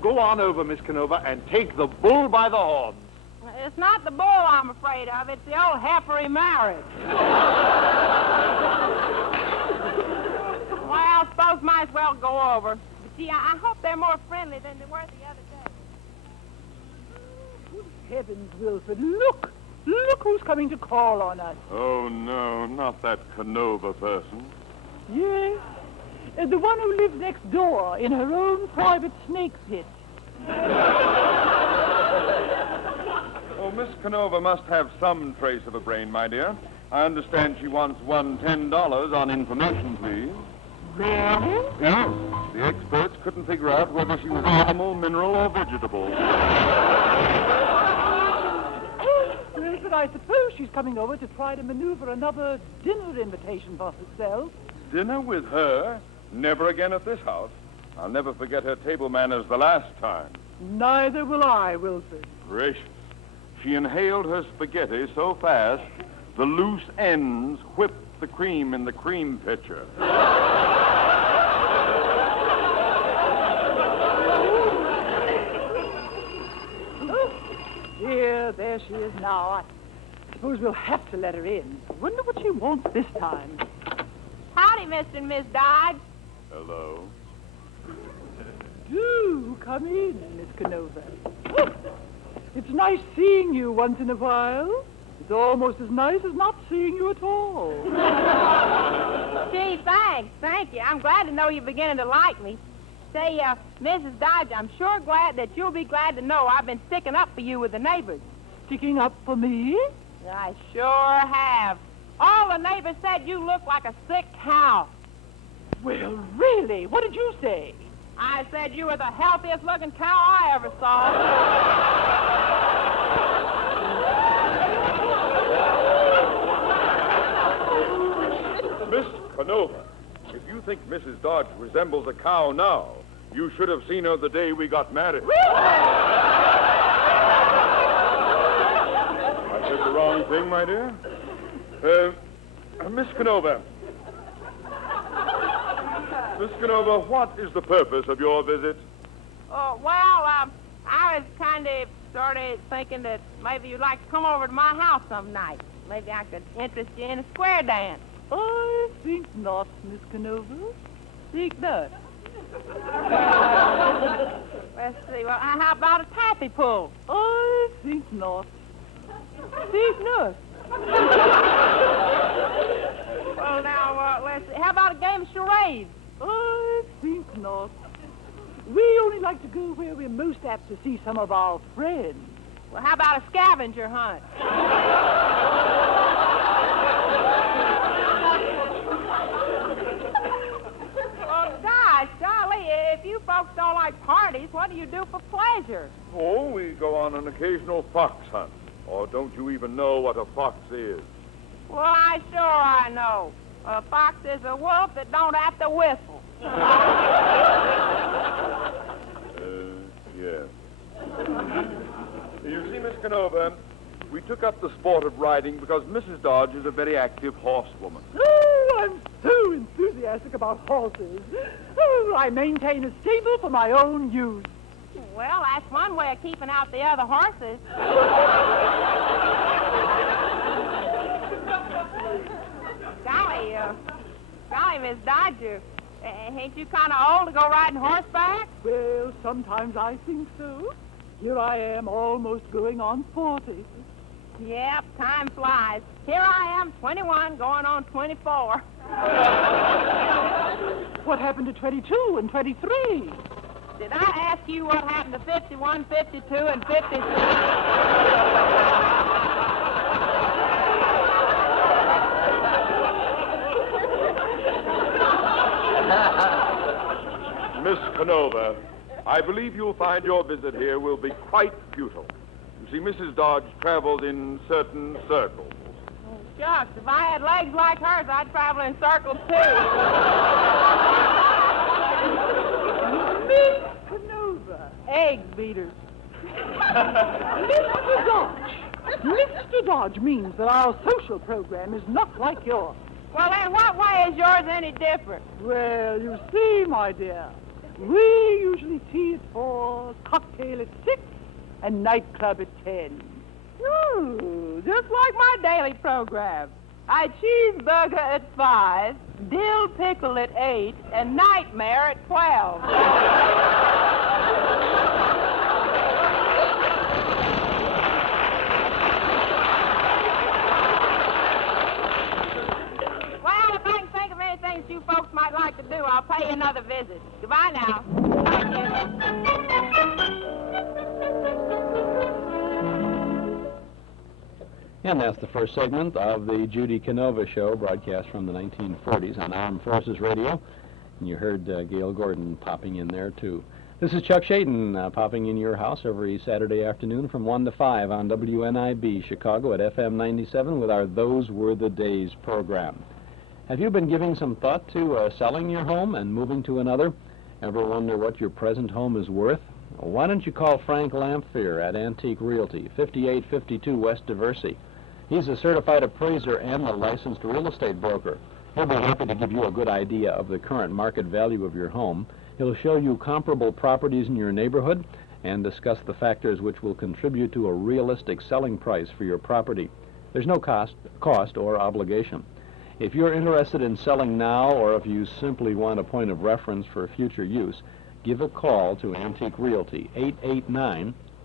Go on over, Miss Canova, and take the bull by the horns. It's not the bull I'm afraid of. It's the old heifer he married. Well, I suppose might as well go over. Gee, I hope they're more friendly than they were the other day. Good heavens, Wilfred, look! Look who's coming to call on us. Oh, no, not that Canova person. Yes, the one who lives next door in her own private snake pit. Oh, Miss Canova must have some trace of a brain, my dear. I understand she once won $10 on information, please. Really? Yes. The experts couldn't figure out whether she was animal, mineral, or vegetable. Well, but I suppose she's coming over to try to maneuver another dinner invitation for herself. Dinner with her? Never again at this house. I'll never forget her table manners the last time. Neither will I, Wilfred. Gracious. She inhaled her spaghetti so fast, the loose ends whipped the cream in the cream pitcher. Dear, there she is now. I suppose we'll have to let her in. I wonder what she wants this time. Howdy, Mr. and Miss Dodge. Hello. Do come in, Miss Canova. Oh, it's nice seeing you once in a while. It's almost as nice as not seeing you at all. Gee, thanks. Thank you. I'm glad to know you're beginning to like me. Say, Mrs. Dodge, I'm sure glad that you'll be glad to know I've been sticking up for you with the neighbors. Sticking up for me? I sure have. All the neighbors said you look like a sick cow. Well, really? What did you say? I said you were the healthiest looking cow I ever saw. Miss Canova, if you think Mrs. Dodge resembles a cow now, you should have seen her the day we got married. I said the wrong thing, my dear. Miss Canova. Miss Canova, what is the purpose of your visit? Oh, well, I was kind of sort of thinking that maybe you'd like to come over to my house some night. Maybe I could interest you in a square dance. I think not, Miss Canova. Think not. Let's see. Well, how about a taffy pull? I think not. Think not. Well, now, let's see. How about a game of charades? I think not. We only like to go where we're most apt to see some of our friends. Well, how about a scavenger hunt? Well, gosh, golly, if you folks don't like parties, what do you do for pleasure? Oh, we go on an occasional fox hunt. Or don't you even know what a fox is? Well, I know. A fox is a wolf that don't have to whistle. Yes. You see, Miss Canova, we took up the sport of riding because Mrs. Dodge is a very active horsewoman. Oh, I'm so enthusiastic about horses. Oh, I maintain a stable for my own use. Well, that's one way of keeping out the other horses. Golly, Miss Dodge, ain't you kind of old to go riding horseback? Well, sometimes I think so. Here I am, almost going on 40. Yep, time flies. Here I am, 21, going on 24. What happened to 22 and 23? Did I ask you what happened to 51, 52, and 53? Miss Canova, I believe you'll find your visit here will be quite futile. You see, Mrs. Dodge travels in certain circles. Oh, shucks, if I had legs like hers, I'd travel in circles, too. Miss Canova. Egg beaters. Mr. Dodge. Mr. Dodge means that our social program is not like yours. Well, in what way is yours any different? Well, you see, my dear, we usually tea at 4, cocktail at 6, and nightclub at 10. Ooh, just like my daily program. I cheeseburger at 5, dill pickle at 8, and nightmare at 12. Well, if I can think of anything that you folks might like to do, I'll pay you another visit. Goodbye now. Thank you. And that's the first segment of the Judy Canova Show, broadcast from the 1940s on Armed Forces Radio. And you heard Gale Gordon popping in there, too. This is Chuck Shaden popping in your house every Saturday afternoon from 1 to 5 on WNIB Chicago at FM 97 with our Those Were the Days program. Have you been giving some thought to selling your home and moving to another? Ever wonder what your present home is worth? Well, why don't you call Frank Lamphere at Antique Realty, 5852 West Diversey. He's a certified appraiser and a licensed real estate broker. He'll be happy to give you a good idea of the current market value of your home. He'll show you comparable properties in your neighborhood and discuss the factors which will contribute to a realistic selling price for your property. There's no cost or obligation. If you're interested in selling now, or if you simply want a point of reference for future use, give a call to Antique Realty,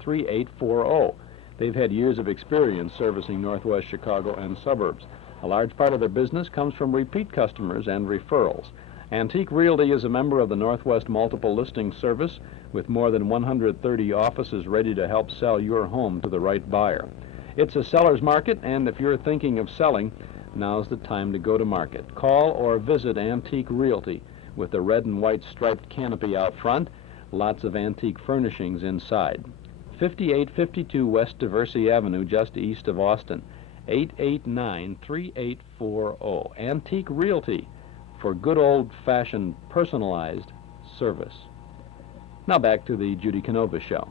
889-3840. They've had years of experience servicing Northwest Chicago and suburbs. A large part of their business comes from repeat customers and referrals. Antique Realty is a member of the Northwest Multiple Listing Service with more than 130 offices ready to help sell your home to the right buyer. It's a seller's market, and if you're thinking of selling, now's the time to go to market. Call or visit Antique Realty with the red and white striped canopy out front, lots of antique furnishings inside. 5852 West Diversey Avenue, just east of Austin. 889-3840. Antique Realty for good old-fashioned personalized service. Now back to the Judy Canova Show.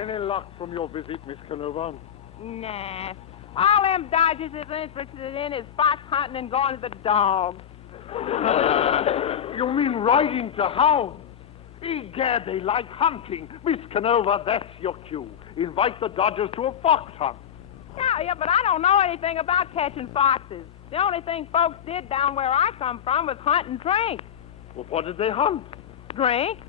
Any luck from your visit, Miss Canova? Nah. All them Dodgers is interested in is fox hunting and going to the dogs. You mean riding to hounds? Egad, they like hunting. Miss Canova, that's your cue. Invite the Dodgers to a fox hunt. Yeah, but I don't know anything about catching foxes. The only thing folks did down where I come from was hunt and drink. Well, what did they hunt? Drink?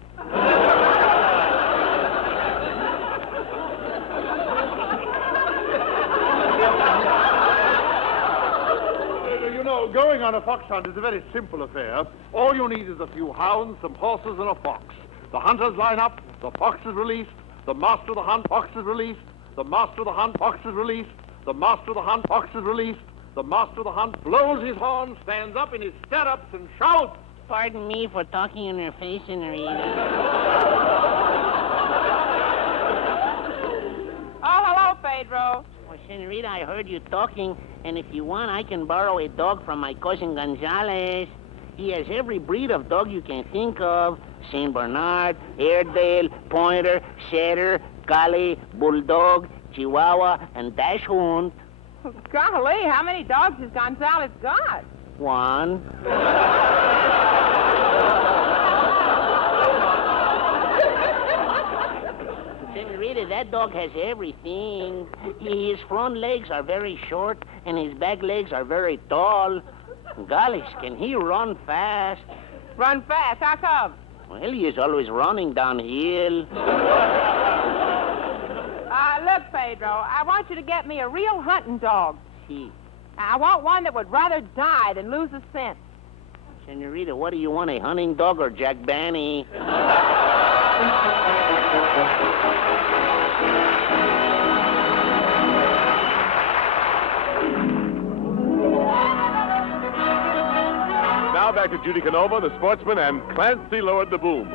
You know, going on a fox hunt is a very simple affair. All you need is a few hounds, some horses, and a fox. The hunters line up, the fox is released, the master of the hunt, fox is released, the master of the hunt, fox is released, the master of the hunt, fox is released, the master of the hunt blows his horn, stands up in his stirrups, and shouts. Pardon me for talking in your face, Senorita. Oh, hello, Pedro. Well, Senorita, I heard you talking, and if you want, I can borrow a dog from my cousin Gonzalez. He has every breed of dog you can think of. St. Bernard, Airedale, Pointer, Setter, Collie, Bulldog, Chihuahua, and Dachshund. Golly, how many dogs has Gonzalez got? One. Senorita, that dog has everything. His front legs are very short, and his back legs are very tall. Golly, can he run fast? Run fast? How come? Well, he is always running downhill. Look, Pedro, I want you to get me a real hunting dog. See. I want one that would rather die than lose a scent. Senorita, what do you want, a hunting dog or Jack Benny? Now back to Judy Canova, the Sportsman, and Clancy lowered the boom.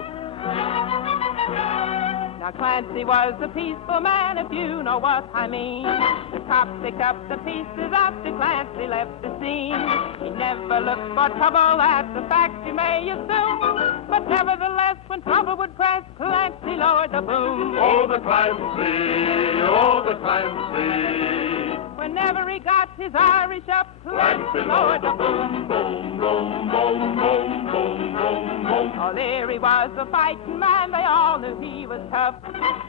Now, Clancy was a peaceful man, if you know what I mean. The cops picked up the pieces after Clancy left the scene. He never looked for trouble, that's a fact you may assume. But nevertheless, when trouble would press, Clancy lowered the boom. Oh, the Clancy, oh, the Clancy. Whenever he got his Irish up, Clancy lowered the boom. Boom, boom, boom, boom, boom, boom, boom. Oh, there he was, a fighting man, they all knew he was tough.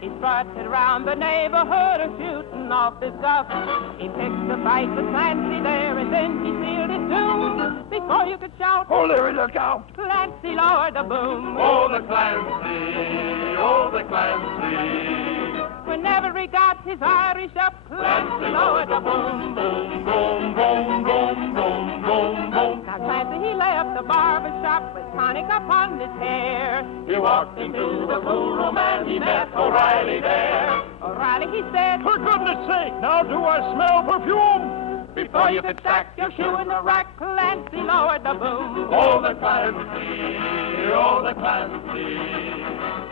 He strutted around the neighborhood a shooting off his guff. He picked a fight with Clancy there, and then he sealed his doom. Before you could shout, Oh, Larry, look out! Clancy lowered the boom. Oh, the Clancy, oh, the Clancy. Whenever he got his Irish up, Clancy lowered the boom. Boom, boom, boom, boom, boom, boom, boom. Now Clancy, he left the barber shop with tonic upon his hair. He walked into the blue room and he met O'Reilly there. O'Reilly, he said, For goodness sake, now do I smell perfume? before you could stack your shoe in the rack, Clancy lowered the boom. Oh, the Clancy, oh, the Clancy.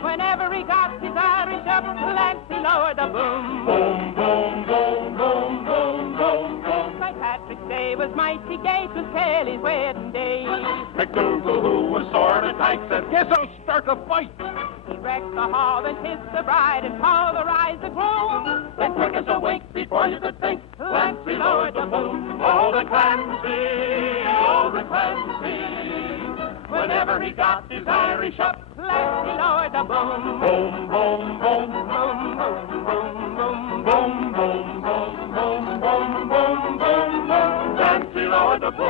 Whenever he got his Irish up, Clancy lowered the boom. Boom, boom, boom, boom, boom, boom, boom. St. Patrick's Day was mighty gay, 'twas Kelly's wedding day. McDougal, who was sort of tight, said, Guess I'll start a fight. He wrecked the hall, then kissed the bride and pulverized the groom. Then quick as a wink, before you could think, Clancy lowered the boom. Oh, the Clancy, oh, the Clancy. Whenever he got his Irish up, Clancy lowered the boom. Boom, boom, boom, boom, boom, boom, boom, boom, boom, boom, boom, boom, boom, boom, boom. Clancy lowered the boom.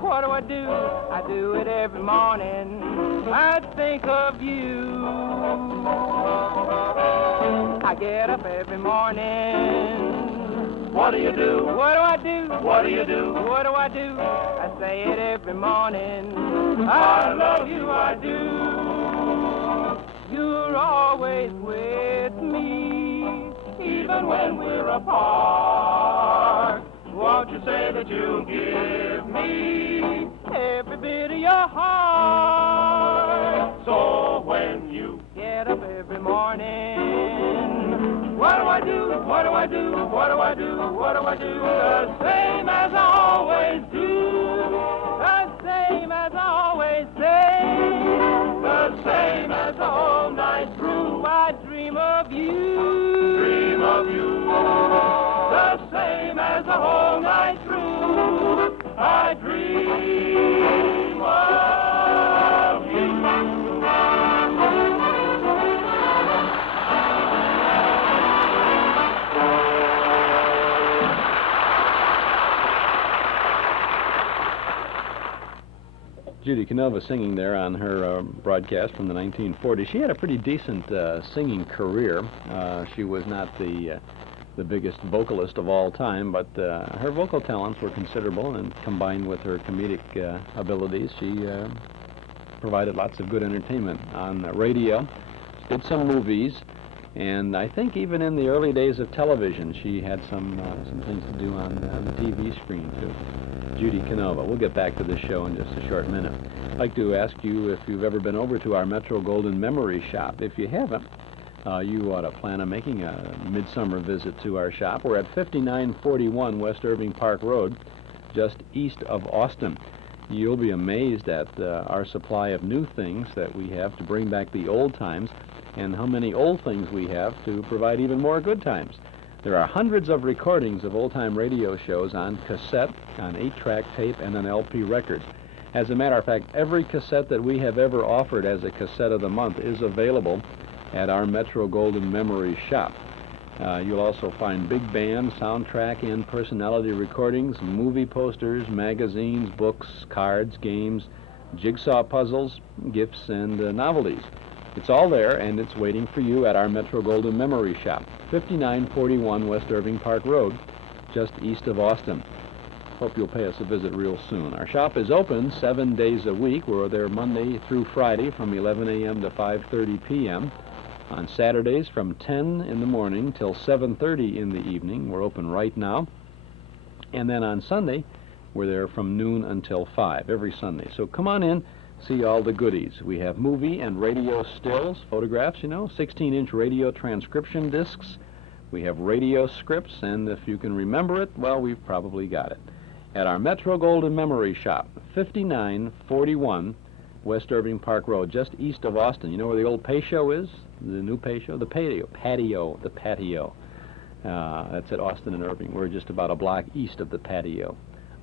What do I do? I do it every morning. I think of you. I get up every morning. What do you do? What do I do? What do you do? What do I do? I say it every morning. I love you, I do. You're always with me, even when we're apart. Won't you say that you'll give me every bit of your heart? So when you get up every morning, what do I do? What do I do? What do I do? What do I do? The same as I always do. The same as I always say. The same as the whole night through. I dream of you. Dream of you. The same as the whole night through, I dream of you. Judy Canova singing there on her broadcast from the 1940s. She had a pretty decent singing career. She was not the biggest vocalist of all time, but her vocal talents were considerable, and combined with her comedic abilities, she provided lots of good entertainment on radio. She did some movies, and I think even in the early days of television, she had some things to do on the TV screen too. Judy Canova. We'll get back to this show in just a short minute. I'd like to ask you if you've ever been over to our Metro Golden Memory Shop. If you haven't, you ought to plan on making a midsummer visit to our shop. We're at 5941 West Irving Park Road, just east of Austin. You'll be amazed at our supply of new things that we have to bring back the old times, and how many old things we have to provide even more good times. There are hundreds of recordings of old-time radio shows on cassette, on 8-track tape, and on LP records. As a matter of fact, every cassette that we have ever offered as a cassette of the month is available at our Metro-Goldwyn Memory shop. You'll also find big band, soundtrack, and personality recordings, movie posters, magazines, books, cards, games, jigsaw puzzles, gifts, and novelties. It's all there, and it's waiting for you at our Metro-Goldwyn Memory shop, 5941 West Irving Park Road, just east of Austin. Hope you'll pay us a visit real soon. Our shop is open 7 days a week. We're there Monday through Friday from 11 a.m. to 5:30 p.m. On Saturdays from 10 in the morning till 7:30 in the evening. We're open right now. And then on Sunday, we're there from noon until 5 every Sunday. So come on in, see all the goodies. We have movie and radio stills, photographs, 16-inch radio transcription discs. We have radio scripts, and if you can remember it, well, we've probably got it. At our Metro-Goldwyn Memory shop, 5941 West Irving Park Road, just east of Austin. You know where the old pay show is? The new pay show? The patio. That's at Austin and Irving. We're just about a block east of the patio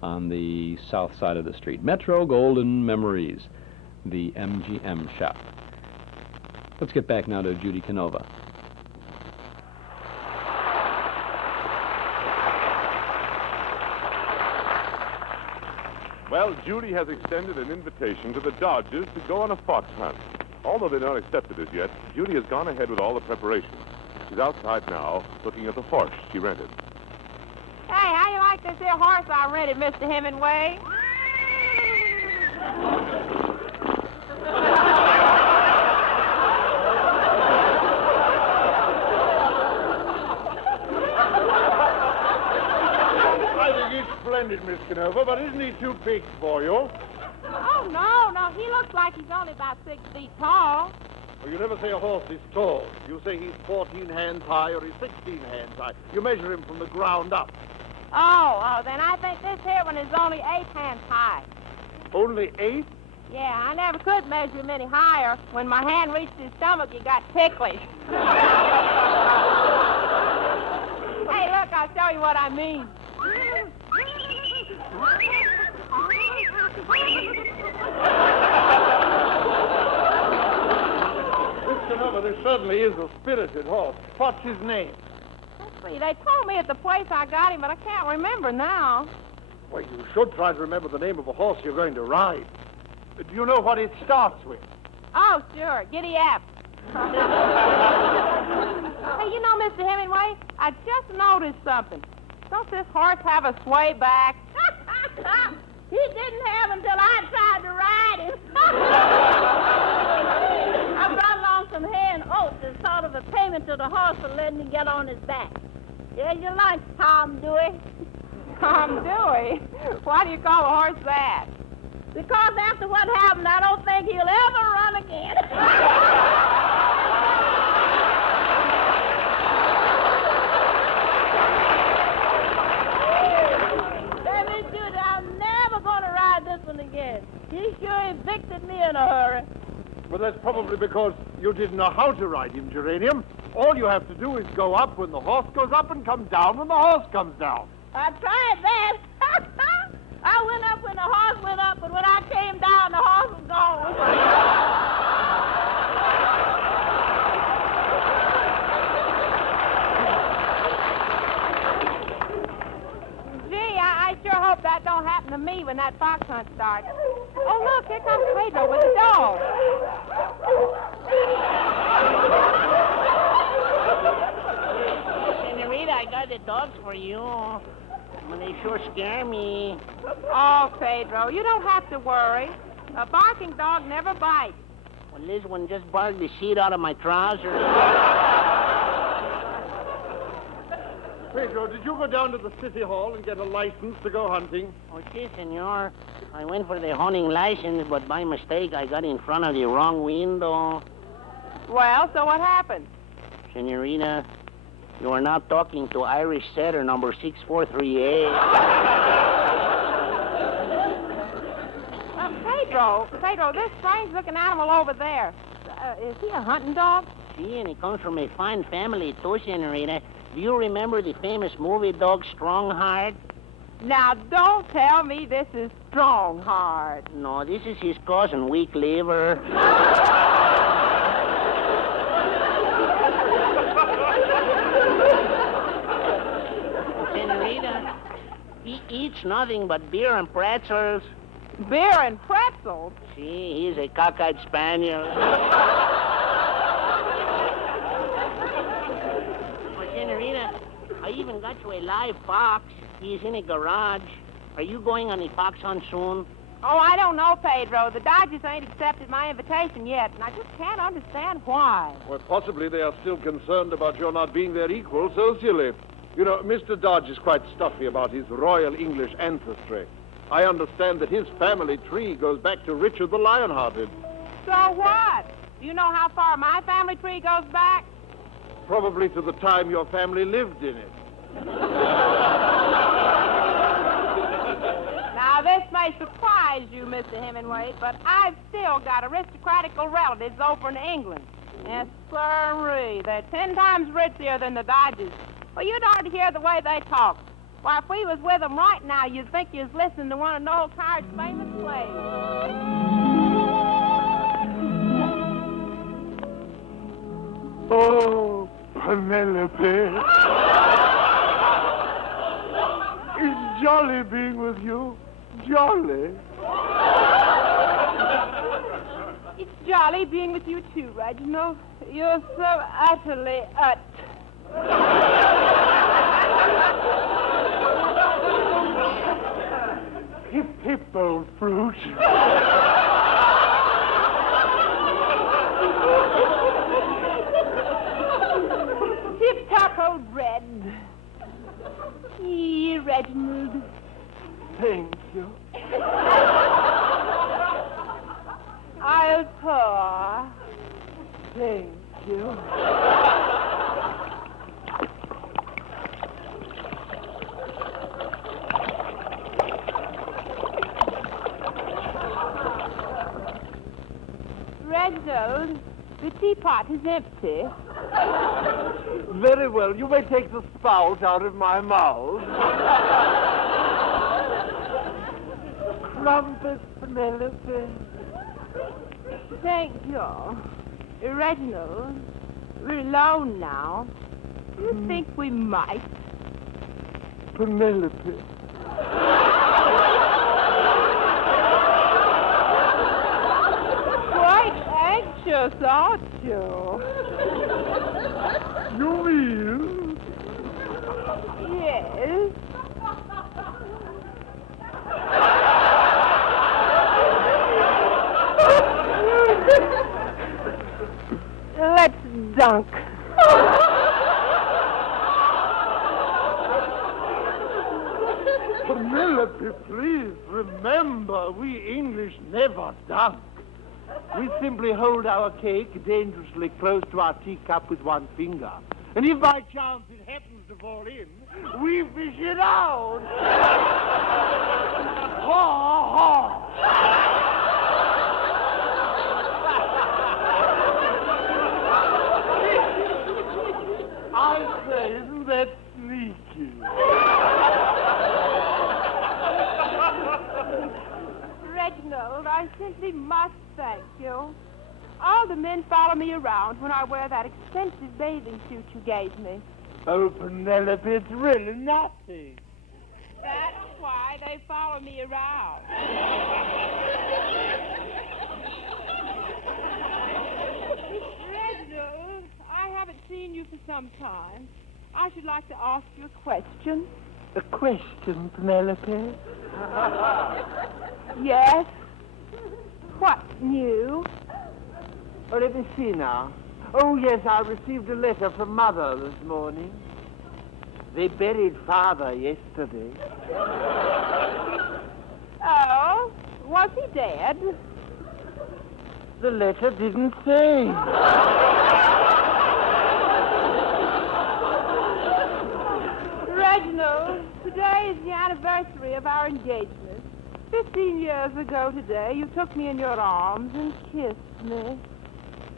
on the south side of the street. Metro-Goldwyn Memories, the MGM shop. Let's get back now to Judy CANOVA. Well, Judy has extended an invitation to the Dodgers to go on a fox hunt. Although they've not accepted it yet, Judy has gone ahead with all the preparations. She's outside now, looking at the horse she rented. Hey, how you like this here horse I rented, Mr. Hemingway? Splendid, Miss CANOVA, but isn't he too big for you? Oh, no. He looks like he's only about 6 feet tall. Well, you never say a horse is tall. You say he's 14 hands high or he's 16 hands high. You measure him from the ground up. Oh, then I think this here one is only 8 hands high. Only 8? Yeah, I never could measure him any higher. When my hand reached his stomach, he got ticklish. Hey, look, I'll show you what I mean. Miss CANOVA, there certainly is a spirited horse. What's his name? They told me at the place I got him, but I can't remember now. Well, you should try to remember the name of a horse you're going to ride. Do you know what it starts with? Oh, sure. Giddy up. Hey, you know, Mr. Hemingway, I just noticed something. Don't this horse have a sway back? He didn't have until I tried to ride him. I brought along some hay and oats as sort of a payment to the horse for letting me get on his back. Yeah, you like Tom Dewey? Tom Dewey? Why do you call a horse that? Because after what happened, I don't think he'll ever run again. Let me do it. I'm never going to ride this one again. He sure evicted me in a hurry. Well, that's probably because you didn't know how to ride him, Geranium. All you have to do is go up when the horse goes up and come down when the horse comes down. I tried that. I went up when the horse went up, but when I came down, the horse was gone. Gee, I sure hope that don't happen to me when that fox hunt starts. Oh, look, here comes Pedro with the dog. Senorita, I got the dogs for you. Well, they sure scare me. Oh, Pedro, you don't have to worry. A barking dog never bites. Well, this one just barked the shit out of my trousers. Pedro, did you go down to the city hall and get a license to go hunting? Oh, si, senor. I went for the hunting license, but by mistake, I got in front of the wrong window. Well, so what happened? Senorita, you are now talking to Irish setter number 6438. Pedro, this strange-looking animal over there, is he a hunting dog? See, and he comes from a fine family, too, Senorita. Do you remember the famous movie dog Strongheart? Now, don't tell me this is Strongheart. No, this is his cousin, Weak Liver. Senorita, he eats nothing but beer and pretzels. Beer and pretzels? See, he's a cockeyed spaniel. Well, Senorita, I even got you a live fox. He's in a garage. Are you going on a fox hunt soon? Oh, I don't know, Pedro. The Dodgers ain't accepted my invitation yet, and I just can't understand why. Well, possibly they are still concerned about your not being their equal socially. You know, Mr. Dodge is quite stuffy about his Royal English ancestry. I understand that his family tree goes back to Richard the Lionhearted. So what? Do you know how far my family tree goes back? Probably to the time your family lived in it. Now, this may surprise you, Mr. Hemingway, but I've still got aristocratical relatives over in England. Yes, sirree. They're 10 times richer than the Dodgers. Well, you'd ought to hear the way they talk. Why, if we was with them right now, you'd think you was listening to one of Noel Coward's famous plays. Oh, Penelope. It's jolly being with you. Jolly. It's jolly being with you, too, Reginald. You're so utterly Hip, hip, old fruit. Tip-top, old Red. Reginald. Thank you. I'll pour. Thank you. Reginald, the teapot is empty. Very well. You may take the spout out of my mouth. Crumpet, Penelope. Thank you. Reginald, we're alone now. Do you think we might? Penelope. Quite anxious, aren't you? You will? Yes. Let's dunk. Penelope, please remember, we English never dunk. We simply hold our cake dangerously close to our teacup with one finger. And if by chance it happens to fall in, we fish it out. Ha, ha. I say, isn't that sneaky? Reginald, I simply must thank you. All the men follow me around when I wear that expensive bathing suit you gave me. Oh, Penelope, it's really nothing. That's why they follow me around. Reginald, I haven't seen you for some time. I should like to ask you a question. A question, Penelope? Yes? What's new? Oh, let me see now. Oh, yes, I received a letter from Mother this morning. They buried Father yesterday. Oh? Was he dead? The letter didn't say. Reginald, today is the anniversary of our engagement. 15 years ago today, you took me in your arms and kissed me.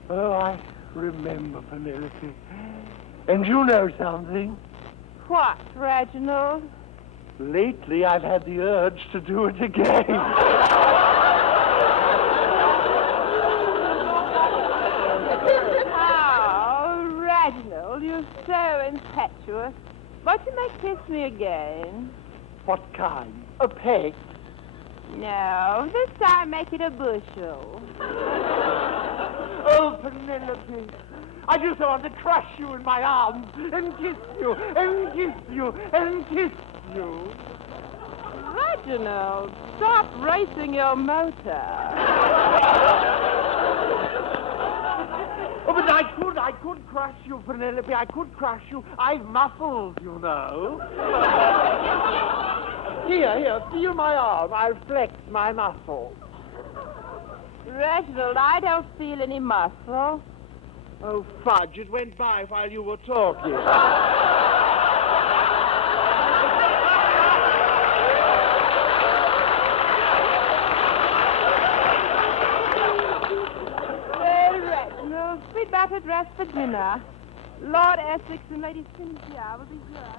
Oh, I remember, Penelope. And you know something? What, Reginald? Lately, I've had the urge to do it again. Oh, Reginald, you're so impetuous. Won't you make kiss me again? What kind? A peg? No, this time make it a bushel. Oh, Penelope, I just want to crush you in my arms and kiss you and kiss you and kiss you. Reginald, stop racing your motor. Oh, but I could crush you, Penelope. I could crush you. I've muscles, you know. Here, feel my arm. I'll flex my muscle. Reginald, I don't feel any muscle. Oh, fudge, it went by while you were talking. Well, Reginald, we'd better dress for dinner. Lord Essex and Lady Cynthia will be here.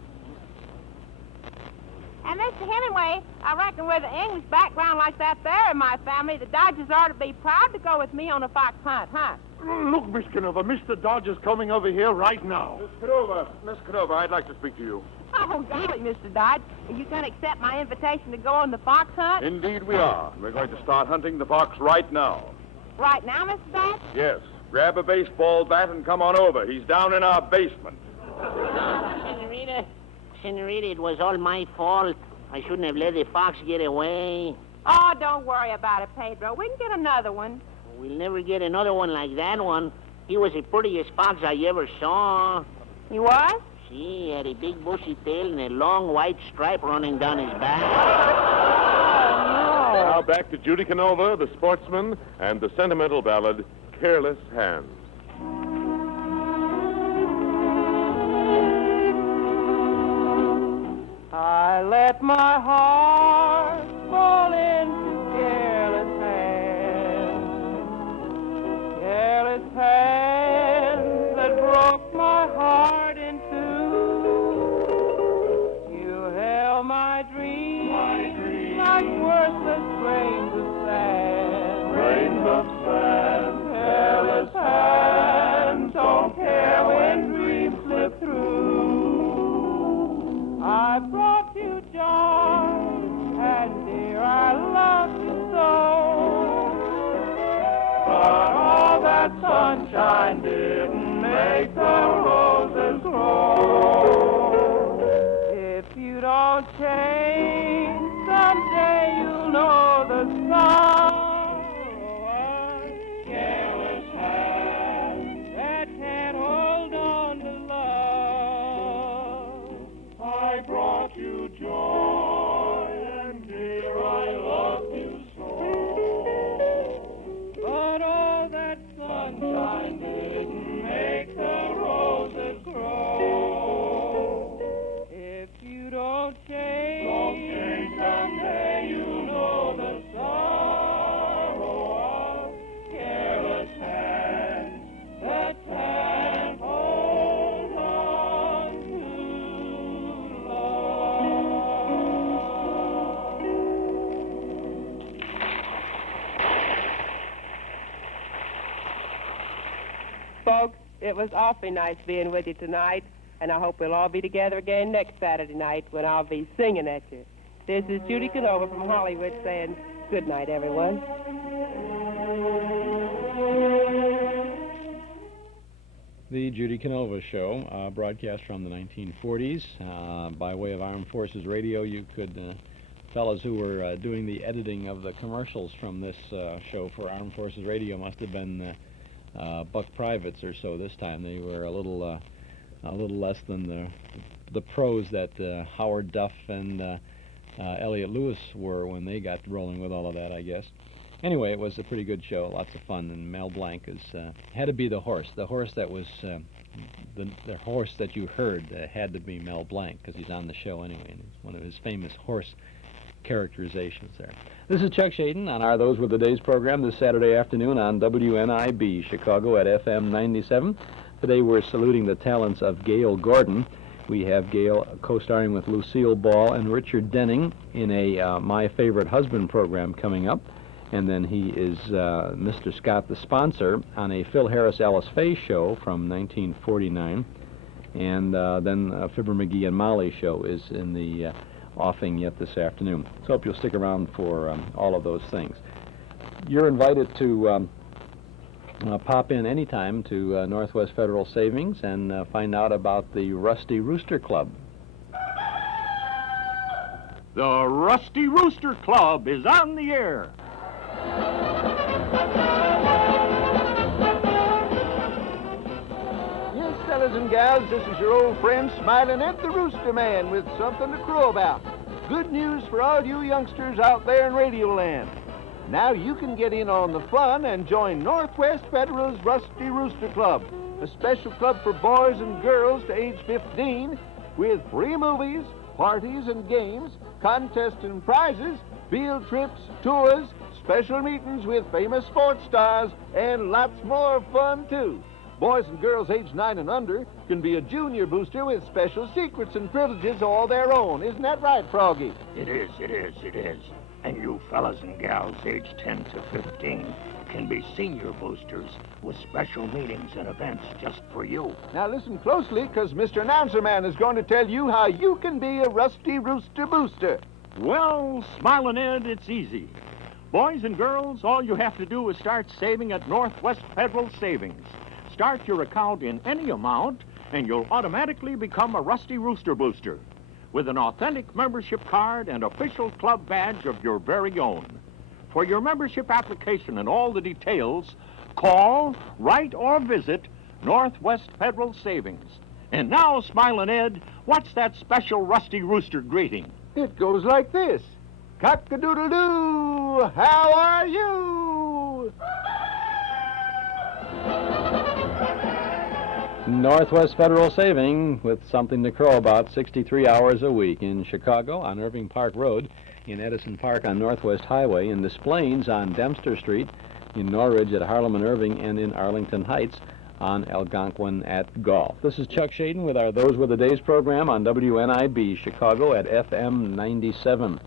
And Mr. Hemingway, I reckon with an English background like that there in my family, the Dodgers ought to be proud to go with me on a fox hunt, huh? Look, Miss Canova, Mr. Dodger's coming over here right now. Miss Canova, I'd like to speak to you. Oh, golly, Mr. Dodge. Are you going to accept my invitation to go on the fox hunt? Indeed we are. We're going to start hunting the fox right now. Right now, Mr. Dodge? Yes. Grab a baseball bat and come on over. He's down in our basement. Senorita, it was all my fault. I shouldn't have let the fox get away. Oh, don't worry about it, Pedro. We can get another one. We'll never get another one like that one. He was the prettiest fox I ever saw. He was? He had a big bushy tail and a long white stripe running down his back. Now back to Judy Canova, the Sportsman, and the sentimental ballad, Careless Hands. I let my heart fall into careless hands that broke my heart in two. You held my dreams like worthless grains of sand. Careless hands don't care when dreams slip through. I brought you joy, and dear, I love you so. But all that sunshine didn't make the roses grow. If you don't change, someday you'll know the sorrow of careless hands that can't hold on to love. I brought you joy, and dear, I love you so. But all that sunshine didn't make the roses grow. If you don't change, someday you'll know the sorrow of careless hands that can't hold on to Folks, it was awfully nice being with you tonight, and I hope we'll all be together again next Saturday night when I'll be singing at you. This is Judy Canova from Hollywood saying good night, everyone. The Judy Canova Show, broadcast from the 1940s. By way of Armed Forces Radio, you could, fellows who were doing the editing of the commercials from this show for Armed Forces Radio must have been buck privates or so this time. They were a little less than the pros that Howard Duff and Elliot Lewis were when they got rolling with all of that, I guess. Anyway, it was a pretty good show, lots of fun, and Mel Blanc had to be the horse that was the horse that you heard had to be Mel Blanc because he's on the show anyway, and it's one of his famous horse characterizations there. This is Chuck Shaden on Are Those Were the Days program this Saturday afternoon on WNIB Chicago at FM 97. Today we're saluting the talents of Gale Gordon. We have Gale co-starring with Lucille Ball and Richard Denning in a My Favorite Husband program coming up. And then he is Mr. Scott, the sponsor, on a Phil Harris Alice Faye show from 1949. And then Fibber, McGee, and Molly show is in the offing yet this afternoon. So hope you'll stick around for all of those things. You're invited to pop in anytime to Northwest Federal Savings and find out about the Rusty Rooster Club. The Rusty Rooster Club is on the air. Yes, fellas and gals, this is your old friend Smiling at the Rooster Man with something to crow about. Good news for all you youngsters out there in Radio Land. Now you can get in on the fun and join Northwest Federal's Rusty Rooster Club, a special club for boys and girls to age 15 with free movies, parties and games, contests and prizes, field trips, tours, special meetings with famous sports stars, and lots more fun, too. Boys and girls aged 9 and under can be a junior booster with special secrets and privileges all their own. Isn't that right, Froggy? It is. And you fellas and gals aged 10 to 15 can be senior boosters with special meetings and events just for you. Now listen closely, because Mr. Announcer Man is going to tell you how you can be a Rusty Rooster booster. Well, Smilin' Ed, it's easy. Boys and girls, all you have to do is start saving at Northwest Federal Savings. Start your account in any amount, and you'll automatically become a Rusty Rooster booster with an authentic membership card and official club badge of your very own. For your membership application and all the details, call, write, or visit Northwest Federal Savings. And now, Smilin' Ed, what's that special Rusty Rooster greeting? It goes like this. Cock-a-doodle-doo, how are you? Northwest Federal Saving with something to crow about 63 hours a week in Chicago on Irving Park Road, in Edison Park on Northwest Highway, in Des Plaines on Dempster Street, in Norridge at Harlem and Irving, and in Arlington Heights on Algonquin at Golf. This is Chuck Shaden with our Those Were the Days program on WNIB Chicago at FM 97.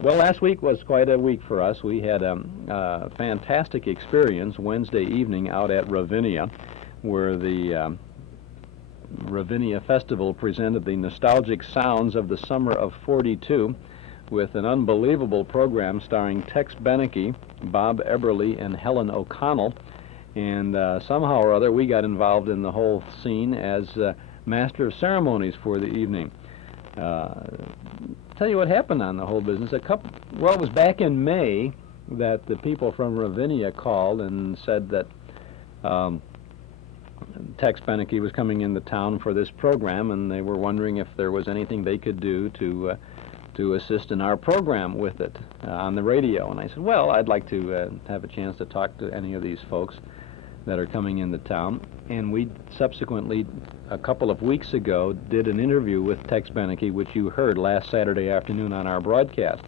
Well, last week was quite a week for us. We had a fantastic experience Wednesday evening out at Ravinia, where the Ravinia Festival presented the nostalgic sounds of the summer of '42 with an unbelievable program starring Tex Beneke, Bob Eberly, and Helen O'Connell. And somehow or other, we got involved in the whole scene as master of ceremonies for the evening. Tell you what happened on the whole business. It was back in May that the people from Ravinia called and said that Tex Beneke was coming into town for this program, and they were wondering if there was anything they could do to assist in our program with it on the radio. And I said, well, I'd like to have a chance to talk to any of these folks that are coming into town. And we subsequently, a couple of weeks ago, did an interview with Tex Beneke, which you heard last Saturday afternoon on our broadcast.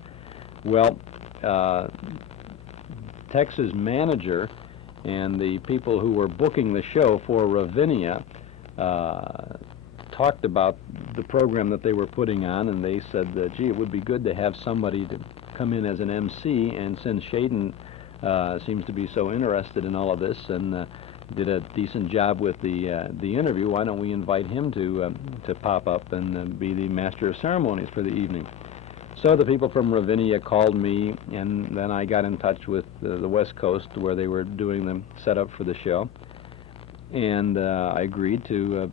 Well, Tex's manager and the people who were booking the show for Ravinia talked about the program that they were putting on, and they said, gee, it would be good to have somebody to come in as an MC, and since Shaden seems to be so interested in all of this and did a decent job with the interview, why don't we invite him to pop up and be the master of ceremonies for the evening? So the people from Ravinia called me, and then I got in touch with the West Coast where they were doing the setup for the show, and I agreed to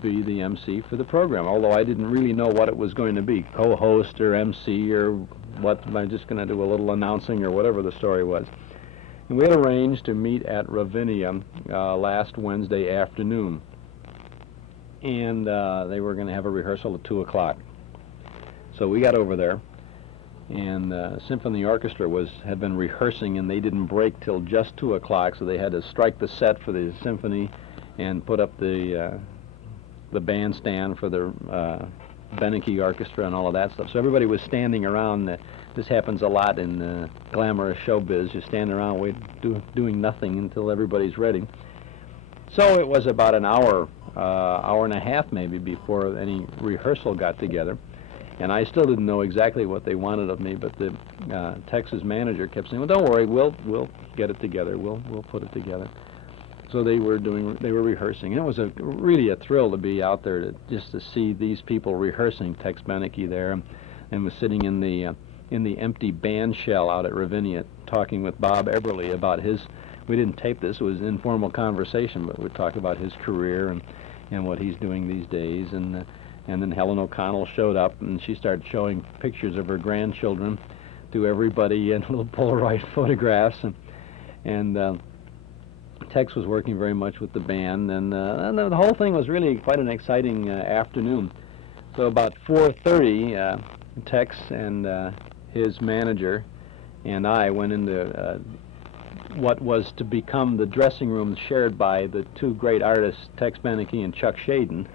be the MC for the program, although I didn't really know what it was going to be, co-host or MC or what. Am I just going to do a little announcing or whatever the story was? And we had arranged to meet at Ravinia last Wednesday afternoon, and they were going to have a rehearsal at 2 o'clock. So we got over there, and Symphony Orchestra had been rehearsing, and they didn't break till just 2 o'clock, so they had to strike the set for the symphony and put up the bandstand for the Beneke Orchestra and all of that stuff. So everybody was standing around. This happens a lot in glamorous showbiz. You stand around doing nothing until everybody's ready. So it was about an hour, hour and a half maybe before any rehearsal got together. And I still didn't know exactly what they wanted of me, but the Texas manager kept saying, "Well, don't worry, we'll get it together. We'll put it together." So they were rehearsing, and it was really a thrill to be out there just to see these people rehearsing. Tex Beneke there, and was sitting in the empty band shell out at Ravinia, talking with Bob Eberly about his. We didn't tape this; it was informal conversation, but we'd talk about his career and what he's doing these days. And then Helen O'Connell showed up, and she started showing pictures of her grandchildren to everybody in little Polaroid photographs. And Tex was working very much with the band, and the whole thing was really quite an exciting afternoon. So about 4:30, Tex and his manager and I went into what was to become the dressing room shared by the two great artists, Tex Beneke and Chuck Shaden.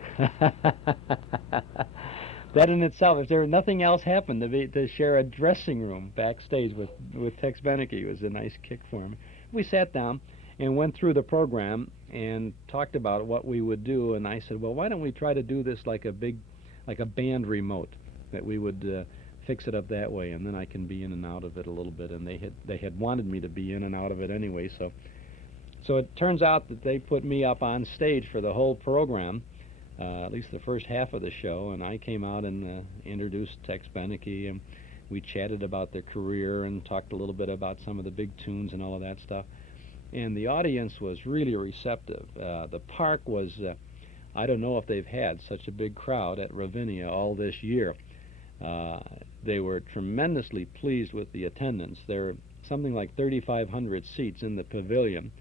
That in itself, if there was nothing else happened, to share a dressing room backstage with Tex Beneke was a nice kick for him. We sat down and went through the program and talked about what we would do, and I said, well, why don't we try to do this like a band remote, that we would fix it up that way, and then I can be in and out of it a little bit. And they had wanted me to be in and out of it anyway, so it turns out that they put me up on stage for the whole program, at least the first half of the show, and I came out and introduced Tex Beneke, and we chatted about their career and talked a little bit about some of the big tunes and all of that stuff. And the audience was really receptive. The park was, I don't know if they've had such a big crowd at Ravinia all this year. They were tremendously pleased with the attendance. There were something like 3,500 seats in the pavilion,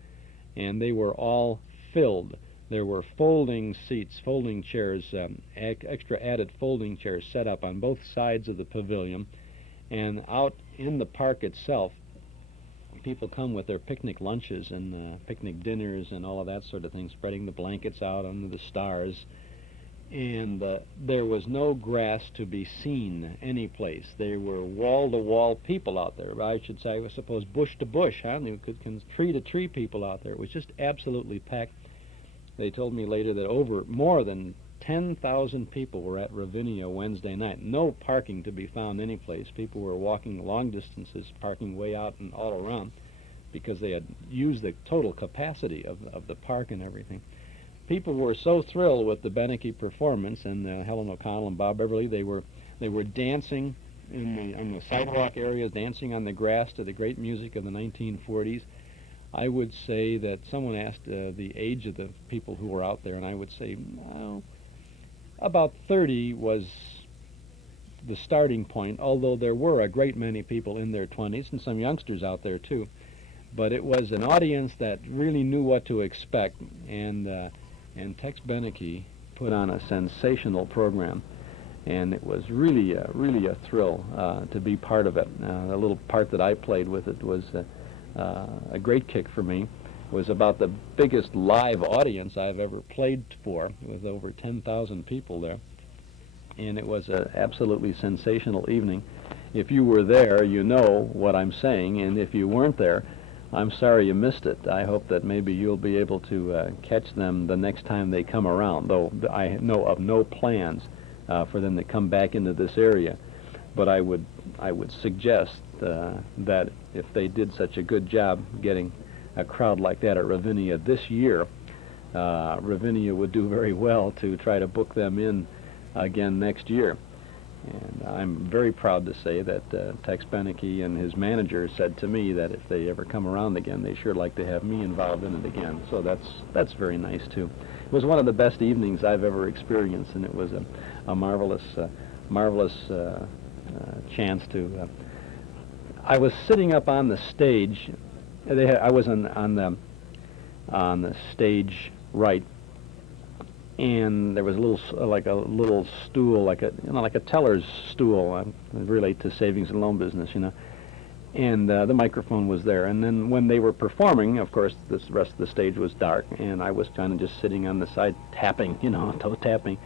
and they were all filled. There were folding seats, folding chairs, extra added folding chairs set up on both sides of the pavilion. And out in the park itself, people come with their picnic lunches and picnic dinners and all of that sort of thing, spreading the blankets out under the stars. And there was no grass to be seen any place. There were wall-to-wall people out there. I should say, I suppose, bush to bush, huh? You could tree-to-tree people out there. It was just absolutely packed. They told me later that more than 10,000 people were at Ravinia Wednesday night. No parking to be found any place. People were walking long distances, parking way out and all around, because they had used the total capacity of the park and everything. People were so thrilled with the Beneke performance, and Helen O'Connell and Bob Eberly, they were dancing on the sidewalk areas, dancing on the grass to the great music of the 1940s. I would say that someone asked the age of the people who were out there, and I would say, well, about 30 was the starting point, although there were a great many people in their 20s and some youngsters out there too. But it was an audience that really knew what to expect, and Tex Beneke put on a sensational program, and it was really a thrill to be part of it. The little part that I played with it was a great kick for me. It was about the biggest live audience I've ever played for, with over 10,000 people there, and it was an absolutely sensational evening. If you were there, you know what I'm saying, and if you weren't there, I'm sorry you missed it. I hope that maybe you'll be able to catch them the next time they come around, though I know of no plans for them to come back into this area. But I would suggest that if they did such a good job getting a crowd like that at Ravinia this year, Ravinia would do very well to try to book them in again next year. And I'm very proud to say that Tex Beneke and his manager said to me that if they ever come around again, they sure like to have me involved in it again. So that's very nice too. It was one of the best evenings I've ever experienced, and it was a marvelous chance to. I was sitting up on the stage. I was on the stage right. And there was a little stool, like a teller's stool. Relate to savings and loan business, you know. And the microphone was there. And then when they were performing, of course, the rest of the stage was dark, and I was kind of just sitting on the side, tapping, you know, toe tapping.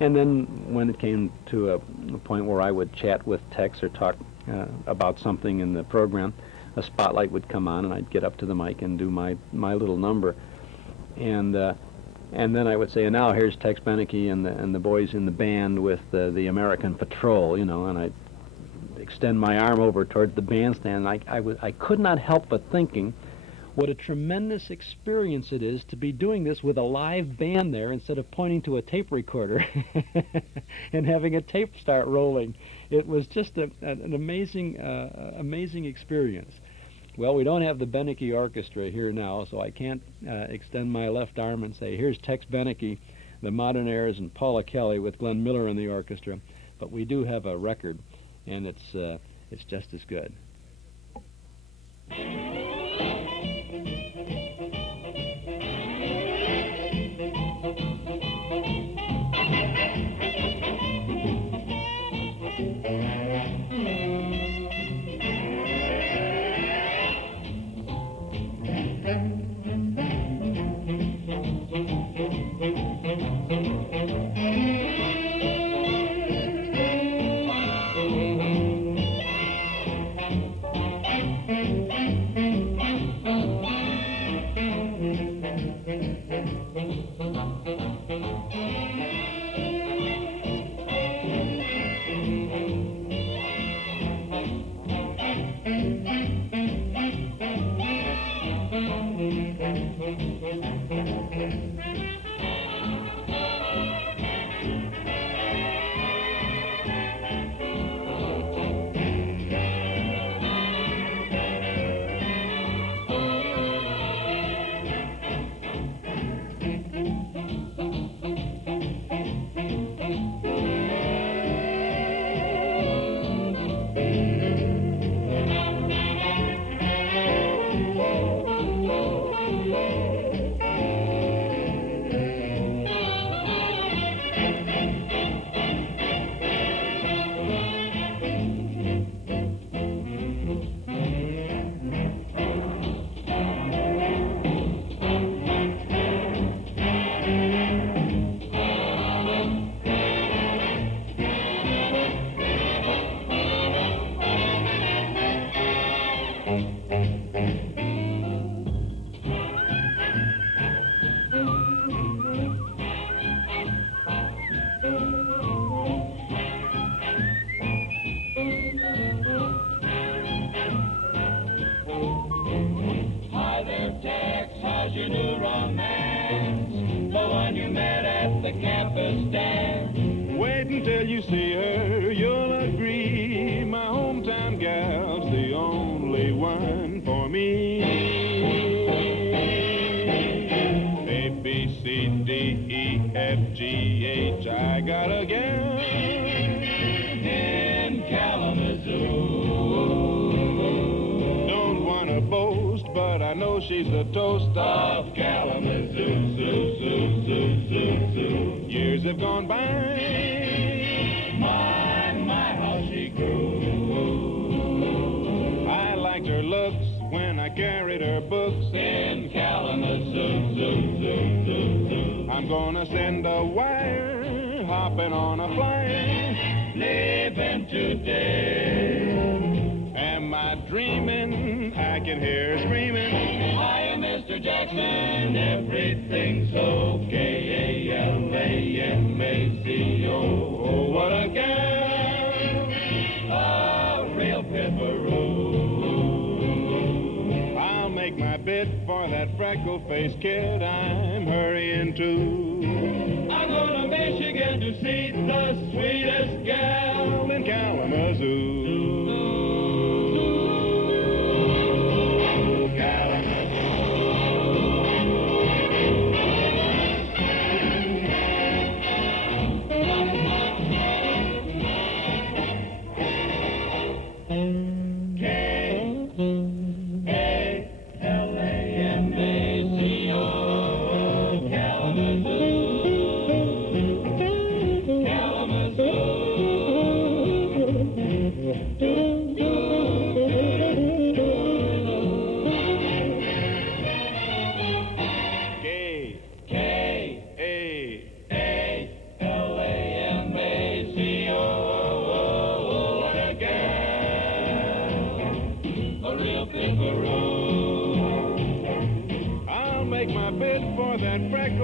And then when it came to a point where I would chat with Tex or talk about something in the program, a spotlight would come on, and I'd get up to the mic and do my little number. And then I would say, and now here's Tex Beneke and the boys in the band with the American Patrol, you know, and I'd extend my arm over towards the bandstand. I could not help but thinking what a tremendous experience it is to be doing this with a live band there instead of pointing to a tape recorder and having a tape start rolling. It was just an amazing experience. Well, we don't have the Beneke Orchestra here now, so I can't extend my left arm and say, here's Tex Beneke, the Modern Airs, and Paula Kelly with Glenn Miller in the orchestra. But we do have a record, and it's just as good. She's the toast of Kalamazoo, zoo, zoo, zoo, zoo, zoo. Years have gone by. My, how she grew. I liked her looks when I carried her books in Kalamazoo, zoo, zoo, zoo, zoo. I'm gonna send a wire, hopping on a flyer, living today. Am I dreaming? I can hear her screaming. Mr. Jackson, everything's okay. A-L-A-M-A-Z-O. Oh, what a gal, a real pipperoo. I'll make my bid for that freckle-faced kid I'm hurrying to. I'm going to Michigan to see the sweetest gal in Kalamazoo.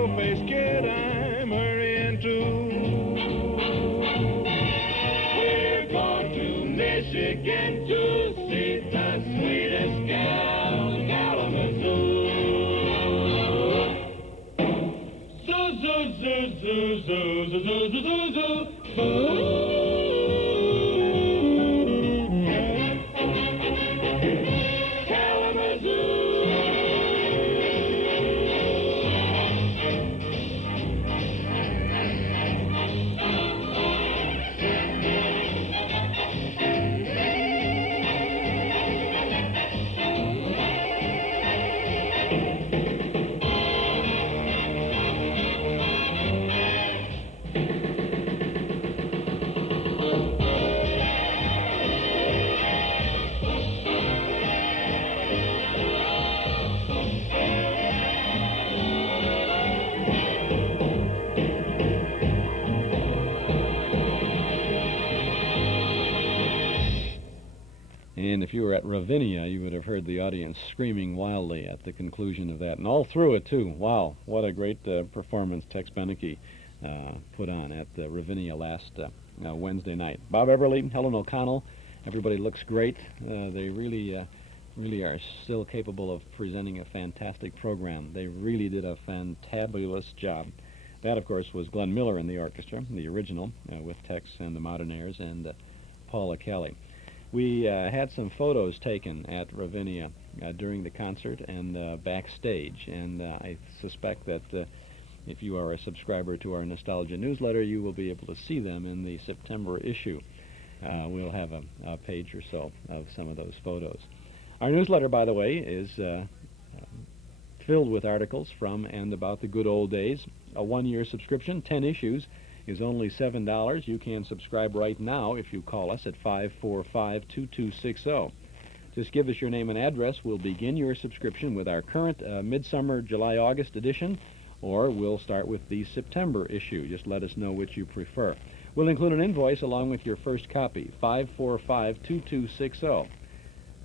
pale-faced kid I'm hurrying to. We're going to Michigan to see the sweetest gal in Kalamazoo. Zoo, zoo, zoo, zoo, zoo, zoo, zoo, zoo, zoo, zoo. And if you were at Ravinia, you would have heard the audience screaming wildly at the conclusion of that. And all through it, too. Wow, what a great performance Tex Beneke put on at Ravinia last Wednesday night. Bob Everly, Helen O'Connell, everybody looks great. They really are still capable of presenting a fantastic program. They really did a fantabulous job. That, of course, was Glenn Miller in the orchestra, the original, with Tex and the Modernaires and Paula Kelly. We had some photos taken at Ravinia during the concert and backstage, and I suspect that if you are a subscriber to our Nostalgia newsletter, you will be able to see them in the September issue. We'll have a page or so of some of those photos. Our newsletter, by the way, is filled with articles from and about the good old days. A one-year subscription, 10 issues, is only $7. You can subscribe right now if you call us at 545-2260. Just give us your name and address. We'll begin your subscription with our current Midsummer July-August edition, or we'll start with the September issue. Just let us know which you prefer. We'll include an invoice along with your first copy, 545-2260.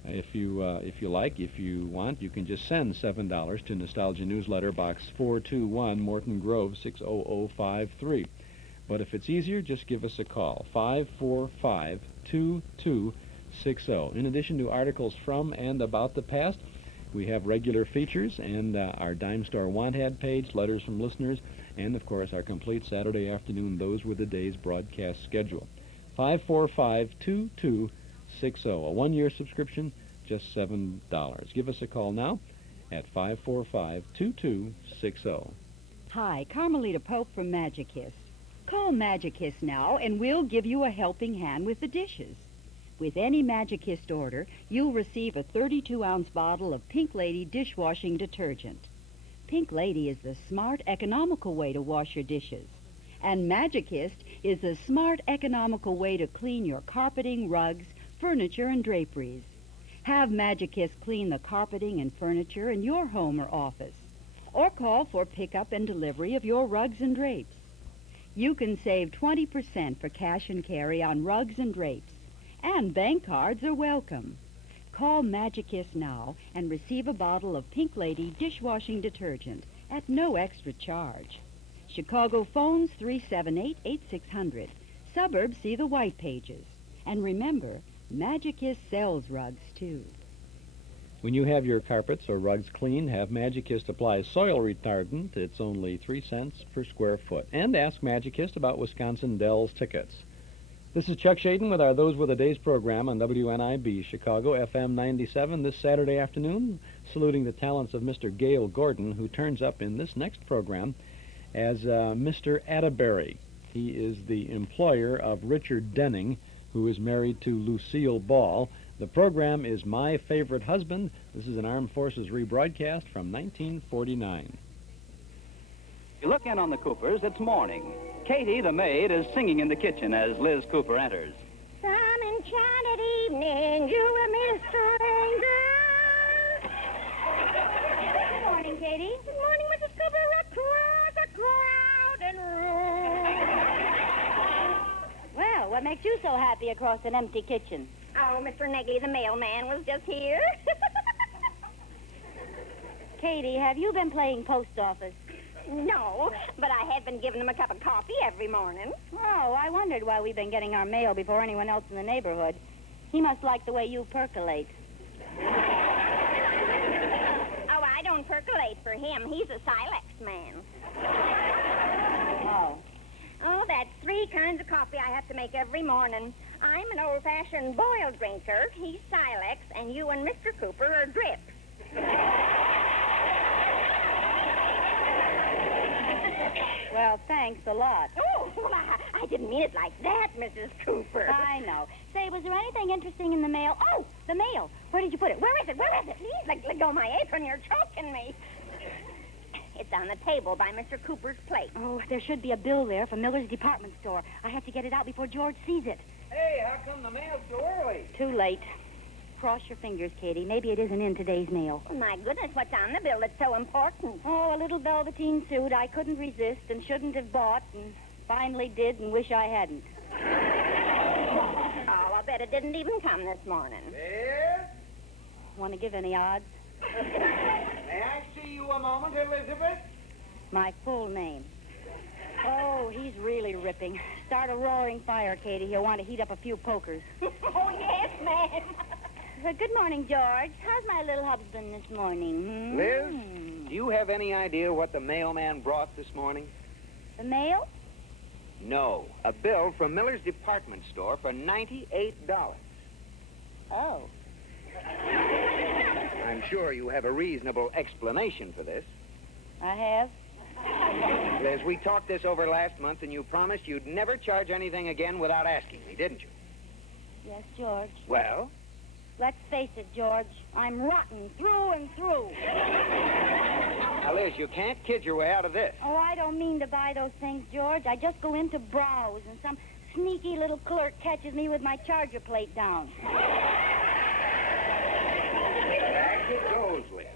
If you want, you can just send $7 to Nostalgia Newsletter, Box 421, Morton Grove, 60053. But if it's easier, just give us a call, 545-2260. In addition to articles from and about the past, we have regular features and our Dime Store Want Ad page, letters from listeners, and, of course, our complete Saturday afternoon Those Were the Days broadcast schedule. 545-2260. A one-year subscription, just $7. Give us a call now at 545-2260. Hi, Carmelita Pope from Magic-Kiss. Call Magic-Kiss now, and we'll give you a helping hand with the dishes. With any Magic-Kiss order, you'll receive a 32-ounce bottle of Pink Lady dishwashing detergent. Pink Lady is the smart, economical way to wash your dishes. And Magic-Kiss is the smart, economical way to clean your carpeting, rugs, furniture, and draperies. Have Magic-Kiss clean the carpeting and furniture in your home or office. Or call for pickup and delivery of your rugs and drapes. You can save 20% for cash and carry on rugs and drapes. And bank cards are welcome. Call Magic-Kiss now and receive a bottle of Pink Lady dishwashing detergent at no extra charge. Chicago phones 378-8600. Suburbs see the white pages. And remember, Magic-Kiss sells rugs, too. When you have your carpets or rugs cleaned, have Magic-Kiss apply soil retardant. It's only 3 cents per square foot. And ask Magic-Kiss about Wisconsin Dells tickets. This is Chuck Shaden with our Those Were the Days program on WNIB Chicago FM 97 this Saturday afternoon, saluting the talents of Mr. Gale Gordon, who turns up in this next program as Mr. Atterbury. He is the employer of Richard Denning, who is married to Lucille Ball. The program is My Favorite Husband. This is an Armed Forces rebroadcast from 1949. You look in on the Coopers, it's morning. Katie, the maid, is singing in the kitchen as Liz Cooper enters. Some enchanted evening, you will meet a stranger. Good morning, Katie. Good morning, Mrs. Cooper. Across a crowded room. Well, what makes you so happy across an empty kitchen? Oh, Mr. Negley, the mailman, was just here. Katie, have you been playing post office? No, but I had been giving him a cup of coffee every morning. Oh, I wondered why we've been getting our mail before anyone else in the neighborhood. He must like the way you percolate. Oh, I don't percolate for him. He's a Silex man. Oh. Oh, that's 3 kinds of coffee I have to make every morning. I'm an old-fashioned boiled drinker. He's Silex, and you and Mr. Cooper are drip. Well, thanks a lot. Oh, well, I didn't mean it like that, Mrs. Cooper. I know. Say, was there anything interesting in the mail? Oh, the mail. Where did you put it? Where is it? Where is it? Please, let go my apron. You're choking me. It's on the table by Mr. Cooper's plate. Oh, there should be a bill there for Miller's department store. I have to get it out before George sees it. Hey, how come the mail's so early? Too late. Cross your fingers, Katie. Maybe it isn't in today's mail. Oh, my goodness, what's on the bill that's so important? Oh, a little velveteen suit I couldn't resist and shouldn't have bought and finally did and wish I hadn't. Oh, I bet it didn't even come this morning. Yes? Want to give any odds? May I see you a moment, Elizabeth? My full name. Oh, he's really ripping. Start a roaring fire, Katie. He'll want to heat up a few pokers. Oh, yes, ma'am. Good morning, George. How's my little husband this morning? Liz, do you have any idea what the mailman brought this morning? The mail? No, a bill from Miller's department store for $98. Oh. I'm sure you have a reasonable explanation for this. I have? Liz, we talked this over last month, and you promised you'd never charge anything again without asking me, didn't you? Yes, George. Well? Let's face it, George. I'm rotten through and through. Now, Liz, you can't kid your way out of this. Oh, I don't mean to buy those things, George. I just go in to browse, and some sneaky little clerk catches me with my charger plate down. Back it goes, Liz.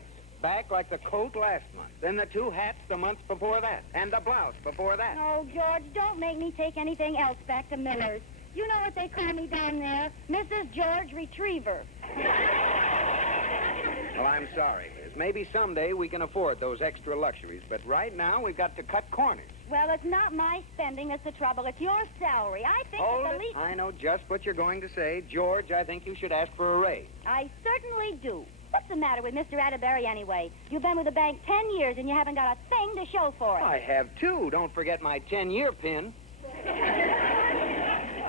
Back like the coat last month, then the 2 hats the month before that, and the blouse before that. No, George, don't make me take anything else back to Miller's. You know what they call me down there? Mrs. George Retriever. Well, I'm sorry, Liz. Maybe someday we can afford those extra luxuries, but right now we've got to cut corners. Well, it's not my spending that's the trouble. It's your salary. I think Hold it's the it. least... I know just what you're going to say. George, I think you should ask for a raise. I certainly do. What's the matter with Mr. Atterbury, anyway? You've been with the bank 10 years, and you haven't got a thing to show for it. I have, too. Don't forget my 10-year pin.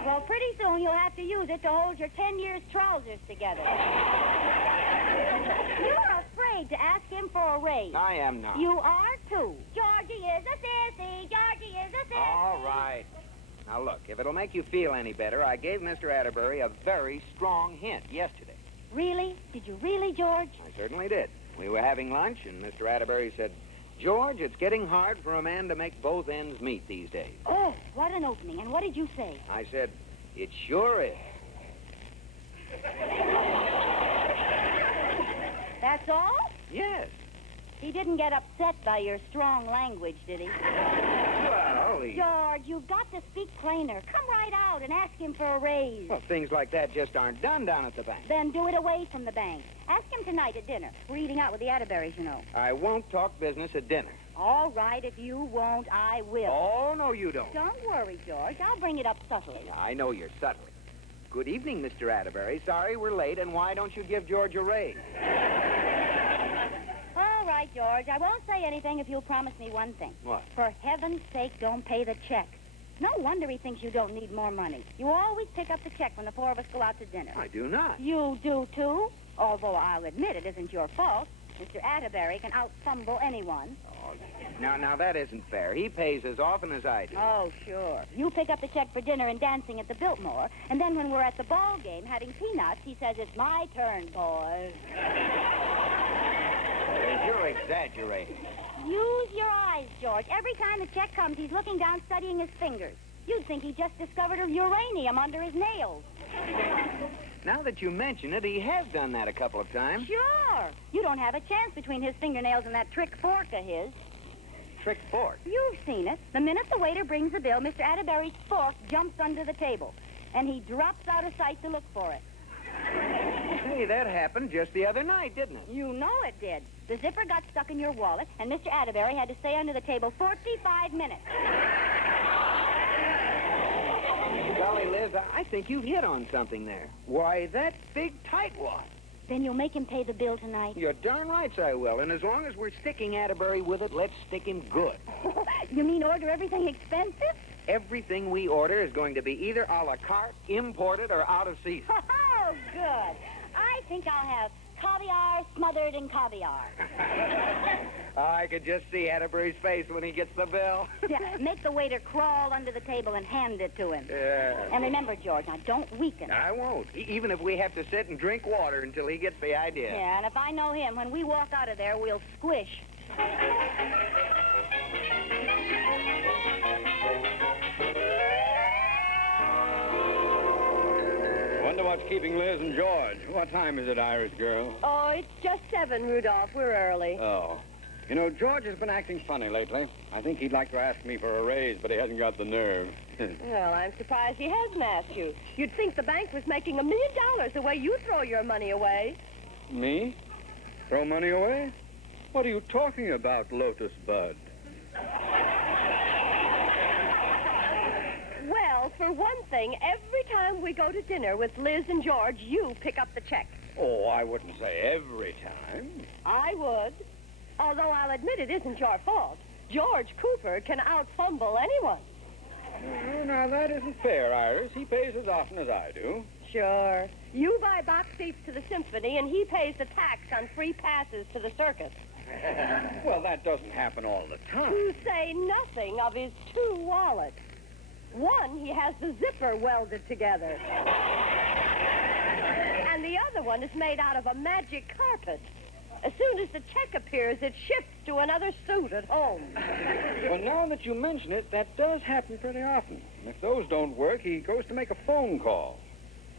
Well, pretty soon you'll have to use it to hold your 10 years' trousers together. You're afraid to ask him for a raise. I am not. You are, too. Georgie is a sissy. Georgie is a sissy. All right. Now, look, if it'll make you feel any better, I gave Mr. Atterbury a very strong hint yesterday. Really? Did you really, George? I certainly did. We were having lunch, and Mr. Atterbury said, George, it's getting hard for a man to make both ends meet these days. Oh, what an opening. And what did you say? I said, it sure is. That's all? Yes. He didn't get upset by your strong language, did he? Well, George, you've got to speak plainer. Come right out and ask him for a raise. Well, things like that just aren't done down at the bank. Then do it away from the bank. Ask him tonight at dinner. We're eating out with the Atterburys, you know. I won't talk business at dinner. All right, if you won't, I will. Oh, no, you don't. Don't worry, George. I'll bring it up subtly. I know you're subtly. Good evening, Mr. Atterbury. Sorry we're late, and why don't you give George a raise? All right, George. I won't say anything if you'll promise me one thing. What? For heaven's sake, don't pay the check. No wonder he thinks you don't need more money. You always pick up the check when the 4 of us go out to dinner. I do not. You do, too? Although I'll admit it isn't your fault. Mr. Atterbury can out-fumble anyone. Oh, now, that isn't fair. He pays as often as I do. Oh, sure. You pick up the check for dinner and dancing at the Biltmore, and then when we're at the ball game having peanuts, he says, it's my turn, boys. You're exaggerating. Use your eyes, George. Every time the check comes, he's looking down, studying his fingers. You'd think he just discovered a uranium under his nails. Now that you mention it, he has done that a couple of times. Sure. You don't have a chance between his fingernails and that trick fork of his. Trick fork? You've seen it. The minute the waiter brings the bill, Mr. Atterbury's fork jumps under the table, and he drops out of sight to look for it. Hey, that happened just the other night, didn't it? You know it did. The zipper got stuck in your wallet, and Mr. Atterbury had to stay under the table 45 minutes. Golly, Liz, I think you've hit on something there. Why, that big tightwad. Then you'll make him pay the bill tonight. You're darn right I will. And as long as we're sticking Atterbury with it, let's stick him good. You mean order everything expensive? Everything we order is going to be either a la carte, imported, or out of season. Oh, good. I think I'll have caviar smothered in caviar. I could just see Atterbury's face when he gets the bill. Yeah, make the waiter crawl under the table and hand it to him. Yeah. And remember, George, now don't weaken. I won't. Even if we have to sit and drink water until he gets the idea. Yeah, and if I know him, when we walk out of there, we'll squish. Wonder what's keeping Liz and George. What time is it, Irish girl? Oh, it's just 7, Rudolph. We're early. Oh. You know, George has been acting funny lately. I think he'd like to ask me for a raise, but he hasn't got the nerve. Well, I'm surprised he hasn't asked you. You'd think the bank was making $1 million the way you throw your money away. Me? Throw money away? What are you talking about, Lotus Bud? Well, for one thing, every time we go to dinner with Liz and George, you pick up the check. Oh, I wouldn't say every time. I would. Although I'll admit it isn't your fault. George Cooper can out-fumble anyone. Oh, now, that isn't fair, Iris. He pays as often as I do. Sure. You buy box seats to the symphony, and he pays the tax on free passes to the circus. Well, that doesn't happen all the time. To say nothing of his 2 wallets. One, he has the zipper welded together. And the other one is made out of a magic carpet. As soon as the check appears, it shifts to another suit at home. Well, now that you mention it, that does happen pretty often. And if those don't work, he goes to make a phone call.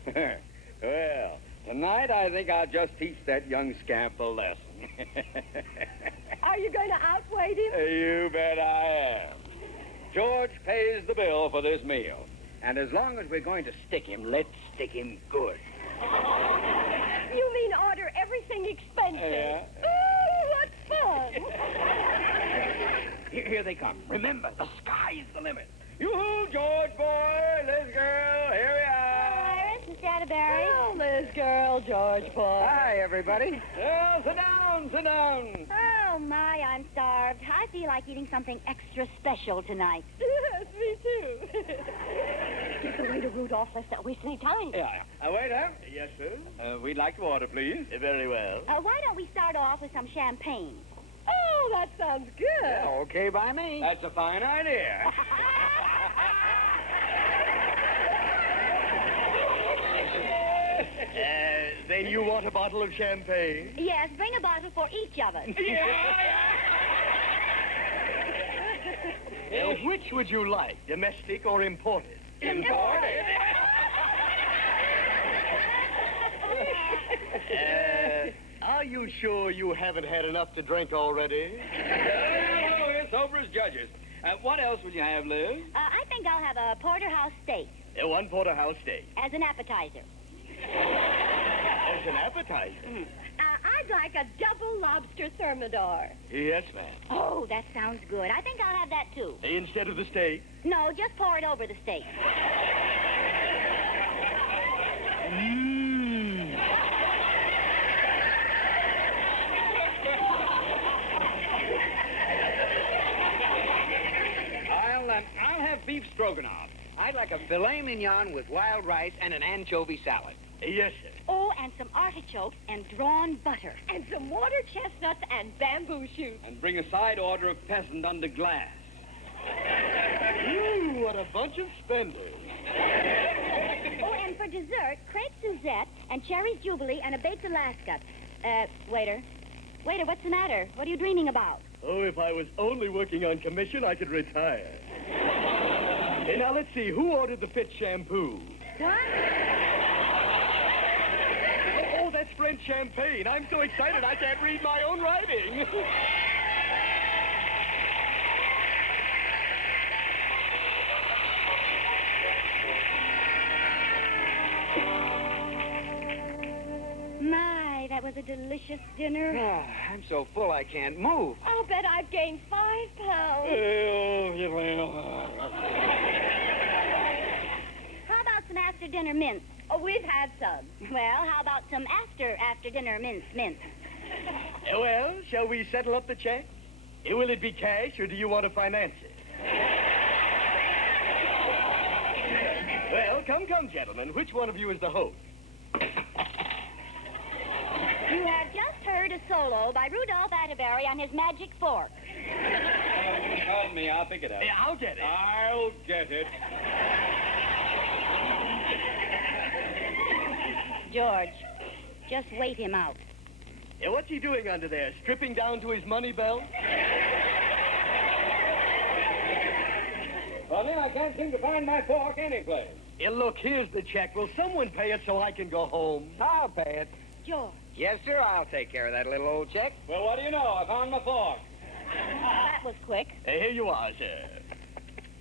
Well, tonight I think I'll just teach that young scamp a lesson. Are you going to outweigh him? You bet I am. George pays the bill for this meal. And as long as we're going to stick him, let's stick him good. You mean order everything expensive? Yeah. Ooh, what fun! Here they come. Remember, the sky's the limit. Yoo-hoo, George boy, Liz girl, here we are. Iris, Mr. Atterbury. Oh, Liz girl, George boy. Hi, everybody. Well, sit down, sit down. Oh, my, I'm starved. I feel like eating something extra special tonight. Yes, me too. Get the waiter, Rudolph. Let's not waste any time. Yeah. Waiter. Yes, sir? We'd like to order, please. Very well. Why don't we start off with some champagne? Oh, that sounds good. Yeah, okay by me. That's a fine idea. Then you want a bottle of champagne? Yes, bring a bottle for each of us. Which would you like, domestic or imported? Imported. Are you sure you haven't had enough to drink already? No, it's over as judges. What else would you have, Liz? I think I'll have a porterhouse steak. One porterhouse steak. As an appetizer. As an appetizer? I'd like a double lobster thermidor. Yes, ma'am. Oh, that sounds good. I think I'll have that, too. Instead of the steak? No, just pour it over the steak. I'll have beef stroganoff. I'd like a filet mignon with wild rice and an anchovy salad. Yes, sir. Oh, and some artichokes and drawn butter. And some water chestnuts and bamboo shoots. And bring a side order of peasant under glass. Ooh, what a bunch of spenders. Oh, and for dessert, crepe Suzette and cherries Jubilee and a baked Alaska. Waiter. Waiter, what's the matter? What are you dreaming about? Oh, if I was only working on commission, I could retire. Hey, now, let's see. Who ordered the Fit shampoo? What? Oh, that's French champagne. I'm so excited I can't read my own writing. My, that was a delicious dinner. Ah, I'm so full I can't move. I'll bet I've gained 5 pounds. How about some after-dinner mince? Oh, we've had some. Well, how about some after-dinner mince? Well, shall we settle up the check? Will it be cash, or do you want to finance it? Well, come, gentlemen. Which one of you is the host? You have just heard a solo by Rudolph Atterbury on his magic fork. Pardon me, I'll pick it up. Yeah, I'll get it. I'll get it. George, just wait him out. Yeah, what's he doing under there? Stripping down to his money belt? Funny, I can't seem to find my fork anyplace. Yeah, look, here's the check. Will someone pay it so I can go home? I'll pay it. George. Yes, sir, I'll take care of that little old check. Well, what do you know? I found my fork. That was quick. Here you are, sir.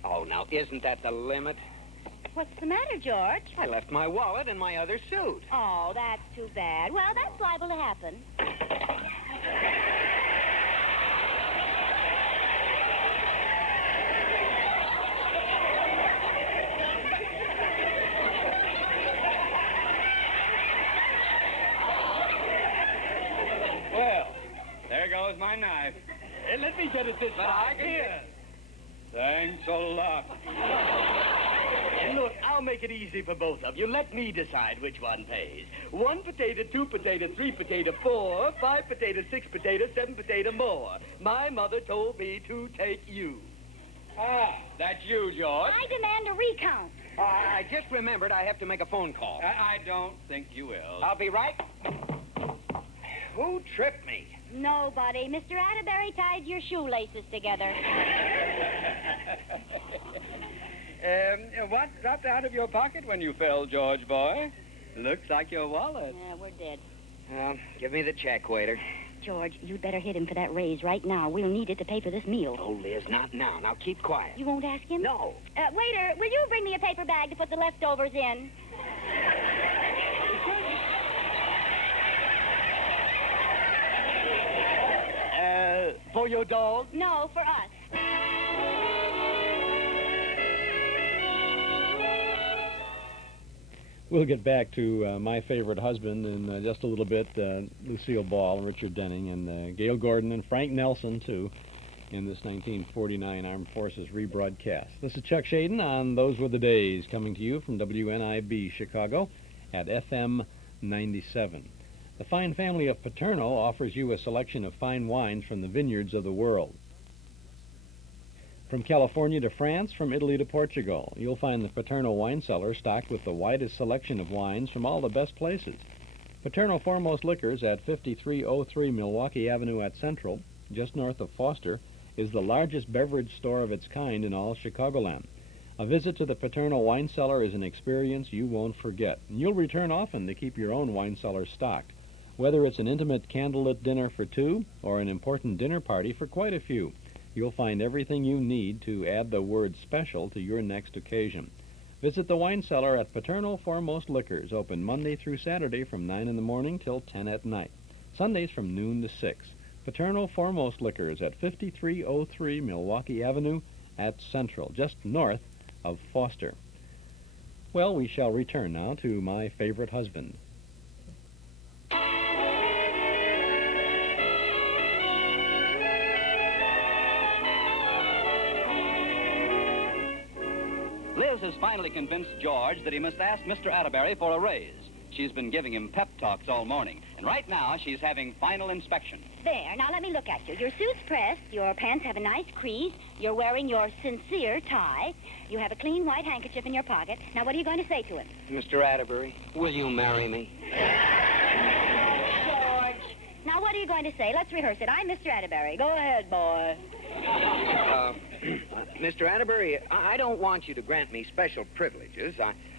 Oh, now, isn't that the limit? What's the matter, George? I left my wallet in my other suit. Oh, that's too bad. Well, that's liable to happen. Well, there goes my knife. Hey, let me get it this But time. I can Here. Thanks a lot. And look, I'll make it easy for both of you. Let me decide which one pays. 1 potato, 2 potato, 3 potato, 4, 5 potato, 6 potato, 7 potato more. My mother told me to take you. Ah, that's you, George. I demand a recount. I just remembered I have to make a phone call. I don't think you will. I'll be right. Who tripped me? Nobody. Mr. Atterbury tied your shoelaces together. What dropped out of your pocket when you fell, George boy? Looks like your wallet. Yeah, we're dead. Well, give me the check, waiter. George, you'd better hit him for that raise right now. We'll need it to pay for this meal. Oh, Liz, not now. Now, keep quiet. You won't ask him? No. Waiter, will you bring me a paper bag to put the leftovers in? For your dog? No, for us. We'll get back to My Favorite Husband in just a little bit. Lucille Ball and Richard Denning and Gale Gordon and Frank Nelson, too, in this 1949 Armed Forces rebroadcast. This is Chuck Shaden on Those Were the Days, coming to you from WNIB Chicago at FM 97. The fine family of Paterno offers you a selection of fine wines from the vineyards of the world. From California to France, from Italy to Portugal, you'll find the Paterno wine cellar stocked with the widest selection of wines from all the best places. Paterno Foremost Liquors at 5303 Milwaukee Avenue at Central, just north of Foster, is the largest beverage store of its kind in all Chicagoland. A visit to the Paterno wine cellar is an experience you won't forget, and you'll return often to keep your own wine cellar stocked. Whether it's an intimate candlelit dinner for two or an important dinner party for quite a few, you'll find everything you need to add the word special to your next occasion. Visit the wine cellar at Paterno Foremost Liquors, open Monday through Saturday from 9 in the morning till 10 at night. Sundays from noon to 6. Paterno Foremost Liquors at 5303 Milwaukee Avenue at Central, just north of Foster. Well, we shall return now to My Favorite Husband. Liz has finally convinced George that he must ask Mr. Atterbury for a raise. She's been giving him pep talks all morning, and right now she's having final inspection. There, now let me look at you. Your suit's pressed, your pants have a nice crease, you're wearing your sincere tie, you have a clean white handkerchief in your pocket. Now, what are you going to say to him? Mr. Atterbury, will you marry me? George. Now, what are you going to say? Let's rehearse it. I'm Mr. Atterbury. Go ahead, boy. Mr. Atterbury, I don't want you to grant me special privileges.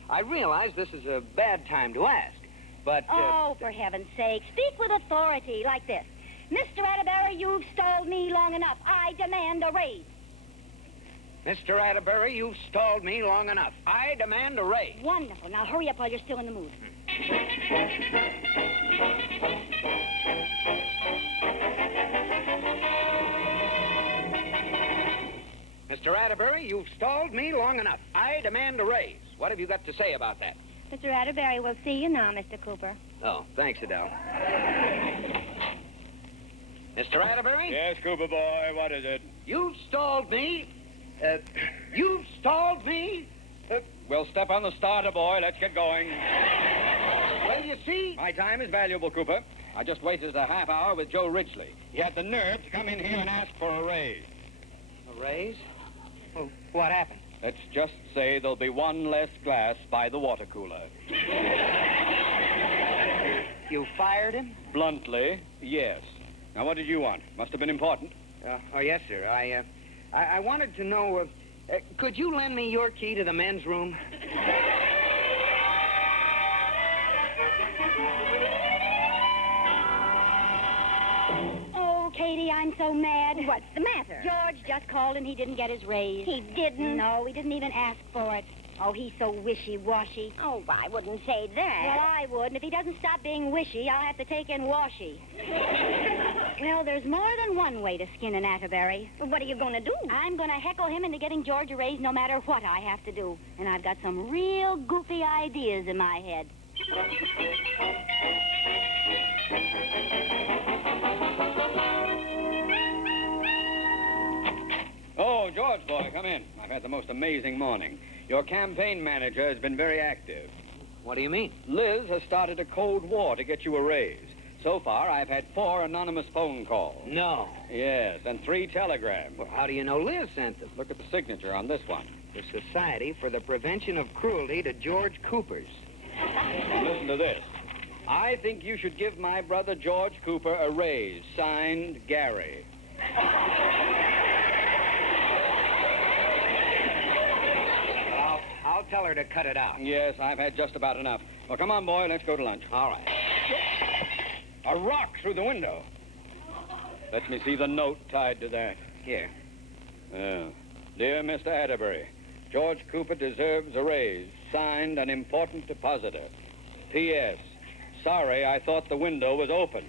I realize this is a bad time to ask, but... Oh, for heaven's sake, speak with authority like this. Mr. Atterbury, you've stalled me long enough. I demand a raise. Mr. Atterbury, you've stalled me long enough. I demand a raise. Wonderful. Now hurry up while you're still in the mood. you've stalled me long enough. I demand a raise. What have you got to say about that? Mr. Atterbury will see you now, Mr. Cooper. Oh, thanks, Adele. Mr. Atterbury? Yes, Cooper boy, what is it? You've stalled me. You've stalled me. We'll step on the starter, boy. Let's get going. Well, you see... My time is valuable, Cooper. I just wasted a half hour with Joe Ridgely. He had the nerve to come in here and ask for a raise. A raise? Well, what happened? Let's just say there'll be one less glass by the water cooler. You fired him? Bluntly, yes. Now, what did you want? Must have been important. Oh, yes, sir. I wanted to know, could you lend me your key to the men's room? Oh, Katie, I'm so mad. What's the matter? George just called and he didn't get his raise. He didn't? No, he didn't even ask for it. Oh, he's so wishy-washy. Oh, I wouldn't say that. Well, I would, and if he doesn't stop being wishy, I'll have to take in washy. Well, there's more than one way to skin an Atterbury. Well, what are you going to do? I'm going to heckle him into getting George a raise no matter what I have to do. And I've got some real goofy ideas in my head. Oh, George, boy, come in. I've had the most amazing morning. Your campaign manager has been very active. What do you mean? Liz has started a cold war to get you a raise. So far, I've had 4 anonymous phone calls. No. Yes, and 3 telegrams. Well, how do you know Liz sent them? Look at the signature on this one. The Society for the Prevention of Cruelty to George Coopers. Listen to this. I think you should give my brother George Cooper a raise. Signed, Gary. I'll tell her to cut it out. Yes, I've had just about enough. Well, come on, boy, let's go to lunch. All right. A rock through the window. Let me see the note tied to that. Here. Dear Mr. Atterbury, George Cooper deserves a raise. Signed, an important depositor. P.S. Sorry, I thought the window was open.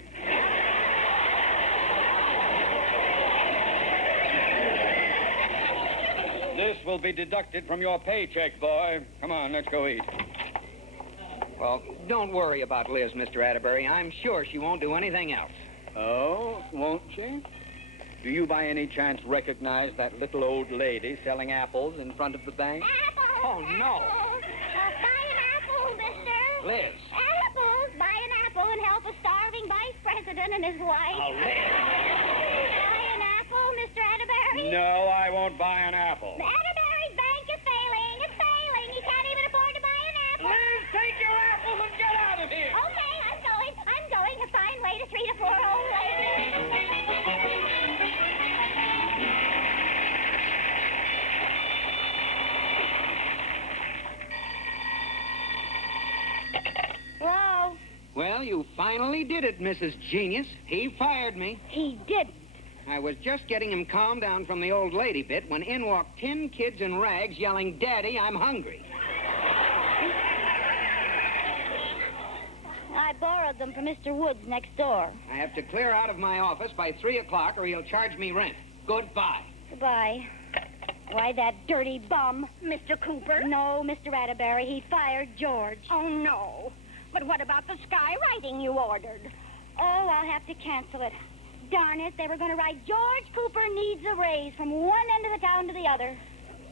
This will be deducted from your paycheck, boy. Come on, let's go eat. Well, don't worry about Liz, Mr. Atterbury. I'm sure she won't do anything else. Oh, won't she? Do you by any chance recognize that little old lady selling apples in front of the bank? Apples! Oh, no. Apples. Buy an apple, mister. Liz. Apples. Buy an apple and help a starving vice president and his wife. Oh, Liz. Buy an apple, Mr. Atterbury? No, I won't buy an apple. The Atterbury's bank is failing. It's failing. He can't even afford to buy an apple. Liz, take your apples and get out of here. Okay, I'm going. A fine way to treat a poor old lady. Hello? Well, you finally did it, Mrs. Genius. He fired me. He didn't. I was just getting him calmed down from the old lady bit when in walked 10 kids in rags yelling, Daddy, I'm hungry. I borrowed them from Mr. Woods next door. I have to clear out of my office by 3 o'clock or he'll charge me rent. Goodbye. Goodbye. Why, that dirty bum. Mr. Cooper? No, Mr. Atterbury. He fired George. Oh, no. But what about the skywriting you ordered? Oh, I'll have to cancel it. Darn it, they were going to write George Cooper needs a raise from one end of the town to the other.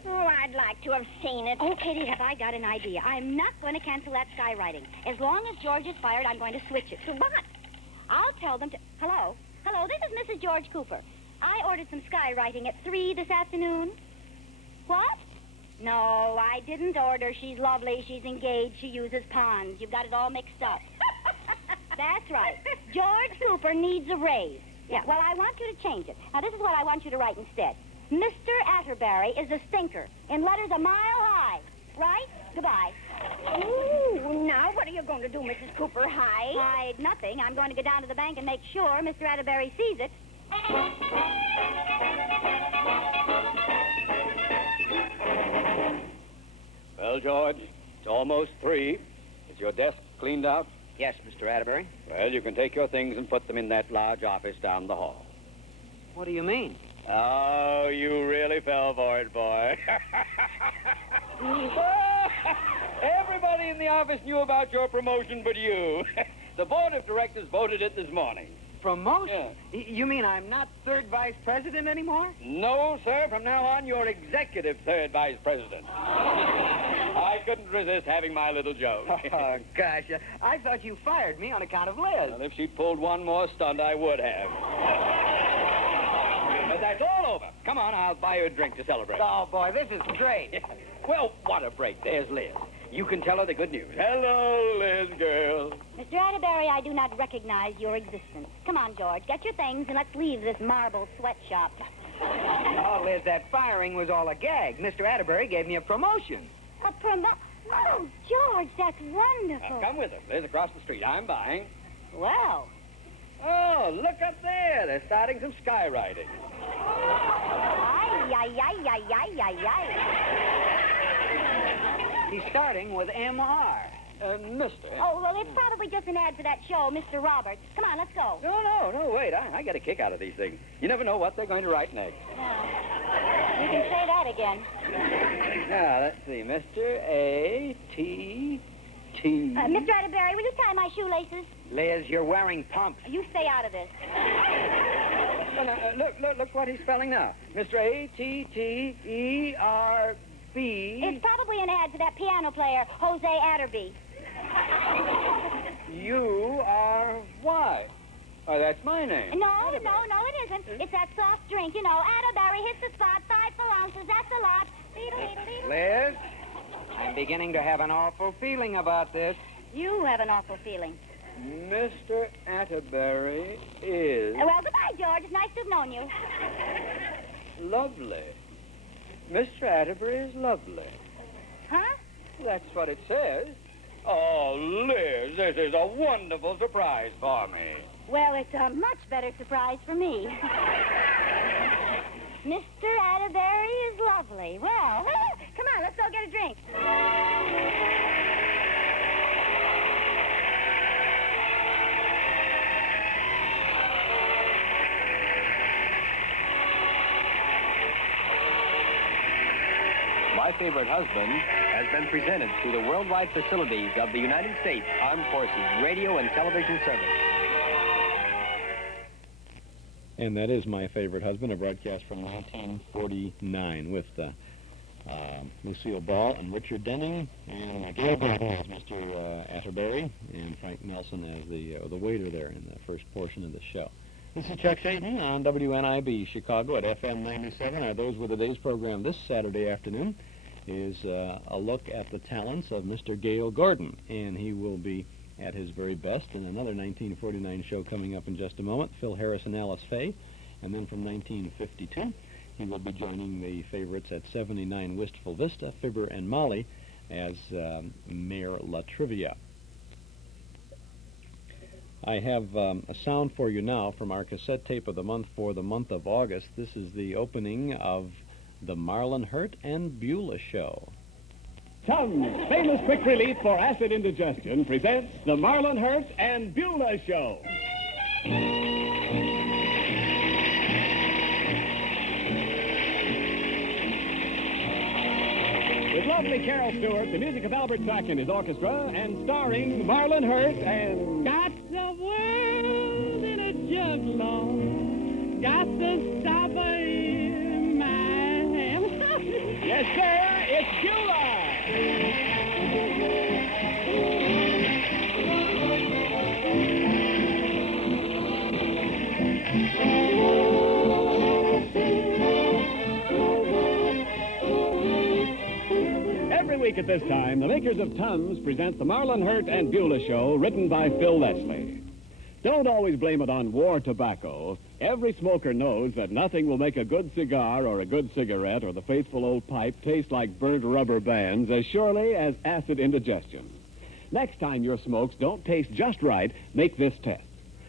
Oh, I'd like to have seen it. Oh, Kitty, have I got an idea. I'm not going to cancel that skywriting. As long as George is fired, I'm going to switch it. To what? I'll tell them to... Hello? Hello, this is Mrs. George Cooper. I ordered some skywriting at 3 this afternoon. What? No, I didn't order. She's lovely. She's engaged. She uses ponds. You've got it all mixed up. That's right. George Cooper needs a raise. Yeah, well, I want you to change it. Now, this is what I want you to write instead. Mr. Atterbury is a stinker in letters a mile high. Right? Goodbye. Ooh, now what are you going to do, Mrs. Cooper? Hide nothing. I'm going to go down to the bank and make sure Mr. Atterbury sees it. Well, George, it's almost 3. Is your desk cleaned out? Yes, Mr. Atterbury. Well, you can take your things and put them in that large office down the hall. What do you mean? Oh, you really fell for it, boy. Everybody in the office knew about your promotion but you. The board of directors voted it this morning. Promotion? You mean I'm not third vice president anymore? No, sir. From now on, you're executive third vice president. I couldn't resist having my little joke. Oh, gosh. I thought you fired me on account of Liz. Well, if she'd pulled one more stunt, I would have. But that's all over. Come on, I'll buy you a drink to celebrate. Oh, boy, this is great. Well, what a break. There's Liz. You can tell her the good news. Hello, Liz girl. Mr. Atterbury, I do not recognize your existence. Come on, George, get your things and let's leave this marble sweatshop. Oh, Liz, that firing was all a gag. Mr. Atterbury gave me a promotion. A Oh, George, that's wonderful. Come with us, Liz, across the street. I'm buying. Well. Oh, look up there. They're starting some skywriting. Ay, ay, ay, ay, ay, ay, ay. He's starting with M.R. Mister. Oh, well, it's probably just an ad for that show, Mr. Roberts. Come on, let's go. No, wait. I get a kick out of these things. You never know what they're going to write next. You can say that again. Now, let's see. Mr. A.T.T. Mr. Atterbury, will you tie my shoelaces? Liz, you're wearing pumps. You stay out of this. Look what he's spelling now. Mr. A.T.T.E.R.B. It's probably an ad for that piano player, Jose Atterbury. U.R.Y. Oh, that's my name. No, it isn't. It's that soft drink, you know. Atterbury hits the spot, 5 full ounces, that's a lot. Liz, I'm beginning to have an awful feeling about this. You have an awful feeling. Mr. Atterbury is... Well, goodbye, George. It's nice to have known you. Lovely. Mr. Atterbury is lovely. Huh? That's what it says. Oh, Liz, this is a wonderful surprise for me. Well, it's a much better surprise for me. Mr. Atterbury is lovely. Well, come on, let's go get a drink. My Favorite Husband has been presented through the worldwide facilities of the United States Armed Forces Radio and Television Service. And that is My Favorite Husband, a broadcast from 1949 with Lucille Ball and Richard Denning, and Gale Gordon as Mr. Atterbury, and Frank Nelson as the waiter there in the first portion of the show. This is Chuck Satan on WNIB Chicago at FM 97. Those with today's program this Saturday afternoon is a look at the talents of Mr. Gale Gordon, and he will be at his very best in another 1949 show coming up in just a moment, Phil Harris and Alice Faye, and then from 1952 he will be joining the favorites at 79 Wistful Vista, Fibber and Molly, as Mayor La Trivia. I have a sound for you now from our cassette tape of the month for the month of August. This is the opening of the Marlon Hurt and Beulah Show. Tums, famous quick relief for acid indigestion, presents the Marlon Hurt and Beulah Show. With lovely Carol Stewart, the music of Albert Sack and his orchestra, and starring Marlon Hurt and... Got the world in a jug, Lord. Got the stopper in my hand. Yes, sir, it's Beulah. Every week at this time, the makers of Tums present the Marlon Hurt and Beulah Show, written by Phil Leslie. Don't always blame it on war tobacco. Every smoker knows that nothing will make a good cigar or a good cigarette or the faithful old pipe taste like burnt rubber bands as surely as acid indigestion. Next time your smokes don't taste just right, make this test.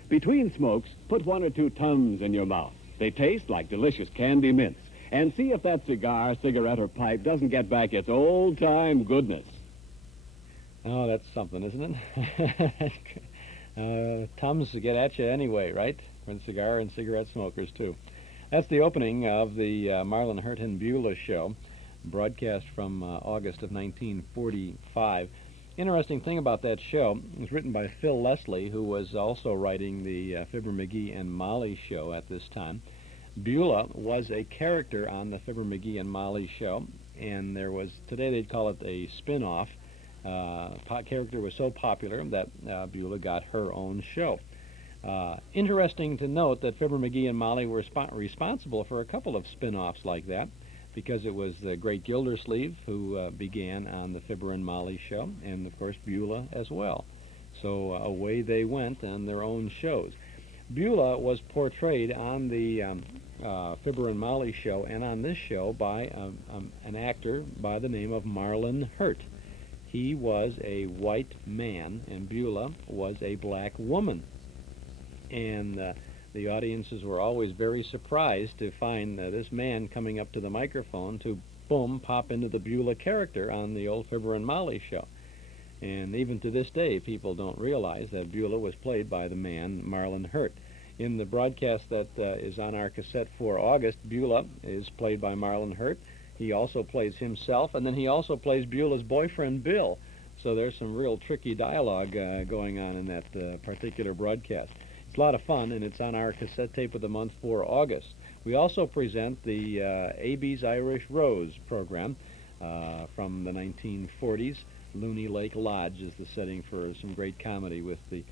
Between smokes, put 1 or 2 Tums in your mouth. They taste like delicious candy mints. And see if that cigar, cigarette, or pipe doesn't get back its old-time goodness. Oh, that's something, isn't it? Tums get at you anyway, right? For the cigar and cigarette smokers, too. That's the opening of the Marlon Hurt and Beulah show, broadcast from August of 1945. Interesting thing about that show, it was written by Phil Leslie, who was also writing the Fibber, McGee, and Molly show at this time. Beulah was a character on the Fibber, McGee, and Molly show, and there was, today they'd call it a spin-off. Character was so popular that Beulah got her own show. Interesting to note that Fibber, McGee, and Molly were responsible for a couple of spin-offs like that, because it was the great Gildersleeve who began on the Fibber and Molly show, and of course Beulah as well. So away they went on their own shows. Beulah was portrayed on the Fibber and Molly show and on this show by an actor by the name of Marlon Hurt. He was a white man, and Beulah was a black woman. And the audiences were always very surprised to find this man coming up to the microphone to, boom, pop into the Beulah character on the old Fibber and Molly show. And even to this day, people don't realize that Beulah was played by the man Marlon Hurt. In the broadcast that is on our cassette for August, Beulah is played by Marlon Hurt. He also plays himself, and then he also plays Beulah's boyfriend, Bill. So there's some real tricky dialogue going on in that particular broadcast. It's a lot of fun, and it's on our cassette tape of the month for August. We also present the A.B.'s Irish Rose program from the 1940s. Looney Lake Lodge is the setting for some great comedy with the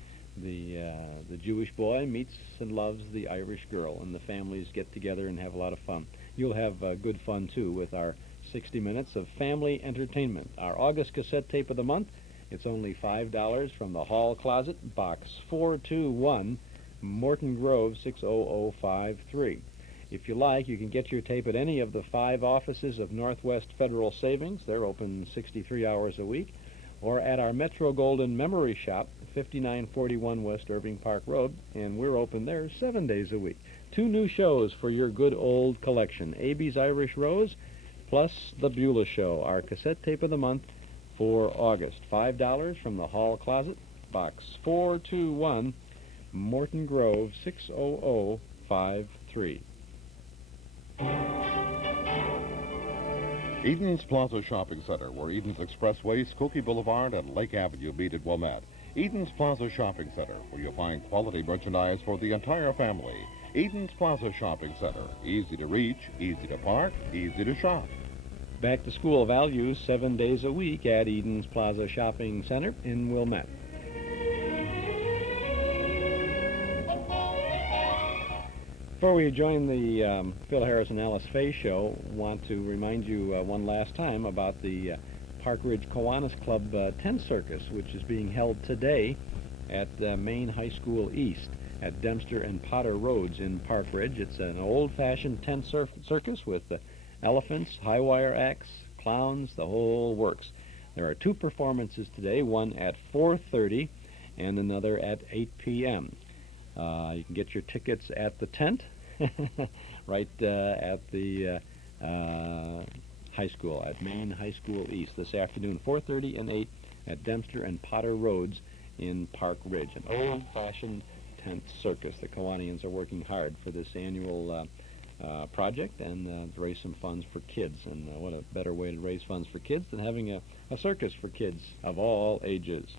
Jewish boy meets and loves the Irish girl, and the families get together and have a lot of fun. You'll have good fun, too, with our 60 minutes of family entertainment. Our August cassette tape of the month, it's only $5 from the Hall Closet, Box 421, Morton Grove, 60053. If you like, you can get your tape at any of the 5 offices of Northwest Federal Savings. They're open 63 hours a week. Or at our Metro Golden Memory Shop, 5941 West Irving Park Road, and we're open there 7 days a week. 2 new shows for your good old collection, A.B.'s Irish Rose, plus The Beulah Show, our cassette tape of the month for August. $5 from the Hall Closet, Box 421, Morton Grove, 60053. Eden's Plaza Shopping Center, where Eden's Expressway, Skokie Boulevard, and Lake Avenue meet at Wilmette. Eden's Plaza Shopping Center, where you'll find quality merchandise for the entire family. Eden's Plaza Shopping Center, easy to reach, easy to park, easy to shop. Back to school values 7 days a week at Eden's Plaza Shopping Center in Wilmette. Before we join the Phil Harris and Alice Faye show, want to remind you one last time about the Park Ridge Kiwanis Club tent circus, which is being held today at Maine High School East at Dempster and Potter Roads in Park Ridge. It's an old-fashioned tent circus with elephants, high-wire acts, clowns, the whole works. There are 2 performances today, one at 4:30 and another at 8 p.m. You can get your tickets at the tent, right at the high school, at Maine High School East, this afternoon, 4:30 and 8 at Dempster and Potter Roads in Park Ridge. An old-fashioned tent circus. The Kiwanians are working hard for this annual project and to raise some funds for kids. And what a better way to raise funds for kids than having a circus for kids of all ages.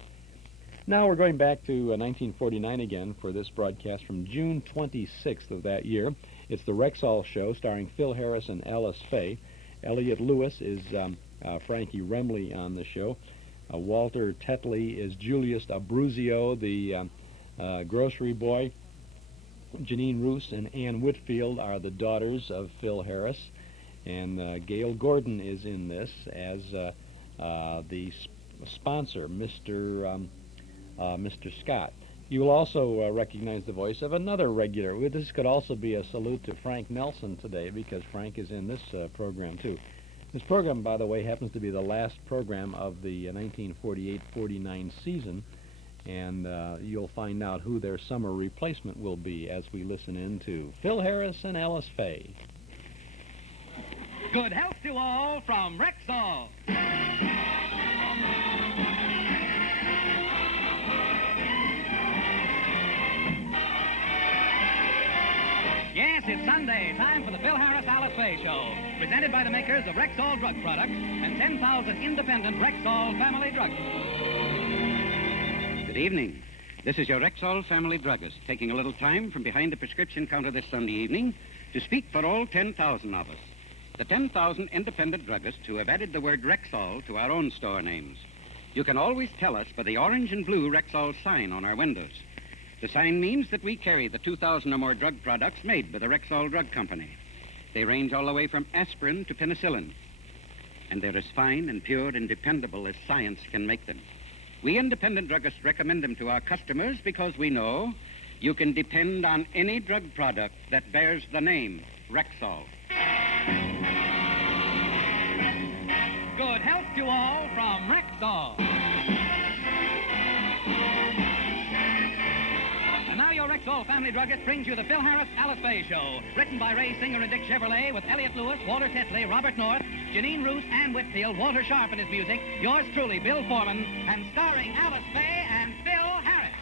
Now we're going back to 1949 again for this broadcast from June 26th of that year. It's the Rexall Show starring Phil Harris and Alice Faye. Elliot Lewis is Frankie Remley on the show. Walter Tetley is Julius Abruzio, the grocery boy. Janine Roos and Ann Whitfield are the daughters of Phil Harris. And Gale Gordon is in this as the sponsor, Mr. Scott. You will also recognize the voice of another regular. This could also be a salute to Frank Nelson today, because Frank is in this program too. This program, by the way, happens to be the last program of the 1948-49 season, and you'll find out who their summer replacement will be as we listen in to Phil Harris and Alice Faye. Good health to all from Rexall. Yes, it's Sunday, time for the Phil Harris Alice Faye Show, presented by the makers of Rexall Drug Products and 10,000 independent Rexall family druggers. Good evening. This is your Rexall family druggist, taking a little time from behind the prescription counter this Sunday evening to speak for all 10,000 of us. The 10,000 independent druggists who have added the word Rexall to our own store names. You can always tell us by the orange and blue Rexall sign on our windows. The sign means that we carry the 2,000 or more drug products made by the Rexall Drug Company. They range all the way from aspirin to penicillin. And they're as fine and pure and dependable as science can make them. We independent druggists recommend them to our customers because we know you can depend on any drug product that bears the name Rexall. Good health to all from Rexall. And now your Rexall family druggist brings you the Phil Harris Alice Faye Show, written by Ray Singer and Dick Chevrolet, with Elliot Lewis, Walter Tetley, Robert North, Janine Roos, Ann Whitfield, Walter Sharp in his music, yours truly, Bill Foreman, and starring Alice Faye and Phil Harris.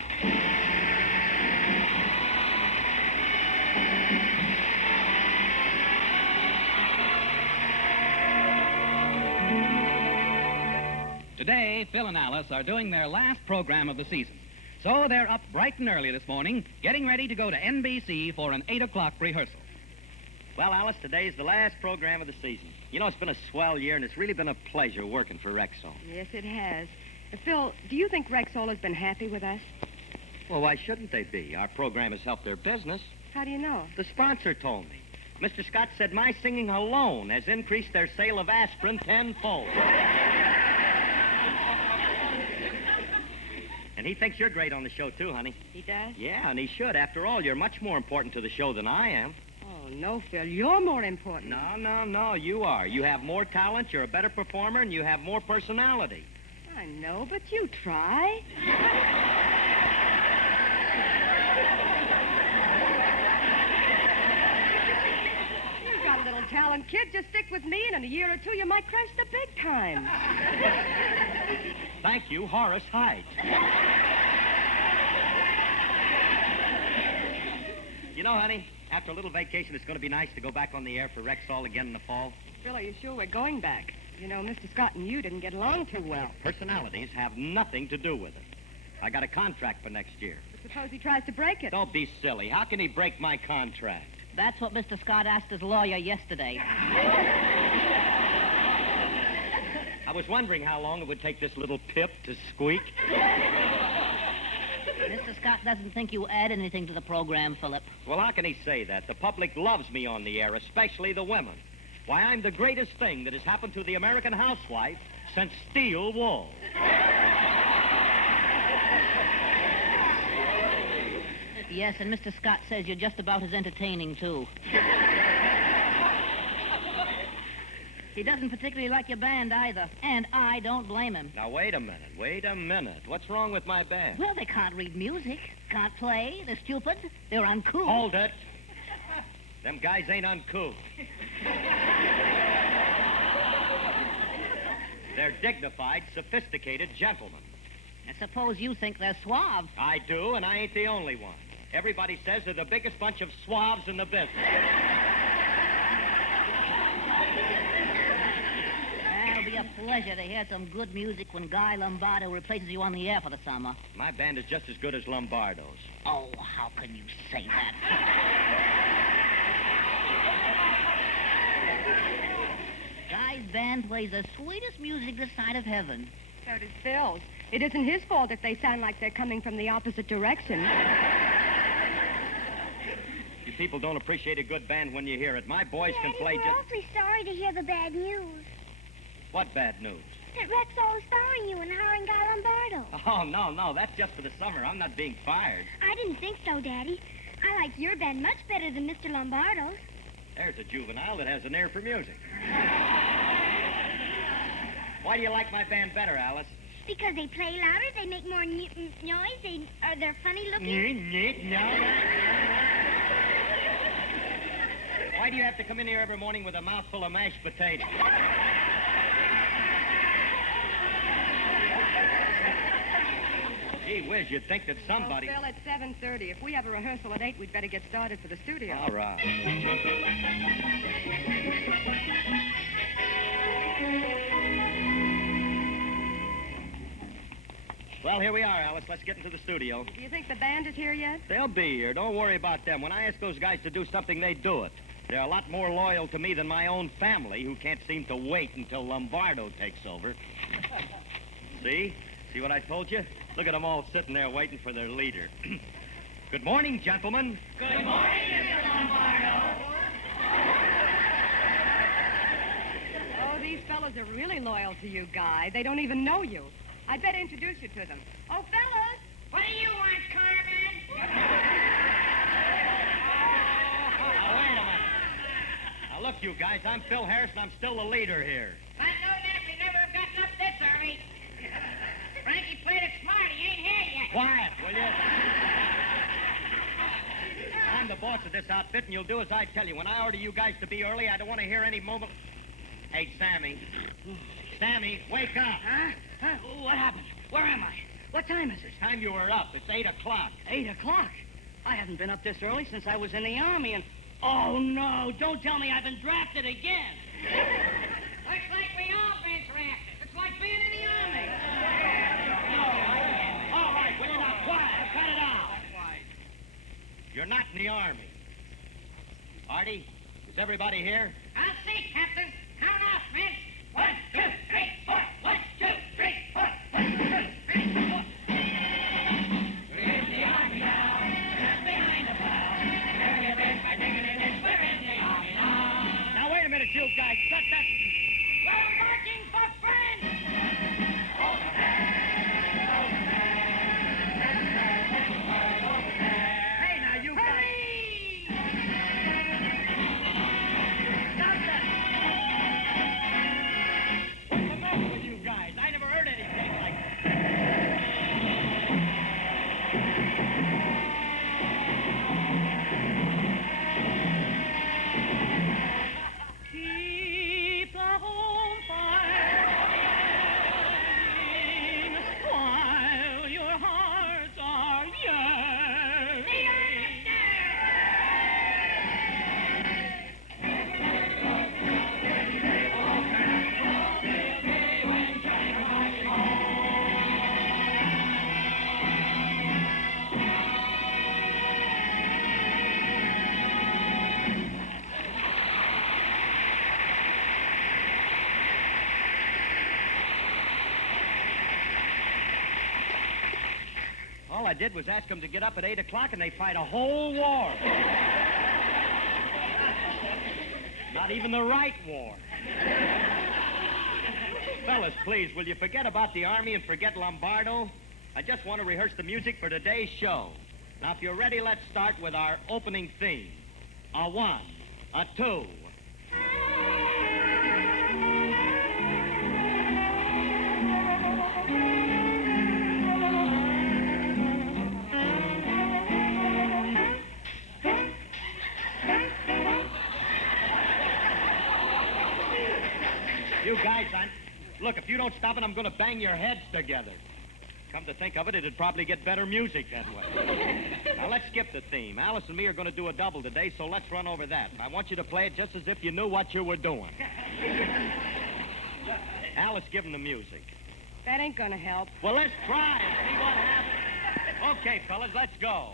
Today, Phil and Alice are doing their last program of the season. So they're up bright and early this morning, getting ready to go to NBC for an 8 o'clock rehearsal. Well, Alice, today's the last program of the season. You know, it's been a swell year, and it's really been a pleasure working for Rexall. Yes, it has. Phil, do you think Rexall has been happy with us? Well, why shouldn't they be? Our program has helped their business. How do you know? The sponsor told me. Mr. Scott said my singing alone has increased their sale of aspirin tenfold. And he thinks you're great on the show, too, honey. He does? Yeah, and he should. After all, you're much more important to the show than I am. Oh, no, Phil. You're more important. No, you are. You have more talent, you're a better performer, and you have more personality. I know, but you try. You've got a little talent, kid. Just stick with me, and in a year or two, you might crash the big time. Thank you, Horace Height. You know, honey, after a little vacation, it's going to be nice to go back on the air for Rexall again in the fall. Phil, are you sure we're going back? You know, Mr. Scott and you didn't get along too well. Personalities have nothing to do with it. I got a contract for next year. But suppose he tries to break it. Don't be silly. How can he break my contract? That's what Mr. Scott asked his lawyer yesterday. I was wondering how long it would take this little pip to squeak. Mr. Scott doesn't think you add anything to the program, Philip. Well, how can he say that? The public loves me on the air, especially the women. Why, I'm the greatest thing that has happened to the American housewife since steel wool. Yes, and Mr. Scott says you're just about as entertaining, too. He doesn't particularly like your band either, and I don't blame him. Now, wait a minute. What's wrong with my band? Well, they can't read music, can't play, they're stupid, they're uncool. Hold it. Them guys ain't uncool. They're dignified, sophisticated gentlemen. I suppose you think they're suave. I do, and I ain't the only one. Everybody says they're the biggest bunch of suaves in the business. It'll be a pleasure to hear some good music when Guy Lombardo replaces you on the air for the summer. My band is just as good as Lombardo's. Oh, how can you say that? Guy's band plays the sweetest music this side of heaven. So does Phil's. It isn't his fault if they sound like they're coming from the opposite direction. You people don't appreciate a good band when you hear it. My boys can play We're awfully sorry to hear the bad news. What bad news? That Rexall is firing you and hiring Guy Lombardo. Oh, no, that's just for the summer. I'm not being fired. I didn't think so, Daddy. I like your band much better than Mr. Lombardo's. There's a juvenile that has an ear for music. Why do you like my band better, Alice? Because they play louder, they make more noise, they're funny looking. Why do you have to come in here every morning with a mouthful of mashed potatoes? Gee whiz, you'd think that somebody... Oh, Phil, it's 7:30. If we have a rehearsal at 8, we'd better get started for the studio. All right. Well, here we are, Alice. Let's get into the studio. Do you think the band is here yet? They'll be here. Don't worry about them. When I ask those guys to do something, they do it. They're a lot more loyal to me than my own family, who can't seem to wait until Lombardo takes over. See? See what I told you? Look at them all sitting there waiting for their leader. Good morning, gentlemen. Good morning, Mr. Lombardo. Oh, these fellows are really loyal to you, Guy. They don't even know you. I'd better introduce you to them. Oh, fellas! What do you want, Carmen? Now, wait a minute. Now, look, you guys, I'm Phil Harrison. I'm still the leader here. I know that. We never have gotten up this early. Frankie played it smart. He ain't here yet. Quiet, will you? I'm the boss of this outfit, and you'll do as I tell you. When I order you guys to be early, I don't want to hear any moment... Hey, Sammy. Sammy, wake up. Huh? What happened? Where am I? What time is it? It's time you were up. It's 8 o'clock. 8 o'clock? I haven't been up this early since I was in the Army, and... Oh, no, don't tell me I've been drafted again. Looks like we all been drafted. It's like being in the Army. All right, will you now quiet? Cut it out. You're not in the Army. Artie, is everybody here? I'll see, Captain. Count off, men. 1, 2, 3, 4. 1, 2, 3, 4. 1, 2, 3, 4. We're in the Army now. Just behind the plow. There you been by digging in this. We're in the Army now. Now, wait a minute, you guys. Shut that... We're marching for friends. Hey, now, you guys... All I did was ask them to get up at 8 o'clock, and they fight a whole war. Not even the right war. Fellas, please, will you forget about the Army and forget Lombardo? I just want to rehearse the music for today's show. Now, if you're ready, let's start with our opening theme. A 1, a 2. You guys, look, if you don't stop it, I'm going to bang your heads together. Come to think of it, it'd probably get better music that way. Now, let's skip the theme. Alice and me are going to do a double today, so let's run over that. I want you to play it just as if you knew what you were doing. Alice, give them the music. That ain't gonna help. Well, let's try and see what happens. Okay, fellas, let's go.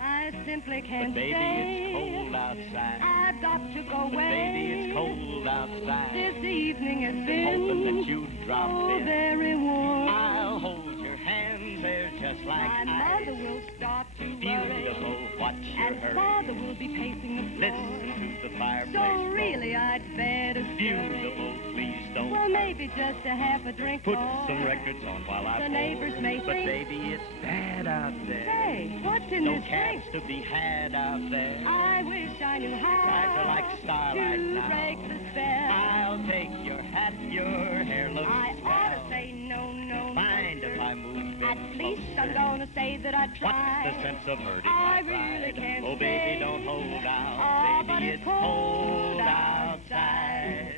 I simply can't But baby, stay. it's cold outside. I've got to go But away. baby, it's cold outside. This evening has been Hoping that you'd drop so in. very warm. I'll hold your hands, they're just like My ice. mother will start to worry, Beautiful, watch your and hurry. father will be pacing the floor. Listen to the fireplace So roar. really, I'd better scurry. Beautiful, please don't Well, hurry. maybe just a half a drink Put more. some records on while I The pour. neighbors may But think- baby, it's bad out there. Say, what's in No this drink? cats to be had out there. I wish I knew how Eyes are like starlight to now. break the spell. I'll take your hat, your hair looks I ought to swell. say no, no, Mind no, if sir. I move At in least closer? I'm gonna say that I tried. What's the sense of hurting I my really pride? can't Oh, stay. baby, don't hold out. Oh, baby, but it's it's cold cold outside.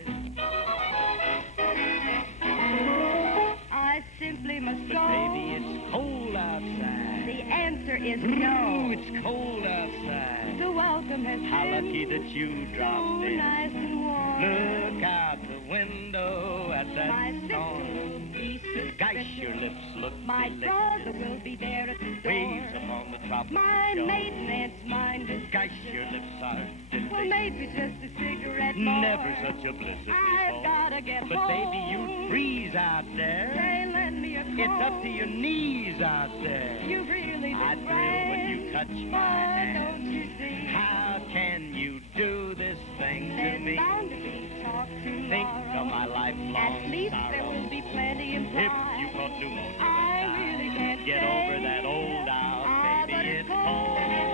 we must But go. baby, it's cold outside. The answer is Ooh, no. it's cold outside. The welcome has How been lucky that you dropped so in. nice and warm. Look out the window at that My sister storm. will be Gosh, your lips look My delicious. brother will be there at the door. Waves upon the tropical My shore. maiden aunt's mind is Gosh, your lips are delicious. well, maybe just a cigarette more. Never such a bliss as I've before. gotta get But home. baby, you'd freeze out there. Say, lend me a coat. It's up to your knees out there. You really I look thrill when you touch my Oh, hand. don't you see? How can you do this thing to There's me? bound to be talk tomorrow. Think of my lifelong At least sorrow. there will be plenty implied. If you caught pneumonia I and really died, can't get say. over that old out, but baby. it's It's cold outside.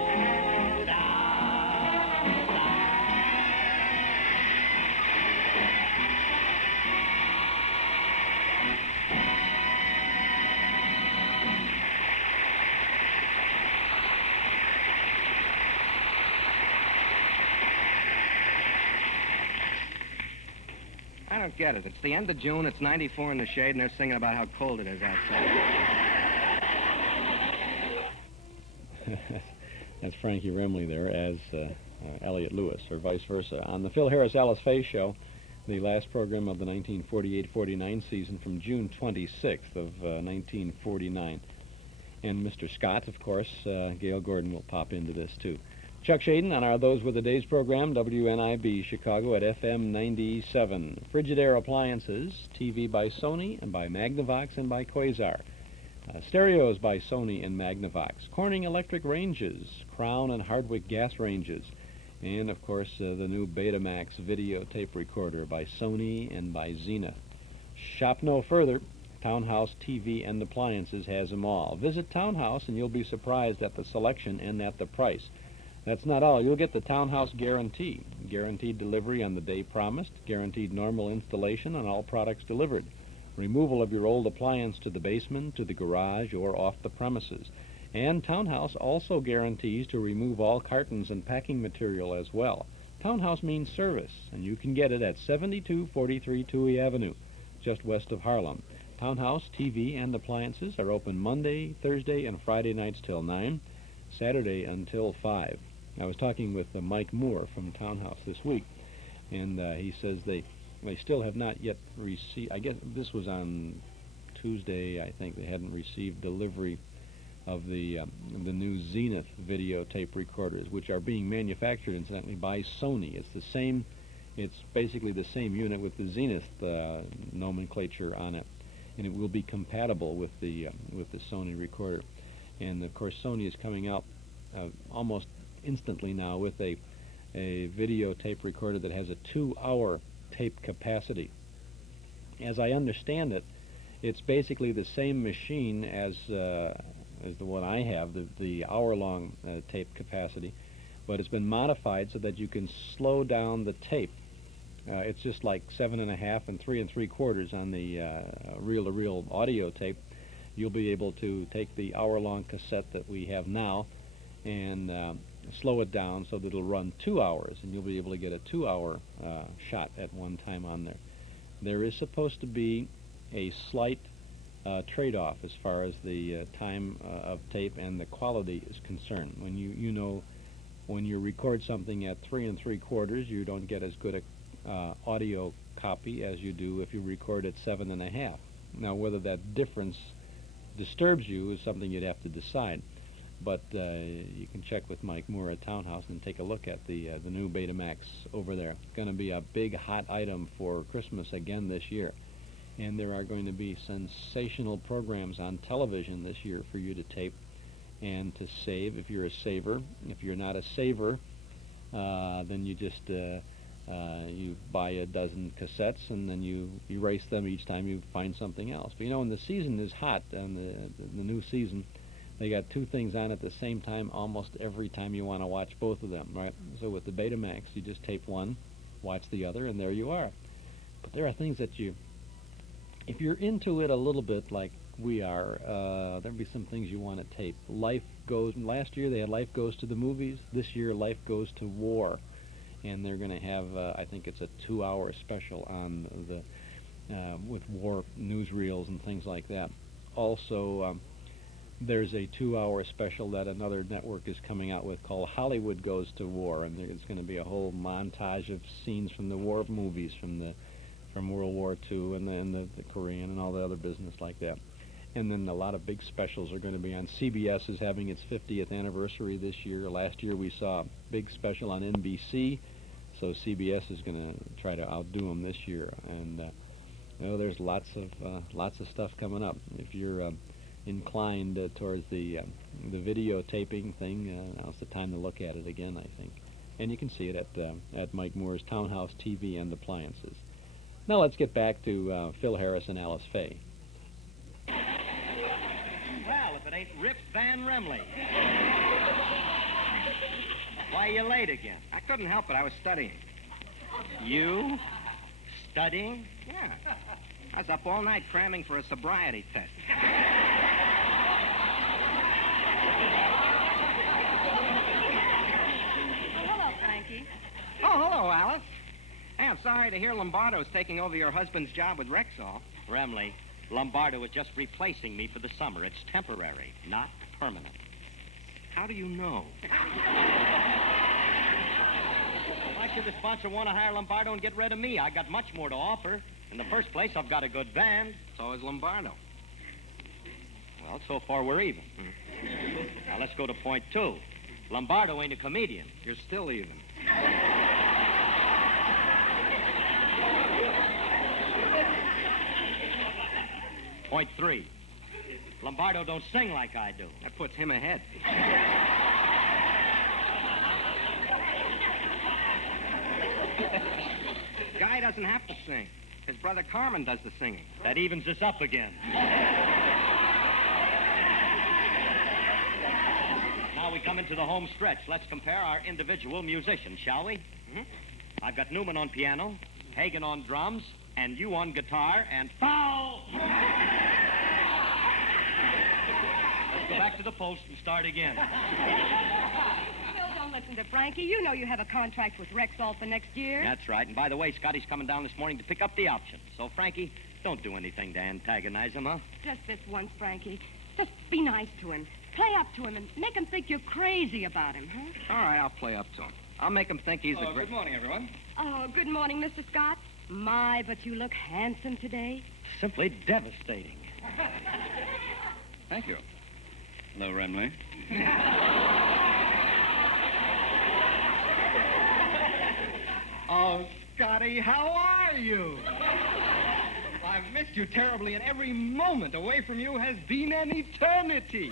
I don't get it. It's the end of June, it's 94 in the shade, and they're singing about how cold it is outside. That's Frankie Remley there as Elliot Lewis, or vice versa. On the Phil Harris Alice Faye Show, the last program of the 1948-49 season from June 26th of 1949. And Mr. Scott, of course, Gale Gordon will pop into this too. Chuck Shaden on our Those Were the Days program, WNIB Chicago at FM 97. Frigidaire Appliances, TV by Sony and by Magnavox and by Quasar. Stereos by Sony and Magnavox. Corning Electric Ranges, Crown and Hardwick Gas Ranges. And, of course, the new Betamax videotape recorder by Sony and by Zenith. Shop no further. Townhouse TV and Appliances has them all. Visit Townhouse and you'll be surprised at the selection and at the price. That's not all. You'll get the Townhouse Guarantee. Guaranteed delivery on the day promised. Guaranteed normal installation on all products delivered. Removal of your old appliance to the basement, to the garage, or off the premises. And Townhouse also guarantees to remove all cartons and packing material as well. Townhouse means service, and you can get it at 7243 Touhy Avenue, just west of Harlem. Townhouse TV and Appliances are open Monday, Thursday, and Friday nights till 9, Saturday until 5. I was talking with Mike Moore from Townhouse this week, and he says they still have not yet received, I guess this was on Tuesday, I think they hadn't received delivery of the new Zenith videotape recorders, which are being manufactured, incidentally, by Sony. It's basically the same unit with the Zenith nomenclature on it, and it will be compatible with the Sony recorder. And of course, Sony is coming out almost instantly now with a videotape recorder that has a 2-hour tape capacity. As I understand it, it's basically the same machine as the one I have, the hour-long tape capacity, but it's been modified so that you can slow down the tape. It's just like 7.5 and 3 3/4 on the reel-to-reel audio tape. You'll be able to take the hour-long cassette that we have now and slow it down so that it'll run 2 hours, and you'll be able to get a 2-hour shot at one time on there. There is supposed to be a slight trade-off as far as the time of tape and the quality is concerned. When when you record something at 3 3/4, you don't get as good a audio copy as you do if you record at 7.5. Now, whether that difference disturbs you is something you'd have to decide. But you can check with Mike Moore at Townhouse and take a look at the new Betamax over there. It's going to be a big hot item for Christmas again this year. And there are going to be sensational programs on television this year for you to tape and to save if you're a saver. If you're not a saver, then you just you buy a dozen cassettes and then you erase them each time you find something else. But when the season is hot, and the new season, they got two things on at the same time almost every time you want to watch both of them, right? So with the Betamax, you just tape one, watch the other, and there you are. But there are things that if you're into it a little bit like we are, there'll be some things you want to tape. Last year they had Life Goes to the Movies. This year Life Goes to War. And they're going to have, I think it's a 2-hour special on with war newsreels and things like that. also, there's a 2-hour special that another network is coming out with called Hollywood Goes to War, and there's going to be a whole montage of scenes from the war movies from World War II and the Korean and all the other business like that. And then a lot of big specials are going to be on. CBS is having its 50th anniversary this year. Last year we saw a big special on NBC, so CBS is going to try to outdo them this year. And there's lots of stuff coming up. If you're inclined towards the videotaping thing, now's the time to look at it again, I think. And you can see it at Mike Moore's Townhouse TV and Appliances. Now let's get back to Phil Harris and Alice Faye. Well, if it ain't Rip Van Remley. Why are you late again? I couldn't help it. I was studying. You? Studying? Yeah. I was up all night cramming for a sobriety test. Oh, hello, Frankie. Oh, hello, Alice. Hey, I'm sorry to hear Lombardo's taking over your husband's job with Rexall. Remley, Lombardo is just replacing me for the summer. It's temporary, not permanent. How do you know? Why should the sponsor want to hire Lombardo and get rid of me? I got much more to offer. In the first place, I've got a good band. So is Lombardo. Well, so far we're even. Now let's go to point 2. Lombardo ain't a comedian. You're still even. Point 3. Lombardo don't sing like I do. That puts him ahead. Guy doesn't have to sing. His brother Carmen does the singing. That evens us up again. Now we come into the home stretch. Let's compare our individual musicians, shall we? Mm-hmm. I've got Newman on piano, Hagen on drums, and you on guitar, and foul! Let's go back to the post and start again. Phil, don't listen to Frankie. You know you have a contract with Rexall for next year. That's right. And by the way, Scotty's coming down this morning to pick up the option. So, Frankie, don't do anything to antagonize him, huh? Just this once, Frankie. Just be nice to him. Play up to him and make him think you're crazy about him, huh? All right, I'll play up to him. I'll make him think he's a great... Good morning, everyone. Oh, good morning, Mr. Scott. My, but you look handsome today. Simply devastating. Thank you. Hello, Remley. Oh, Scotty, how are you? I've missed you terribly, and every moment away from you has been an eternity.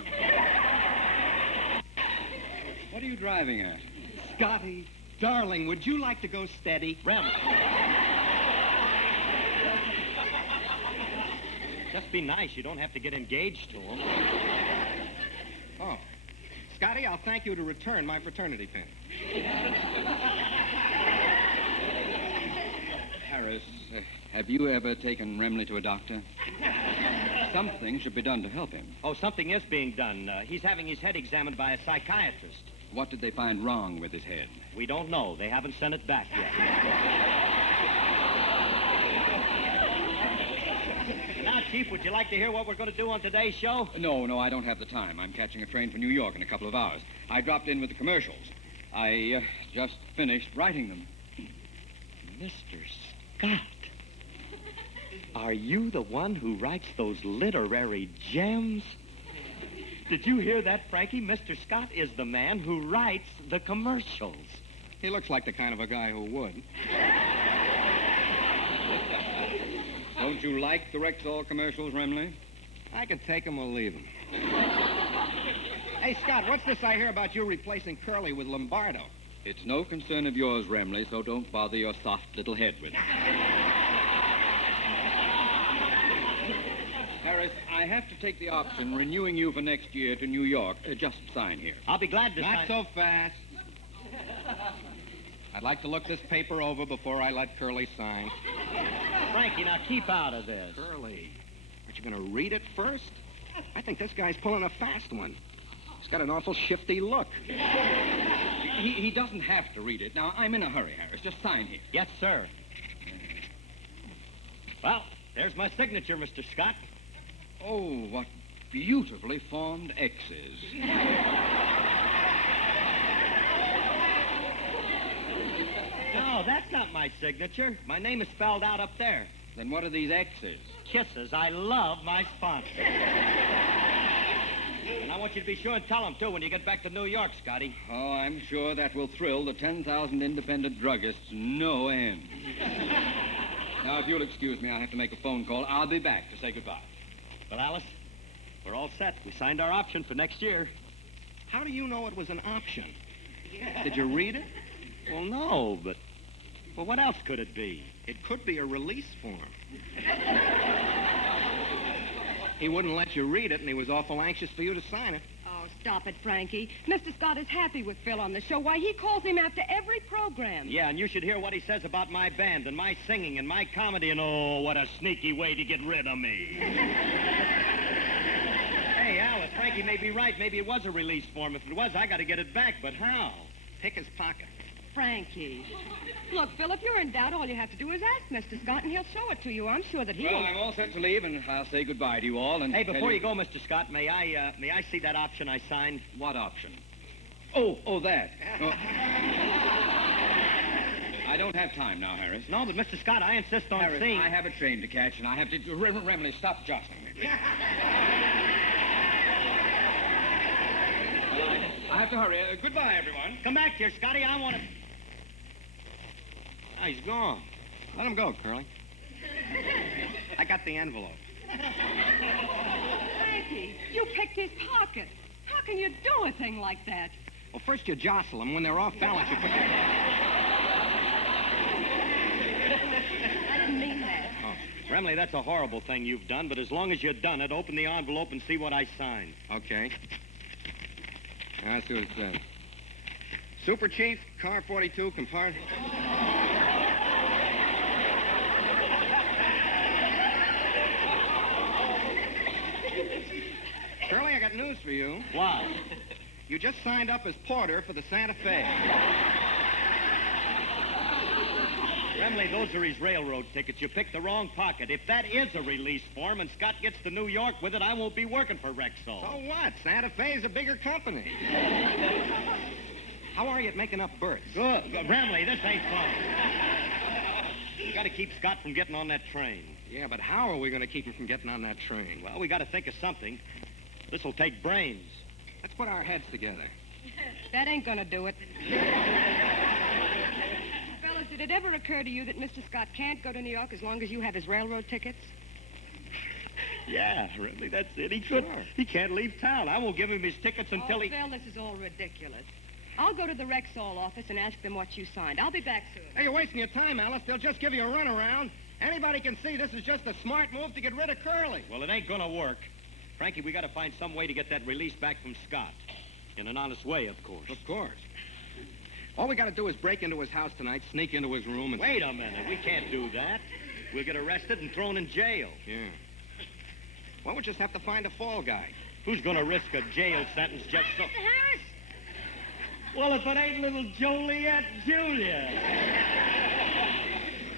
What are you driving at? Scotty, darling, would you like to go steady? Rem. Just be nice. You don't have to get engaged to him. Oh. Scotty, I'll thank you to return my fraternity pin. Harris, have you ever taken Remley to a doctor? Something should be done to help him. Oh, something is being done. He's having his head examined by a psychiatrist. What did they find wrong with his head? We don't know. They haven't sent it back yet. Now, Chief, would you like to hear what we're going to do on today's show? No, I don't have the time. I'm catching a train for New York in a couple of hours. I dropped in with the commercials. I just finished writing them. Mr. Scott, are you the one who writes those literary gems? Did you hear that, Frankie? Mr. Scott is the man who writes the commercials. He looks like the kind of a guy who would. Don't you like the Rexall commercials, Remley? I can take them or leave them. Hey, Scott, what's this I hear about you replacing Curly with Lombardo? It's no concern of yours, Remley, so don't bother your soft little head with it. Harris, I have to take the option renewing you for next year to New York. Just sign here. I'll be glad to sign. Not so fast. I'd like to look this paper over before I let Curly sign. Frankie, now keep out of this. Curly, aren't you going to read it first? I think this guy's pulling a fast one. He's got an awful shifty look. He doesn't have to read it. Now, I'm in a hurry, Harris. Just sign here. Yes, sir. Well, there's my signature, Mr. Scott. Oh, what beautifully formed X's. No, that's not my signature. My name is spelled out up there. Then what are these X's? Kisses. I love my sponsor. And I want you to be sure and tell them, too, when you get back to New York, Scotty. Oh, I'm sure that will thrill the 10,000 independent druggists no end. Now, if you'll excuse me, I have to make a phone call. I'll be back to say goodbye. Well, Alice, we're all set. We signed our option for next year. How do you know it was an option? Did you read it? Well, no, but... Well, what else could it be? It could be a release form. He wouldn't let you read it, and he was awful anxious for you to sign it. Oh, stop it, Frankie. Mr. Scott is happy with Phil on the show. Why, he calls him after every program. Yeah, and you should hear what he says about my band and my singing and my comedy, and oh, what a sneaky way to get rid of me. Hey, Alice, Frankie may be right. Maybe it was a release form. If it was, I got to get it back, but how? Pick his pocket. Frankie. Look, Phil, if you're in doubt, all you have to do is ask Mr. Scott, and he'll show it to you. I'm sure that he Well, will. I'm all set to leave, and I'll say goodbye to you all. And Hey, before you go, Mr. Scott, may I see that option I signed? What option? Oh, that. Oh. I don't have time now, Harris. No, but Mr. Scott, I insist on Harris, seeing... I have a train to catch, and I have to... Remley, stop jostling me. I have to hurry. Goodbye, everyone. Come back here, Scotty. I want to... Oh, he's gone. Let him go, Curly. I got the envelope. Frankie, you picked his pocket. How can you do a thing like that? Well, first you jostle them. When they're off balance, you put your... I didn't mean that. Oh, Remley, that's a horrible thing you've done, but as long as you've done it, open the envelope and see what I signed. Okay. I see what it says. Super Chief, car 42, compart... Curly, I got news for you. What? You just signed up as porter for the Santa Fe. Remley, those are his railroad tickets. You picked the wrong pocket. If that is a release form and Scott gets to New York with it, I won't be working for Rexall. So what? Santa Fe's a bigger company. How are you at making up berths? Good. Remley, this ain't fun. You got to keep Scott from getting on that train. Yeah, but how are we going to keep him from getting on that train? Well, we got to think of something. This'll take brains. Let's put our heads together. That ain't gonna do it. Fellas, did it ever occur to you that Mr. Scott can't go to New York as long as you have his railroad tickets? Yeah, really, that's it. He can't leave town. I won't give him his tickets until he... Phil, this is all ridiculous. I'll go to the Rexall office and ask them what you signed. I'll be back soon. Hey, you're wasting your time, Alice. They'll just give you a runaround. Anybody can see this is just a smart move to get rid of Curly. Well, it ain't gonna work. Frankie, we got to find some way to get that release back from Scott. In an honest way, of course. Of course. All we got to do is break into his house tonight, sneak into his room, and... Wait a minute. We can't do that. We'll get arrested and thrown in jail. Yeah. Well, we'll just have to find a fall guy. Who's going to risk a jail sentence just so... Mr. Harris? Well, if it ain't little Joliet Julia.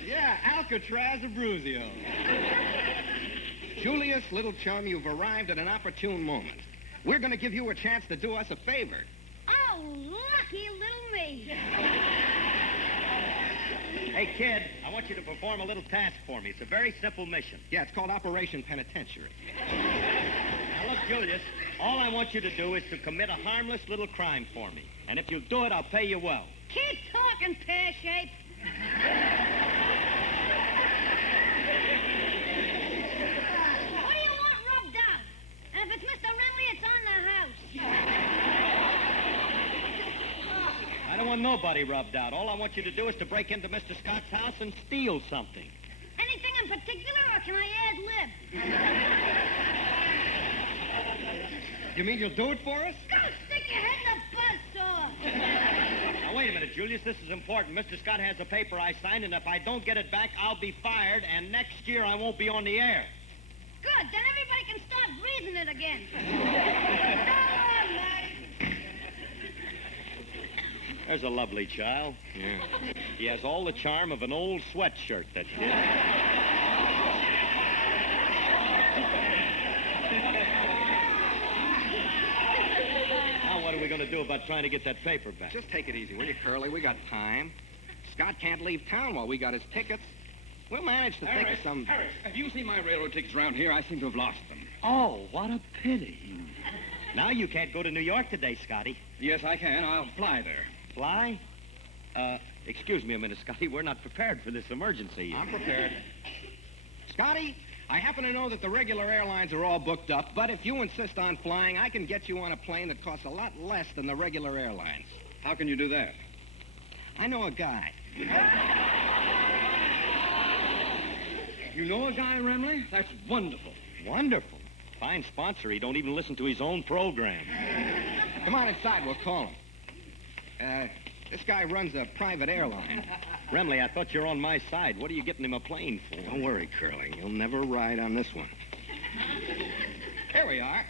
Yeah, Alcatraz Abruzio. Julius, little chum, you've arrived at an opportune moment. We're going to give you a chance to do us a favor. Oh, lucky little me. Hey, kid, I want you to perform a little task for me. It's a very simple mission. Yeah, it's called Operation Penitentiary. Now, look, Julius, all I want you to do is to commit a harmless little crime for me. And if you'll do it, I'll pay you well. Keep talking, pear-shape. What do you want rubbed out? And if it's Mr. Renly, it's on the house. I don't want nobody rubbed out. All I want you to do is to break into Mr. Scott's house and steal something. Anything in particular, or can I ad-lib? You mean you'll do it for us? Go stick your head in a buzzsaw. Now, wait a minute, Julius. This is important. Mr. Scott has a paper I signed, and if I don't get it back, I'll be fired, and next year I won't be on the air. Good. Then everybody can start breathing it again. There's a lovely child. Yeah. He has all the charm of an old sweatshirt, that kid. we going to do about trying to get that paper back? Just take it easy, will you, Curly? We got time. Scott can't leave town while we got his tickets. We'll manage to think of some... Harris, have you seen my railroad tickets around here? I seem to have lost them. Oh, what a pity. Now you can't go to New York today, Scotty. Yes, I can. I'll fly there. Fly? Excuse me a minute, Scotty. We're not prepared for this emergency. I'm prepared. Scotty, I happen to know that the regular airlines are all booked up, but if you insist on flying, I can get you on a plane that costs a lot less than the regular airlines. How can you do that? I know a guy. You know a guy, Remley? That's wonderful. Wonderful. Fine sponsor. He don't even listen to his own program. Come on inside. We'll call him. This guy runs a private airline. Remley, I thought you're on my side. What are you getting him a plane for? Don't worry, Curly. You'll never ride on this one. Here we are.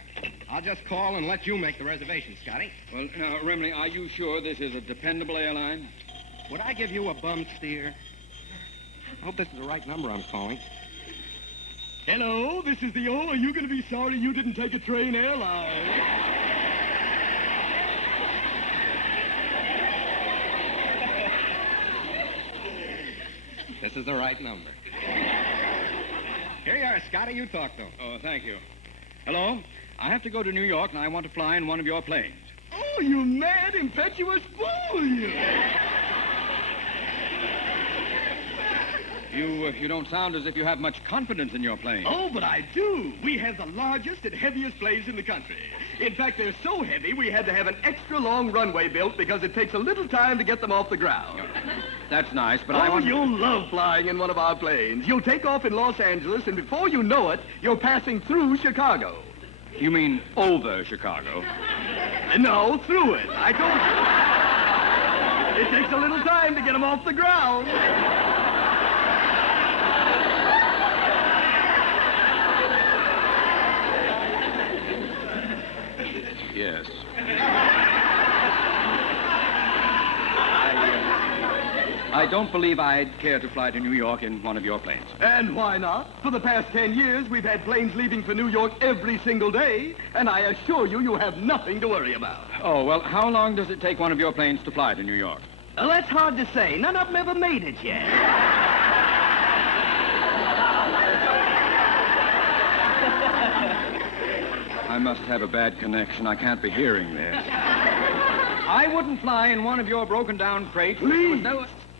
I'll just call and let you make the reservation, Scotty. Well, now, Remley, are you sure this is a dependable airline? Would I give you a bum steer? I hope this is the right number I'm calling. Hello, this is the O. Are you going to be sorry you didn't take a train airline? This is the right number. Here you are, Scotty. You talk to him. Oh, thank you. Hello? I have to go to New York, and I want to fly in one of your planes. Oh, you mad, impetuous fool, you! You don't sound as if you have much confidence in your plane. Oh, but I do. We have the largest and heaviest planes in the country. In fact, they're so heavy, we had to have an extra long runway built because it takes a little time to get them off the ground. That's nice, but Oh, you'll love flying in one of our planes. You'll take off in Los Angeles, and before you know it, you're passing through Chicago. You mean over Chicago? No, through it. I told you. It takes a little time to get them off the ground. Yes. I don't believe I'd care to fly to New York in one of your planes. And why not? For the past 10 years, we've had planes leaving for New York every single day, and I assure you, you have nothing to worry about. Oh, well, how long does it take one of your planes to fly to New York? That's hard to say. None of them ever made it yet. I must have a bad connection. I can't be hearing this. I wouldn't fly in one of your broken-down crates. Please.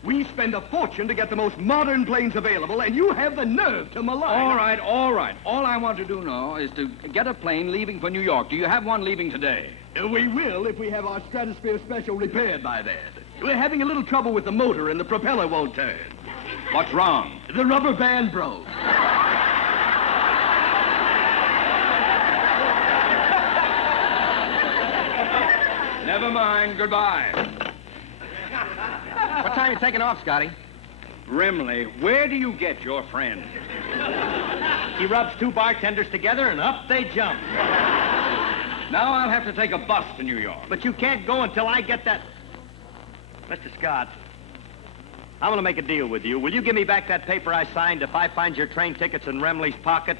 We spend a fortune to get the most modern planes available, and you have the nerve to malign. All right, all right. All I want to do now is to get a plane leaving for New York. Do you have one leaving today? We will if we have our Stratosphere Special repaired by then. We're having a little trouble with the motor, and the propeller won't turn. What's wrong? The rubber band broke. Never mind. Goodbye. What time are you taking off, Scotty? Remley, where do you get your friend? He rubs two bartenders together and up they jump. Now I'll have to take a bus to New York. But you can't go until I get that... Mr. Scott, I'm going to make a deal with you. Will you give me back that paper I signed if I find your train tickets in Remley's pocket?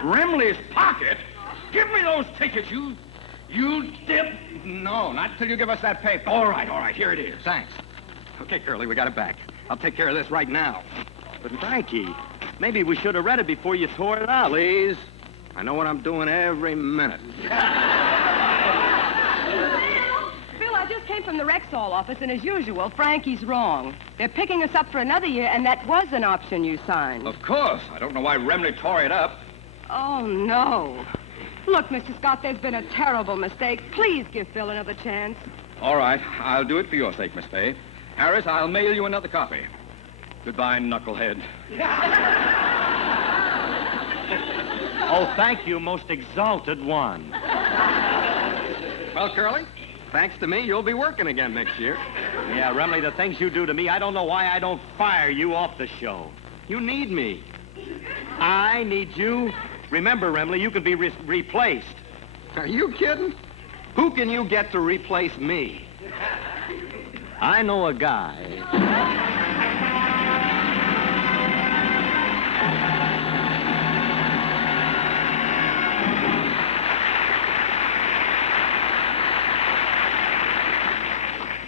Remley's pocket? Give me those tickets, you dip. No, not until you give us that paper. All right, here it is. Thanks. Okay, Curly, we got it back. I'll take care of this right now. But Frankie, maybe we should have read it before you tore it out. Please. I know what I'm doing every minute. Phil, I just came from the Rexall office, and as usual, Frankie's wrong. They're picking us up for another year, and that was an option you signed. Of course. I don't know why Remley tore it up. Oh, no. Look, Mr. Scott, there's been a terrible mistake. Please give Phil another chance. All right, I'll do it for your sake, Miss Faye. Harris, I'll mail you another copy. Goodbye, knucklehead. Oh, thank you, most exalted one. Well, Curly, thanks to me, you'll be working again next year. Yeah, Remley, the things you do to me, I don't know why I don't fire you off the show. You need me. I need you. Remember, Remley, you can be replaced. Are you kidding? Who can you get to replace me? I know a guy.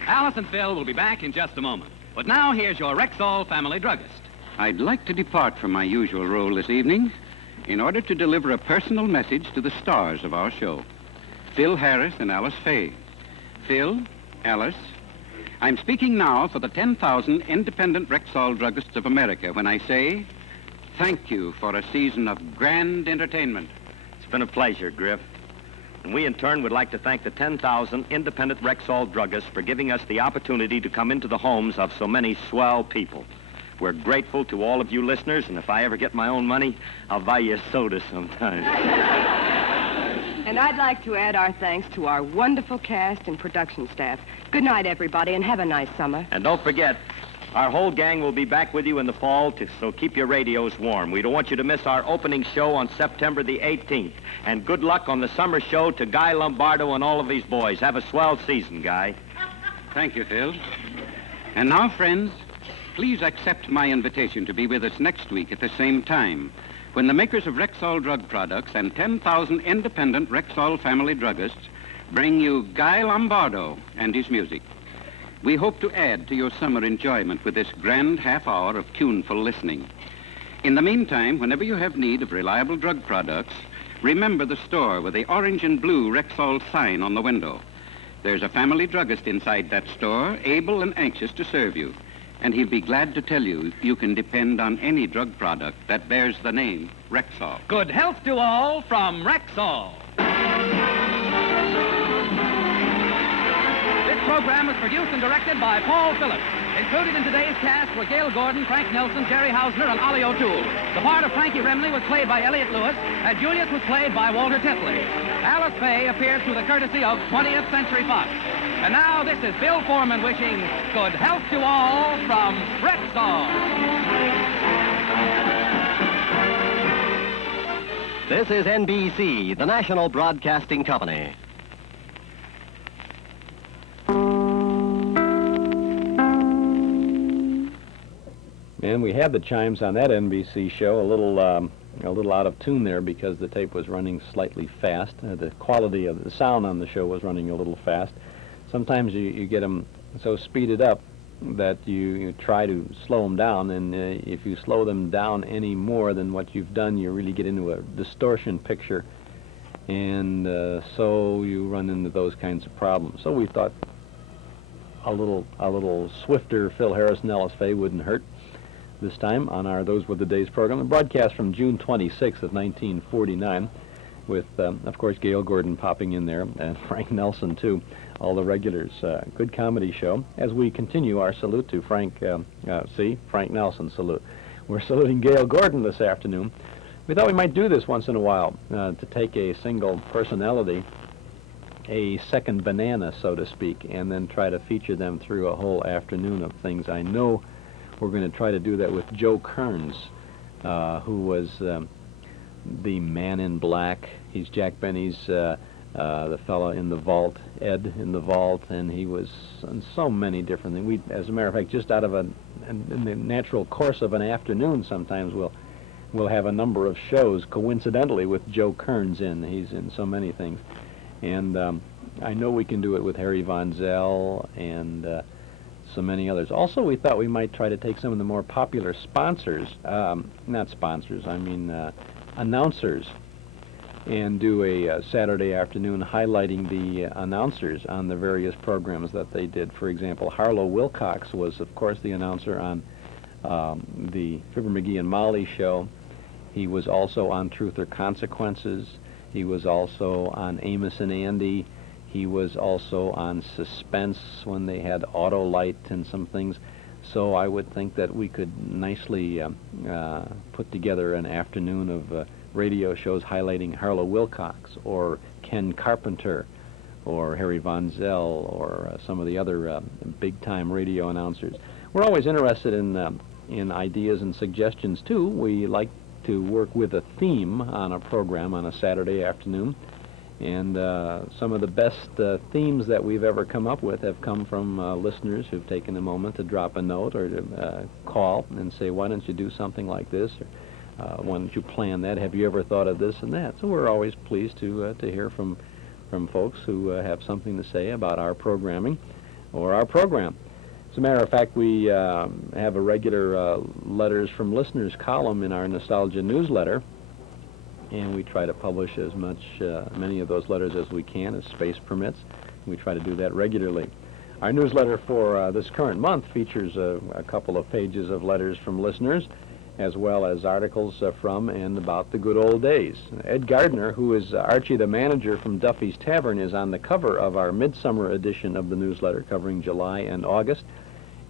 Alice and Phil will be back in just a moment. But now, here's your Rexall family druggist. I'd like to depart from my usual role this evening in order to deliver a personal message to the stars of our show, Phil Harris and Alice FAYE. Phil, Alice, I'm speaking now for the 10,000 independent Rexall druggists of America when I say thank you for a season of grand entertainment. It's been a pleasure, Griff. And we, in turn, would like to thank the 10,000 independent Rexall druggists for giving us the opportunity to come into the homes of so many swell people. We're grateful to all of you listeners, and if I ever get my own money, I'll buy you a soda sometime. And I'd like to add our thanks to our wonderful cast and production staff. Good night, everybody, and have a nice summer. And don't forget, our whole gang will be back with you in the fall, so keep your radios warm. We don't want you to miss our opening show on September the 18th. And good luck on the summer show to Guy Lombardo and all of these boys. Have a swell season, Guy. Thank you, Phil. And now, friends, please accept my invitation to be with us next week at the same time when the makers of Rexall drug products and 10,000 independent Rexall family druggists bring you Guy Lombardo and his music. We hope to add to your summer enjoyment with this grand half hour of tuneful listening. In the meantime, whenever you have need of reliable drug products, remember the store with the orange and blue Rexall sign on the window. There's a family druggist inside that store, able and anxious to serve you. And he'll be glad to tell you you can depend on any drug product that bears the name Rexall. Good health to all from Rexall. This program was produced and directed by Paul Phillips. Included in today's cast were Gale Gordon, Frank Nelson, Jerry Hausner, and Ollie O'Toole. The part of Frankie Remley was played by Elliot Lewis, and Julius was played by Walter Tetley. Alice FAYE appeared through the courtesy of 20th Century Fox. And now this is Bill Foreman wishing good health to all from Rexall. This is NBC, the National Broadcasting Company. And we had the chimes on that NBC show a little out of tune there because the tape was running slightly fast. The quality of the sound on the show was running a little fast. Sometimes you get them so speeded up that you try to slow them down, and if you slow them down any more than what you've done, you really get into a distortion picture, and so you run into those kinds of problems. So we thought a little swifter Phil Harris and Alice FAYE wouldn't hurt this time on our Those Were the Days program, a broadcast from June 26th of 1949 with, of course, Gale Gordon popping in there, and Frank Nelson, too, all the regulars. Good comedy show. As we continue our salute to Frank Nelson salute. We're saluting Gale Gordon this afternoon. We thought we might do this once in a while, to take a single personality, a second banana, so to speak, and then try to feature them through a whole afternoon of things. I know we're going to try to do that with Joe Kearns, who was the man in black. He's Jack Benny's, the fellow in the vault, Ed in the vault, and he was on so many different things. As a matter of fact, just out of in the natural course of an afternoon, sometimes we'll have a number of shows, coincidentally, with Joe Kearns in. He's in so many things. And I know we can do it with Harry Von Zell and so many others. Also, we thought we might try to take some of the more popular sponsors, not sponsors, I mean announcers, and do a Saturday afternoon highlighting the announcers on the various programs that they did. For example, Harlow Wilcox was, of course, the announcer on the Fibber, McGee and Molly show. He was also on Truth or Consequences. He was also on Amos and Andy. He was also on Suspense when they had Autolite and some things. So I would think that we could nicely put together an afternoon of radio shows highlighting Harlow Wilcox or Ken Carpenter or Harry Von Zell or some of the other big-time radio announcers. We're always interested in ideas and suggestions, too. We like to work with a theme on a program on a Saturday afternoon. And some of the best themes that we've ever come up with have come from listeners who've taken a moment to drop a note or to call and say, why don't you do something like this? Or why don't you plan that? Have you ever thought of this and that? So we're always pleased to hear from folks who have something to say about our programming. or our program. As a matter of fact, we have a regular letters from listeners column in our Nostalgia newsletter, and we try to publish as many of those letters as we can, as space permits. We try to do that regularly. Our newsletter for this current month features a couple of pages of letters from listeners, as well as articles from and about the good old days. Ed Gardner, who is Archie the manager from Duffy's Tavern, is on the cover of our midsummer edition of the newsletter, covering July and August.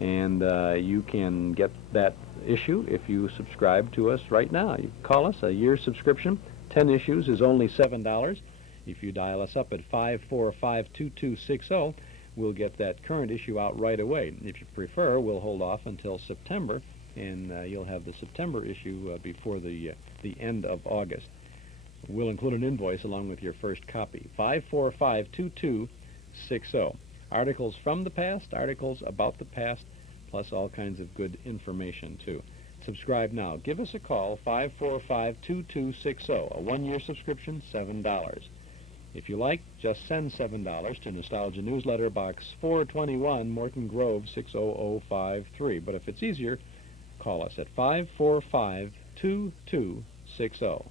And you can get that issue if you subscribe to us right now. You call us, a year subscription. 10 issues is only $7. If you dial us up at 545-2260, we'll get that current issue out right away. If you prefer, we'll hold off until September, and you'll have the September issue before the end of August. We'll include an invoice along with your first copy. 545-2260. Articles from the past, articles about the past, plus all kinds of good information, too. Subscribe now. Give us a call, 545-2260. A one-year subscription, $7. If you like, just send $7 to Nostalgia Newsletter, Box 421, Morton Grove, 60053. But if it's easier, call us at 545-2260.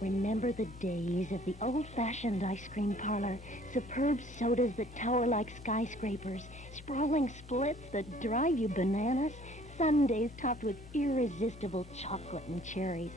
Remember the days of the old-fashioned ice cream parlor, superb sodas that tower like skyscrapers, sprawling splits that drive you bananas, sundaes topped with irresistible chocolate and cherries.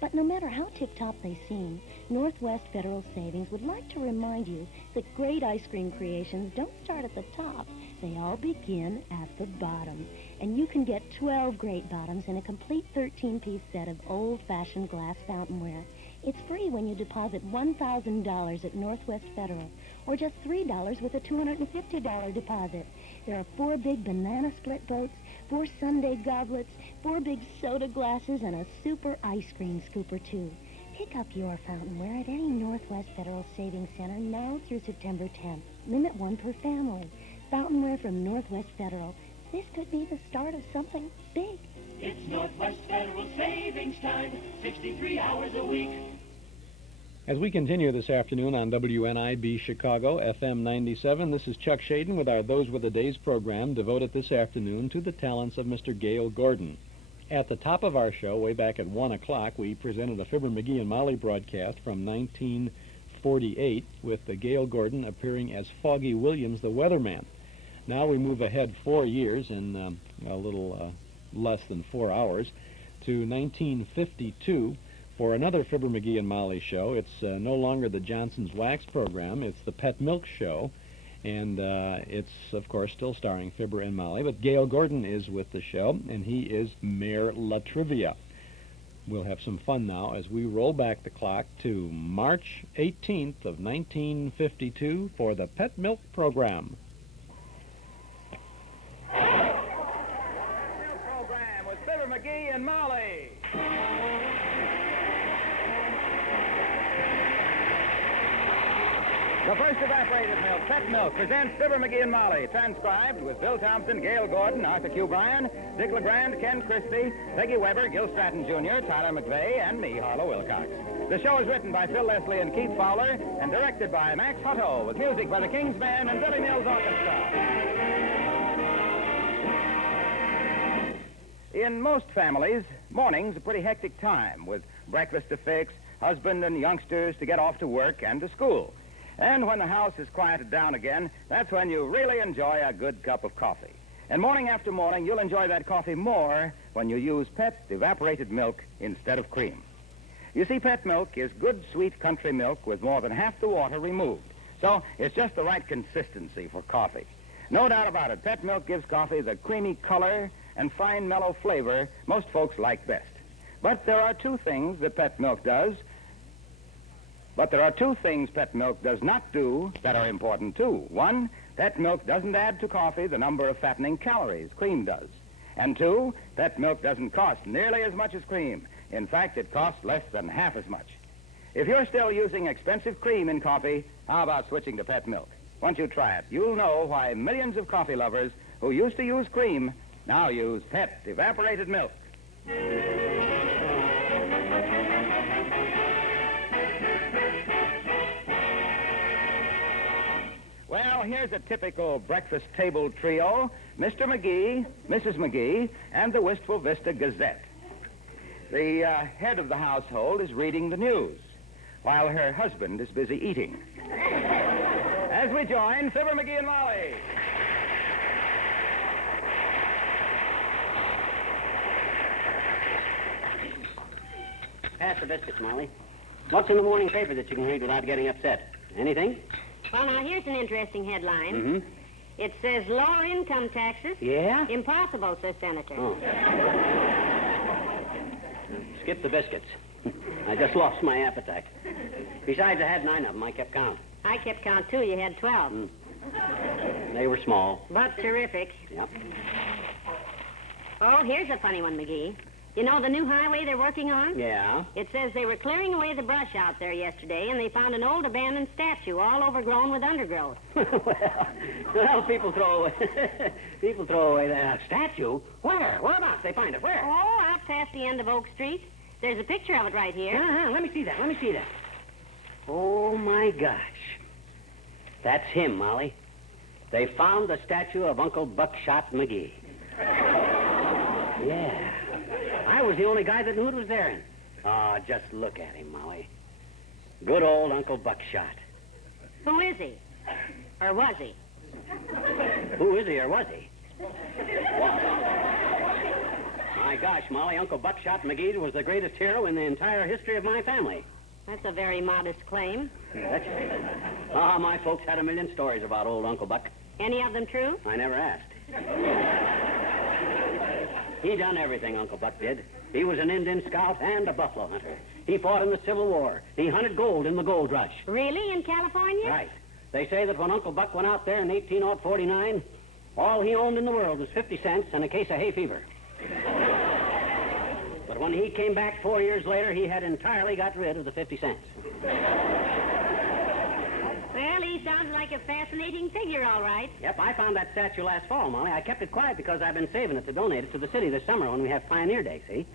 But no matter how tip-top they seem, Northwest Federal Savings would like to remind you that great ice cream creations don't start at the top. They all begin at the bottom. And you can get 12 great bottoms in a complete 13-piece set of old-fashioned glass fountainware. It's free when you deposit $1,000 at Northwest Federal, or just $3 with a $250 deposit. There are 4 big banana split boats, 4 sundae goblets, 4 big soda glasses, and a super ice cream scooper, too. Pick up your fountainware at any Northwest Federal Savings Center now through September 10th. Limit 1 per family. Fountainware from Northwest Federal. This could be the start of something big. It's Northwest Federal Savings Time, 63 hours a week. As we continue this afternoon on WNIB Chicago, FM 97, this is Chuck Shaden with our Those Were the Days program, devoted this afternoon to the talents of Mr. Gale Gordon. At the top of our show, way back at 1 o'clock, we presented a Fibber, McGee, and Molly broadcast from 1948 with Gale Gordon appearing as Foggy Williams, the weatherman. Now we move ahead 4 years in a little less than 4 hours to 1952 for another Fibber, McGee, and Molly show. It's no longer the Johnson's Wax program. It's the Pet Milk show, and it's, of course, still starring Fibber and Molly, but Gale Gordon is with the show, and he is Mayor La Trivia. We'll have some fun now as we roll back the clock to March 18th of 1952 for the Pet Milk program. Program with Fibber, McGee, and Molly. The first evaporated milk, Pet Milk, presents Fibber, McGee, and Molly, transcribed with Bill Thompson, Gale Gordon, Arthur Q. Bryan, Dick LeGrand, Ken Christie, Peggy Weber, Gil Stratton Jr., Tyler McVeigh, and me, Harlow Wilcox. The show is written by Phil Leslie and Keith Fowler and directed by Max Hutto, with music by the King's Band and Billy Mills Orchestra. In most families, morning's a pretty hectic time, with breakfast to fix, husband and youngsters to get off to work and to school. And when the house is quieted down again, that's when you really enjoy a good cup of coffee. And morning after morning, you'll enjoy that coffee more when you use Pet evaporated milk instead of cream. You see, Pet milk is good, sweet country milk with more than half the water removed. So it's just the right consistency for coffee. No doubt about it, Pet milk gives coffee the creamy color and fine, mellow flavor most folks like best. But there are two things that Pet milk does. But there are two things Pet milk does not do that are important, too. One, Pet milk doesn't add to coffee the number of fattening calories cream does. And two, Pet milk doesn't cost nearly as much as cream. In fact, it costs less than half as much. If you're still using expensive cream in coffee, how about switching to Pet milk? Once you try it, you'll know why millions of coffee lovers who used to use cream now use Pet evaporated milk. Well, Now, here's a typical breakfast table trio, Mr. McGee, Mrs. McGee, and the Wistful Vista Gazette. The head of the household is reading the news, while her husband is busy eating. As we join Fibber, McGee, and Molly. Pass the biscuits, Molly. What's in the morning paper that you can read without getting upset? Anything? Well, now, here's an interesting headline. Mm-hmm. It says, lower income taxes. Yeah? Impossible, says Senator. Oh. Skip the biscuits. I just lost my appetite. Besides, I had 9 of them. I kept count. I kept count, too. You had 12. They were small. But terrific. Yep. Oh, here's a funny one, McGee. You know the new highway they're working on? Yeah? It says they were clearing away the brush out there yesterday, and they found an old abandoned statue all overgrown with undergrowth. well, people throw away that statue. Where? Whereabouts? They find it? Where? Oh, out past the end of Oak Street. There's a picture of it right here. Let me see that. Oh, my gosh. That's him, Molly. They found the statue of Uncle Buckshot McGee. Yeah. I was the only guy that knew it was there. Oh, just look at him, Molly. Good old Uncle Buckshot. Who is he? Or was he? Who is he or was he? My gosh, Molly, Uncle Buckshot McGee was the greatest hero in the entire history of my family. That's a very modest claim. My folks had a million stories about old Uncle Buck. Any of them true? I never asked. He done everything, Uncle Buck did. He was an Indian scout and a buffalo hunter. He fought in the Civil War. He hunted gold in the gold rush. Really? In California? Right. They say that when Uncle Buck went out there in 1849, all he owned in the world was 50 cents and a case of hay fever. But when he came back 4 years later, he had entirely got rid of the 50 cents. Well, he sounds like a fascinating figure, all right. Yep, I found that statue last fall, Molly. I kept it quiet because I've been saving it to donate it to the city this summer when we have Pioneer Day, see?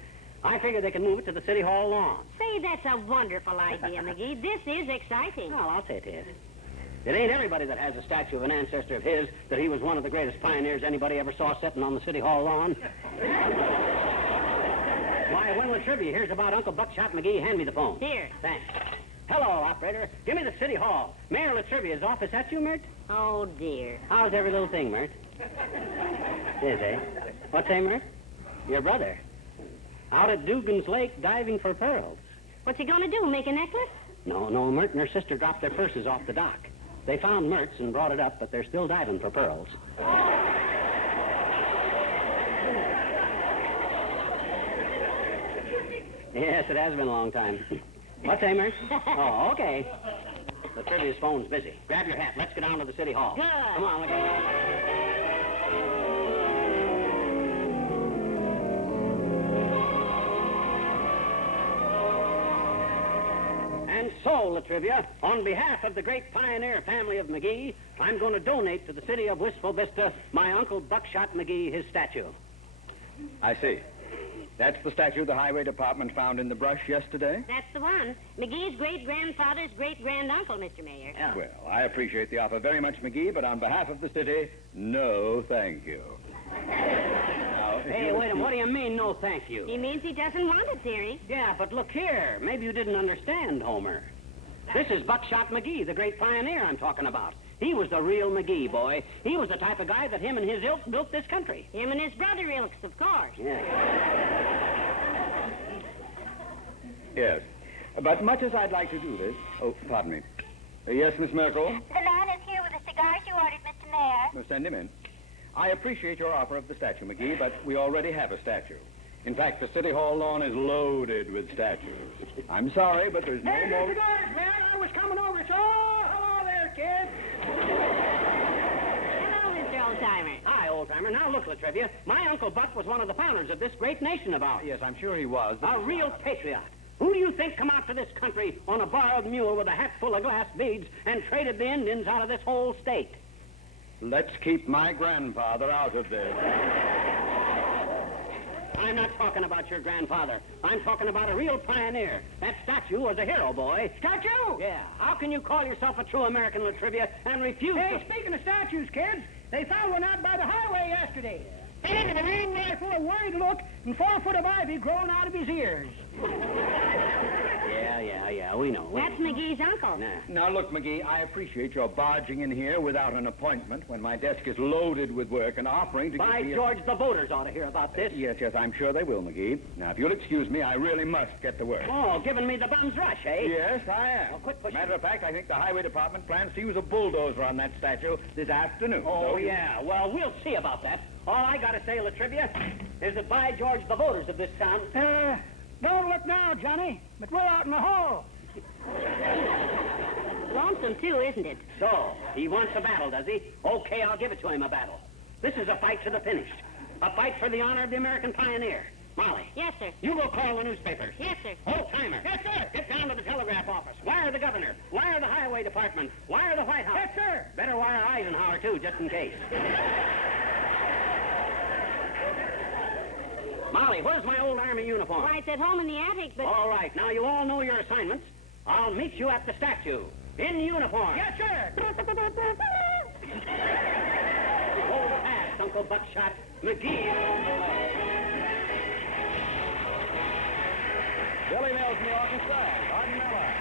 I figured they could move it to the City Hall lawn. Say, that's a wonderful idea, McGee. This is exciting. Well, I'll say it is. It ain't everybody that has a statue of an ancestor of his that he was one of the greatest pioneers anybody ever saw sitting on the City Hall lawn. Why, when the trivia here's about Uncle Buckshot McGee, hand me the phone. Here. Thanks. Hello, operator. Give me the City Hall. Mayor Latrivia's office. That you, Mert? Oh, dear. How's every little thing, Mert? Is, eh? What's that, Mert? Your brother. Out at Dugan's Lake diving for pearls. What's he going to do, make a necklace? No, Mert and her sister dropped their purses off the dock. They found Mert's and brought it up, but they're still diving for pearls. Yes, it has been a long time. What's that, Mert? Oh, okay. The trivia's phone's busy. Grab your hat. Let's go down to the City Hall. Good. Come on, let's go. And so, Latrivia, on behalf of the great pioneer family of McGee, I'm going to donate to the city of Wistful Vista my Uncle Buckshot McGee, his statue. I see. That's the statue the Highway Department found in the brush yesterday? That's the one. McGee's great-grandfather's great-granduncle, Mr. Mayor. Yeah. Well, I appreciate the offer very much, McGee, but on behalf of the city, no thank you. Now, Hey, wait a minute. What do you mean, no thank you? He means he doesn't want it, dearie. Yeah, but look here. Maybe you didn't understand, Homer. This is Buckshot McGee, the great pioneer I'm talking about. He was the real McGee, boy. He was the type of guy that him and his ilk built this country. Him and his brother ilks, of course. Yeah. Yes. But much as I'd like to do this... Oh, pardon me. Yes, Miss Merkel? The man is here with the cigars you ordered, Mr. Mayor. Well, send him in. I appreciate your offer of the statue, McGee, but we already have a statue. In fact, the City Hall lawn is loaded with statues. I'm sorry, but there's no more... cigars, man! I was coming over, so... Hello there, kid! Hello, Mr. Oldtimer. Hi, old-timer. Now, look, Latrivia. My Uncle Buck was one of the founders of this great nation of ours. Yes, I'm sure he was. A real patriot. Who do you think come out to this country on a borrowed mule with a hat full of glass beads and traded the Indians out of this whole state? Let's keep my grandfather out of this. I'm not talking about your grandfather. I'm talking about a real pioneer. That statue was a hero, boy. Statue? Yeah. How can you call yourself a true American, Latrivia, and refuse Hey, to... speaking of statues, kids, they found one out by the highway yesterday. A long rifle, a worried look, and 4 foot of ivy growing out of his ears. Yeah, we know. That's McGee's uncle. Now, look, McGee, I appreciate your barging in here without an appointment when my desk is loaded with work and offering to By give me George, the voters ought to hear about this. Yes, I'm sure they will, McGee. Now, if you'll excuse me, I really must get to work. Oh, giving me the bum's rush, eh? Yes, I am. Oh, quit pushing. Matter of fact, I think the Highway Department plans to use a bulldozer on that statue this afternoon. Oh, So you- yeah. Well, we'll see about that. All I gotta say, Latrivia, is that by George, the voters of this town... Don't look now, Johnny, but we're out in the hall. Lonesome, too, isn't it? So, he wants a battle, does he? Okay, I'll give it to him, a battle. This is a fight to the finish. A fight for the honor of the American pioneer. Molly. Yes, sir. You go call the newspapers. Yes, sir. Old-timer. Yes, sir. Get down to the telegraph office. Wire the governor. Wire the highway department. Wire the White House. Yes, sir. Better wire Eisenhower, too, just in case. Molly, where's my old Army uniform? Why, it's at home in the attic, but... All right, now you all know your assignments. I'll meet you at the statue. In uniform. Yes, sir. Hold fast, Uncle Buckshot. McGee. Billy Mills in the orchestra. Arden Miller.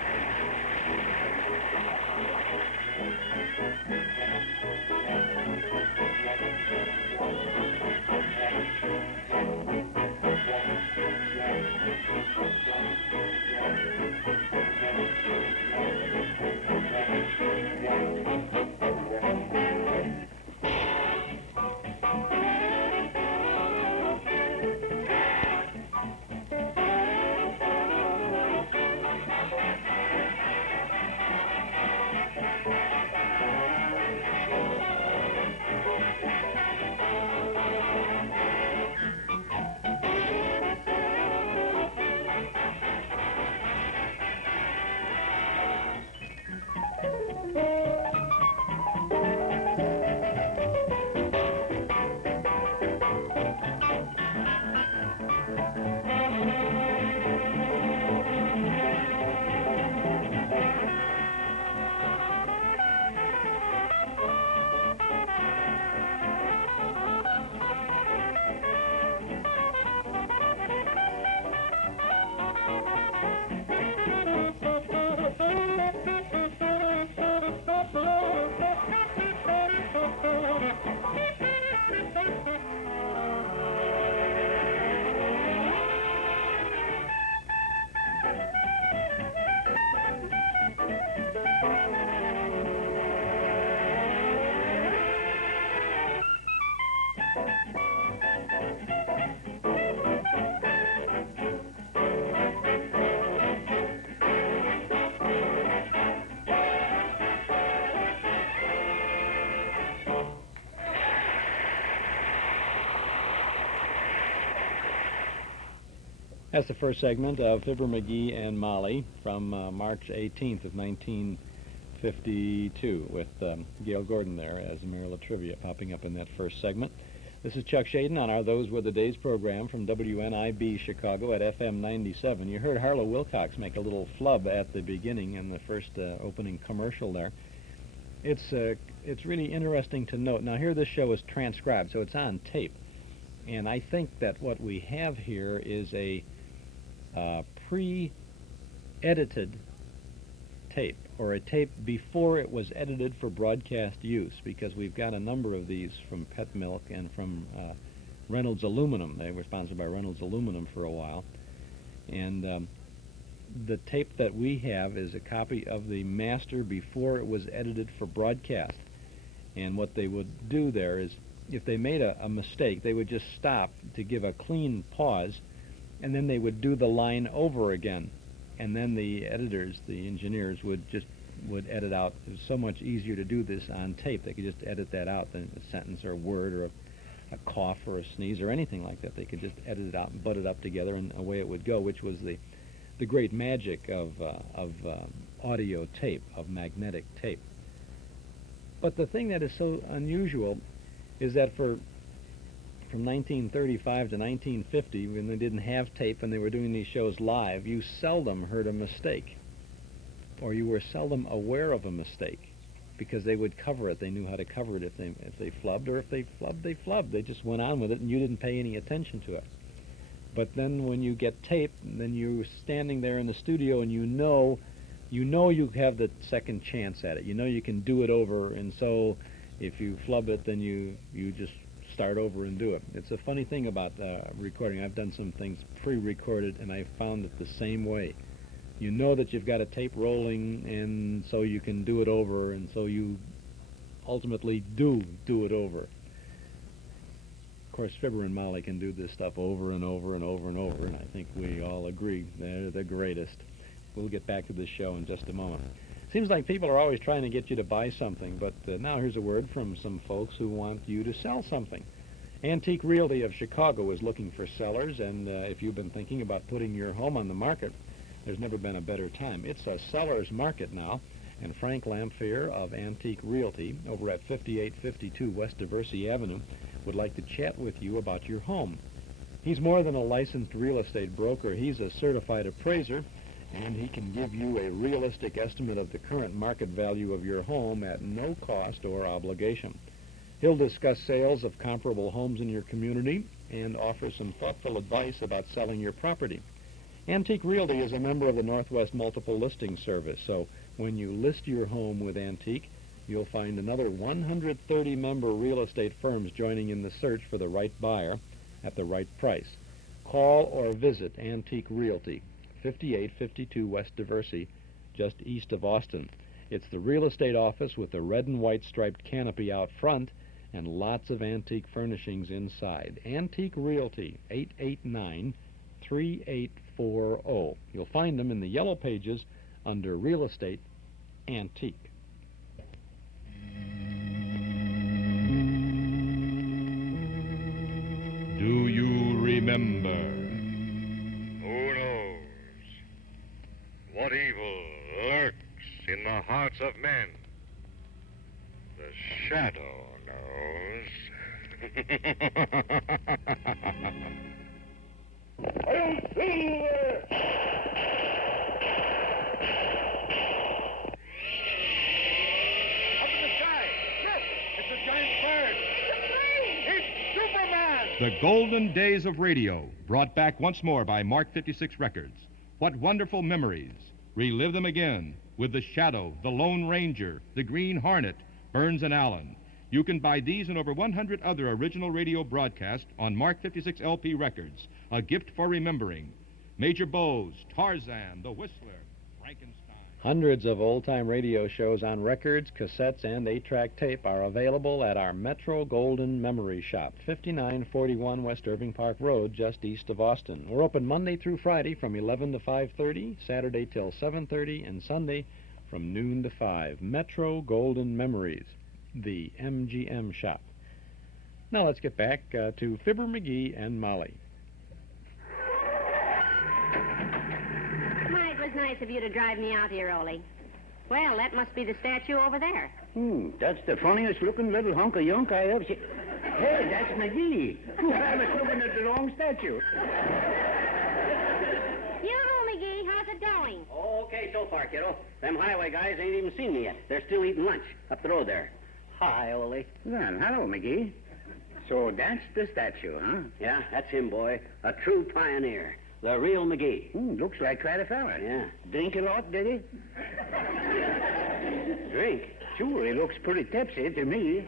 That's the first segment of Fibber, McGee, and Molly from March 18th of 1952 with Gale Gordon there as Mary Latrivia popping up in that first segment. This is Chuck Shaden on our Those Were the Days program from WNIB Chicago at FM 97. You heard Harlow Wilcox make a little flub at the beginning in the first opening commercial there. It's really interesting to note. Now here this show is transcribed, so it's on tape. And I think that what we have here is a pre-edited tape, or a tape before it was edited for broadcast use, because we've got a number of these from Pet Milk and from Reynolds Aluminum. They were sponsored by Reynolds Aluminum for a while. And the tape that we have is a copy of the master before it was edited for broadcast. And what they would do there is, if they made a mistake, they would just stop to give a clean pause, and then they would do the line over again. And then the editors, the engineers, would edit out. It was so much easier to do this on tape. They could just edit that out, a sentence or a word or a cough or a sneeze or anything like that. They could just edit it out and butt it up together, and away it would go, which was the great magic of audio tape, of magnetic tape. But the thing that is so unusual is that for from 1935 to 1950, when they didn't have tape and they were doing these shows live, you seldom heard a mistake, or you were seldom aware of a mistake, because they would cover it. They knew how to cover it if they flubbed, or if they flubbed, they flubbed. They just went on with it, and you didn't pay any attention to it. But then when you get tape, then you're standing there in the studio, and you know you have the second chance at it. You know you can do it over, and so if you flub it, then you just start over and do it. It's a funny thing about recording. I've done some things pre-recorded, and I found it the same way. You know that you've got a tape rolling, and so you can do it over, and so you ultimately do it over. Of course, Fibber and Molly can do this stuff over and over and over and over, and I think we all agree they're the greatest. We'll get back to this show in just a moment. Seems like people are always trying to get you to buy something, but now here's a word from some folks who want you to sell something. Antique Realty of Chicago is looking for sellers, and if you've been thinking about putting your home on the market, there's never been a better time. It's a seller's market now, and Frank Lamphere of Antique Realty over at 5852 West Diversey Avenue would like to chat with you about your home. He's more than a licensed real estate broker. He's a certified appraiser, and he can give you a realistic estimate of the current market value of your home at no cost or obligation. He'll discuss sales of comparable homes in your community and offer some thoughtful advice about selling your property. Antique Realty is a member of the Northwest Multiple Listing Service, so when you list your home with Antique, you'll find another 130 member real estate firms joining in the search for the right buyer at the right price. Call or visit Antique Realty, 5852 West Diversey, just east of Austin. It's the real estate office with the red and white striped canopy out front and lots of antique furnishings inside. Antique Realty, 889-3840. You'll find them in the yellow pages under Real Estate Antique. Do you remember? Who knows what evil lurks in the hearts of men? The shadow knows. I don't see you there! Up in the sky! Look! It's a giant bird! It's Superman! The golden days of radio, brought back once more by Mark 56 Records. What wonderful memories. Relive them again with The Shadow, The Lone Ranger, The Green Hornet, Burns and Allen. You can buy these and over 100 other original radio broadcasts on Mark 56 LP Records, a gift for remembering. Major Bowes, Tarzan, The Whistler, Frankenstein. Hundreds of old-time radio shows on records, cassettes, and 8-track tape are available at our Metro Golden Memory Shop, 5941 West Irving Park Road, just east of Austin. We're open Monday through Friday from 11 to 5:30, Saturday till 7:30, and Sunday from noon to 5. Metro Golden Memories, the MGM Shop. Now let's get back to Fibber McGee and Molly. Why, it was nice of you to drive me out here, Ole. Well, that must be the statue over there. That's the funniest looking little hunk of junk I ever seen. Hey, that's McGee. I was looking at the wrong statue. Yo-ho, McGee, how's it going? Oh, okay so far, kiddo. Them highway guys ain't even seen me yet. They're still eating lunch up the road there. Hi, Ole. Well, hello, McGee. So that's the statue, huh? Yeah, that's him, boy. A true pioneer. The real McGee. Looks like quite a fella. Yeah. Drink a lot, did he? Drink? Sure, he looks pretty tipsy to me.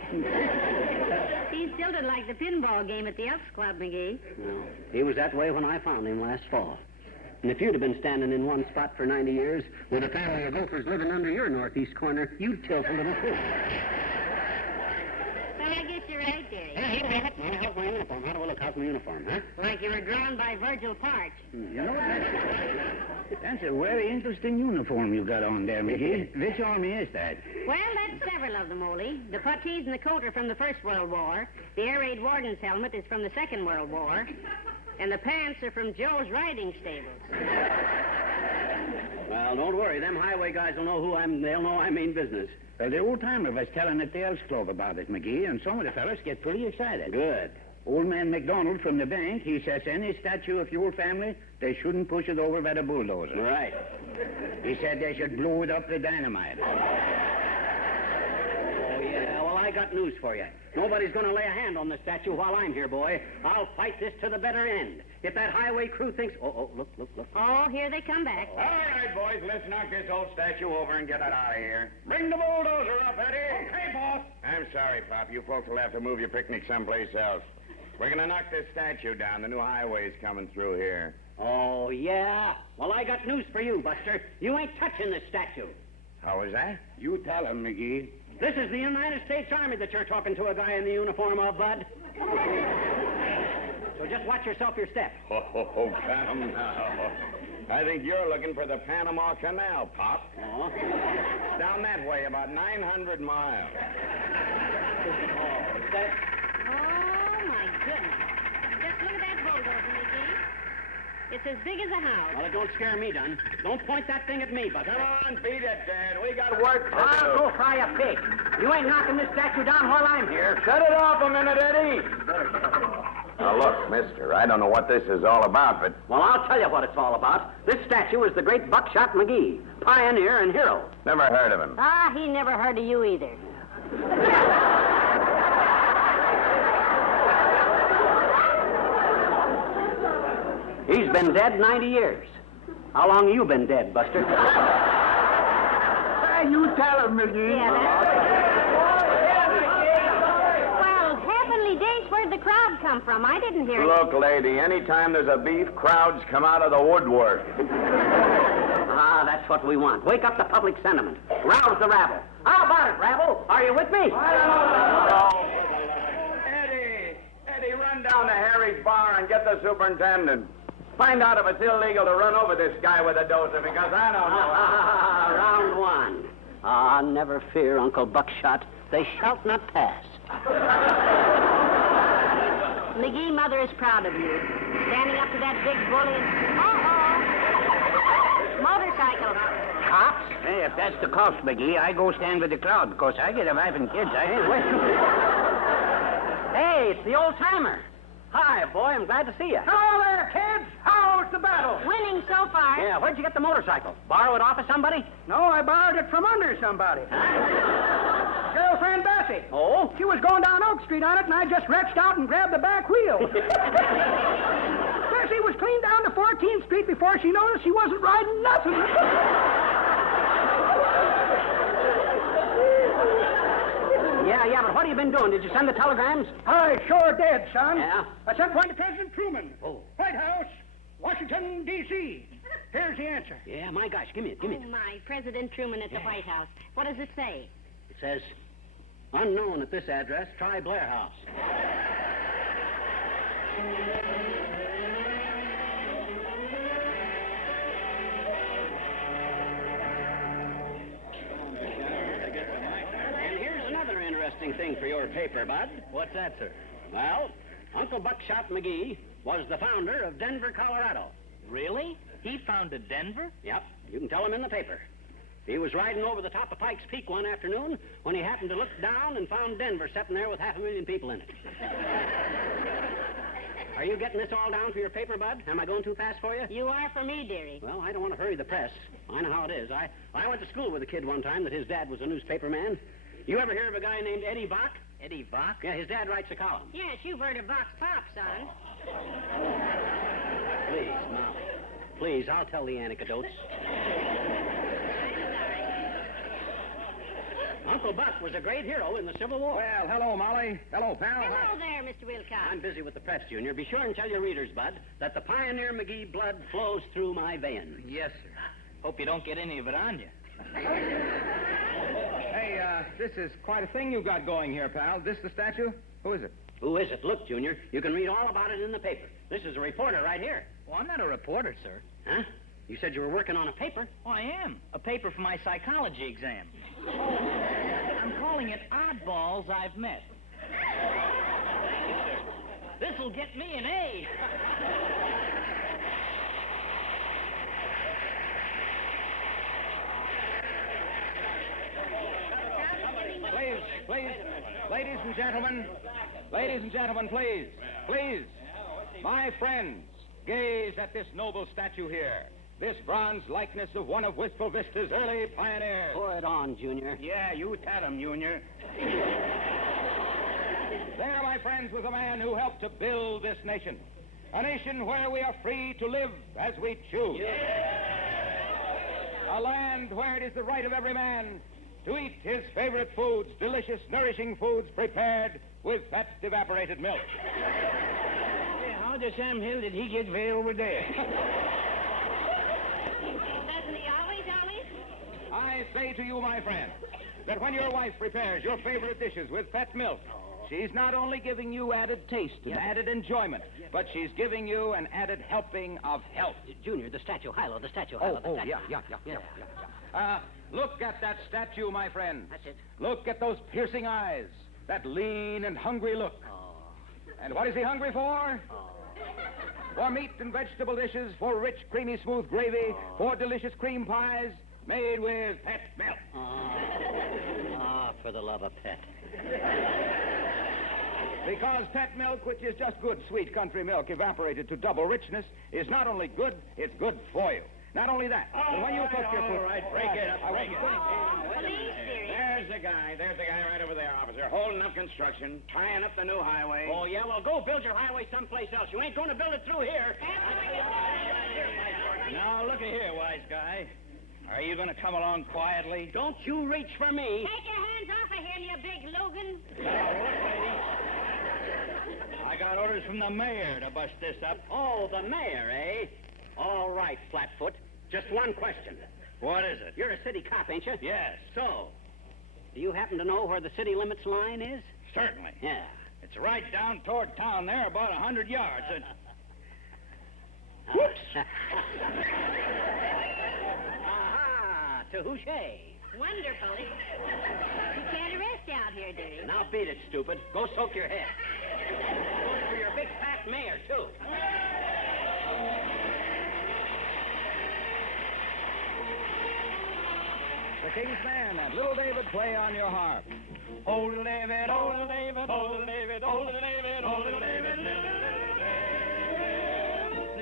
He's tilted like the pinball game at the Elks Club, McGee. No, he was that way when I found him last fall. And if you'd have been standing in one spot for 90 years with a family of gophers living under your northeast corner, you'd tilt a little too. Well, I guess you're right, dearie. Hey, wait a minute. How's my uniform? How do I look? How's my uniform, huh? Like you were drawn by Virgil Parch. You know, that's a very interesting uniform you got on there, McGee. Which army is that? Well, that's several of them, Ole. The puttees and the coat are from the First World War. The air raid warden's helmet is from the Second World War. And the pants are from Joe's riding stables. Well, don't worry. Them highway guys will know who I'm. They'll know I mean business. The old timer was telling at the Elks Club about it, McGee, and some of the fellas get pretty excited. Good. Old man McDonald from the bank, he says any statue of your family, they shouldn't push it over with a bulldozer. Right. He said they should blow it up with dynamite. Oh, yeah. Well, I got news for you. Nobody's going to lay a hand on the statue while I'm here, boy. I'll fight this to the bitter end. If that highway crew thinks... Oh, look. Oh, here they come back. All right, boys, let's knock this old statue over and get it out of here. Bring the bulldozer up, Eddie. Okay, boss. I'm sorry, Pop. You folks will have to move your picnic someplace else. We're going to knock this statue down. The new highway's coming through here. Oh, yeah? Well, I got news for you, Buster. You ain't touching this statue. How was that? You tell him, McGee. This is the United States Army that you're talking to a guy in the uniform of, Bud. So just watch yourself your step. Oh, come now. I think you're looking for the Panama Canal, Pop. Oh? Down that way, about 900 miles. Oh, is that... Oh, my goodness. Just look at that bulldozer, McGee. It's as big as a house. Well, it don't scare me, Dunn. Don't point that thing at me, Buster. Come on, beat it, Dad. We got work to do. I'll go fry a pig. You ain't knocking this statue down while I'm here. Shut it off a minute, Eddie. Now, look, mister, I don't know what this is all about, but... Well, I'll tell you what it's all about. This statue is the great Buckshot McGee, pioneer and hero. Never heard of him. Ah, he never heard of you either. He's been dead 90 years. How long you been dead, Buster? Hey, you tell him, McGee. Yeah, well, heavenly days, where'd the crowd come from? I didn't hear it. Look, lady, anytime there's a beef, crowds come out of the woodwork. Ah, that's what we want. Wake up the public sentiment. Rouse the rabble. How about it, rabble? Are you with me? Eddie, run down to Harry's bar and get the superintendent. Find out if it's illegal to run over this guy with a dozer, because I don't know. Round one. Ah, never fear, Uncle Buckshot. They shall not pass. McGee, Mother is proud of you. Standing up to that big bully and... Motorcycle. Cops? Hey, if that's the cops, McGee, I go stand with the crowd, because I get a wife and kids. I ain't waiting. Hey, it's the old-timer. Hi, boy. I'm glad to see you. Hello there, kids. How's the battle? Winning so far. Yeah, where'd you get the motorcycle? Borrow it off of somebody? No, I borrowed it from under somebody. Girlfriend Bessie. Oh? She was going down Oak Street on it, and I just reached out and grabbed the back wheel. Bessie was clean down to 14th Street before she noticed she wasn't riding nothing. Yeah, but what have you been doing? Did you send the telegrams? I sure did, son. Yeah? I sent one to President Truman. Oh. White House, Washington, D.C. Here's the answer. Yeah, my gosh, give me it. Oh, my. President Truman at the White House. What does it say? It says, unknown at this address, try Blair House. And here's another interesting thing for your paper, Bud. What's that, sir? Well, Uncle Buckshot McGee was the founder of Denver, Colorado. Really? He founded Denver? Yep, you can tell him in the paper. He was riding over the top of Pikes Peak one afternoon when he happened to look down and found Denver sitting there with 500,000 people in it. Are you getting this all down for your paper, Bud? Am I going too fast for you? You are for me, dearie. Well, I don't want to hurry the press. I know how it is. I went to school with a kid one time that his dad was a newspaper man. You ever hear of a guy named Eddie Bach? Eddie Bach? Yeah, his dad writes a column. Yes, you've heard of Vox Pop, son. Please, now. Please, I'll tell the anecdotes. Uncle Buck was a great hero in the Civil War. Well, hello, Molly. Hello, pal. Hello there, Mr. Wilcox. I'm busy with the press, Junior. Be sure and tell your readers, Bud, that the Pioneer McGee blood flows through my veins. Yes, sir. Hope you don't get any of it on you. Hey, this is quite a thing you got going here, pal. This the statue? Who is it? Who is it? Look, Junior, you can read all about it in the paper. This is a reporter right here. Well, I'm not a reporter, sir. Huh? You said you were working on a paper? Oh, I am. A paper for my psychology exam. I'm calling it Oddballs I've Met. Thank you, sir. This'll get me an A. Please, ladies and gentlemen, please. please. My friends, gaze at this noble statue here. This bronze likeness of one of Wistful Vista's early pioneers. Pour it on, Junior. Yeah, you tell him, Junior. There, my friends, was a man who helped to build this nation. A nation where we are free to live as we choose. A land where it is the right of every man to eat his favorite foods, delicious, nourishing foods prepared with fat evaporated milk. Hey, how the Sam Hill did he get way over there? Doesn't he always? I say to you, my friend, that when your wife prepares your favorite dishes with fat milk, she's not only giving you added taste and added enjoyment, but she's giving you an added helping of health. Junior, the statue, Hilo, the statue, Oh, Hilo, the statue. yeah. Look at that statue, my friend. That's it. Look at those piercing eyes, that lean and hungry look. Oh. And what is he hungry for? For meat and vegetable dishes, for rich, creamy, smooth gravy, for delicious cream pies made with pet milk. For the love of pet. Because pet milk, which is just good, sweet country milk evaporated to double richness, is not only good, it's good for you. Not only that, but when you cook your food... All right, break it up, break it up. There's the guy right over there, officer, holding up construction, tying up the new highway. Oh, yeah? Well, go build your highway someplace else. You ain't going to build it through here. Now, look here, wise guy. Are you going to come along quietly? Don't you reach for me. Take your hands off of him, you big Logan. Now, look, lady. I got orders from the mayor to bust this up. Oh, the mayor, eh? All right, Flatfoot. Just one question. What is it? You're a city cop, ain't you? Yes. So, do you happen to know where the city limits line is? Certainly. Yeah. It's right down toward town there, about 100 yards. Whoops! Aha! To Houché. Wonderful. You can't arrest out here, do you? Now beat it, stupid. Go soak your head. Goes for your big fat mayor, too. The King's Man and Little David play on your harp. Oh, little David, oh, little David, oh, little David, oh, little David, oh, little David, little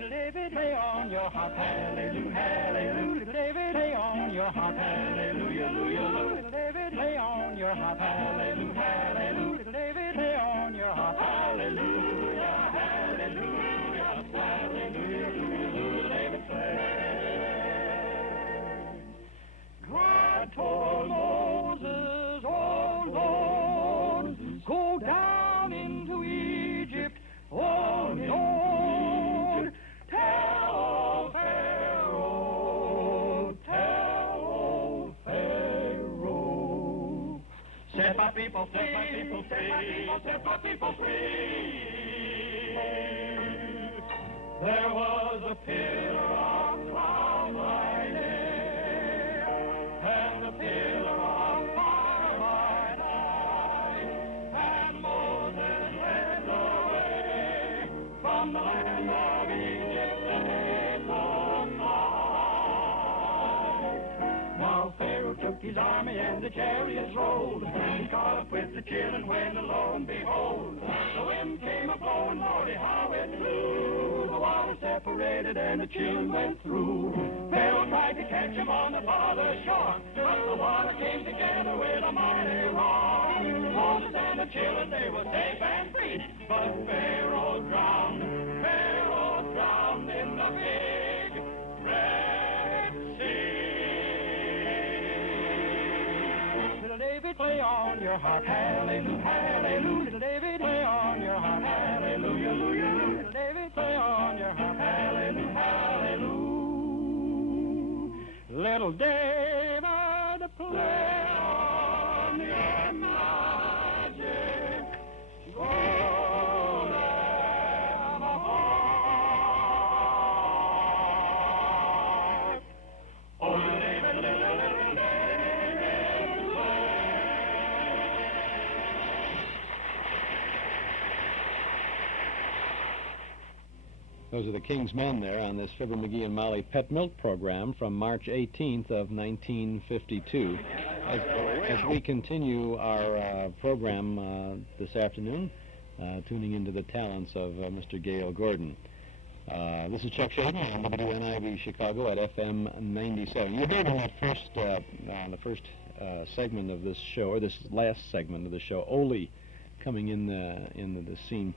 David, play on your harp, hallelujah, hallelujah. Little David, play on your harp, hallelujah, hallelujah. Little David, play on your harp, hallelujah, hallelujah. Little David, play on your harp, hallelujah, hallelujah, hallelujah. Little David, play. God told Moses, oh Lord, go down into Egypt, oh Lord, tell Pharaoh, set my people free, set my people free. There was a pillar of cloud by day, and a pillar of fire by night, and Moses led the way from the land of Egypt in the night. Now Pharaoh took his army and the chariots rolled, and he caught up with the children when lo and behold, the wind came a-blowing, Lordy, how it blew. The water separated and the children went through. Pharaoh tried to catch them on the farther shore, but the water came together with a mighty roar. Moses and the children, they were safe and free, but Pharaoh drowned in the big Red Sea. Little David, play on your harp, hallelujah, hallelujah. Little David, play on your harp, hallelujah, hallelujah. Little David, play on your harp, hallelujah, hallelujah. Little David, play on your magic golden harp. Oh, little David, little David, Those are the King's Men there on this Fibber, McGee, and Molly Pet Milk program from March 18th of 1952. As we continue our program this afternoon, tuning into the talents of Mr. Gale Gordon. This is Chuck Shaden on WNIB Chicago at FM 97. You heard on the first segment of this show, or this last segment of the show, Ole coming in the scene.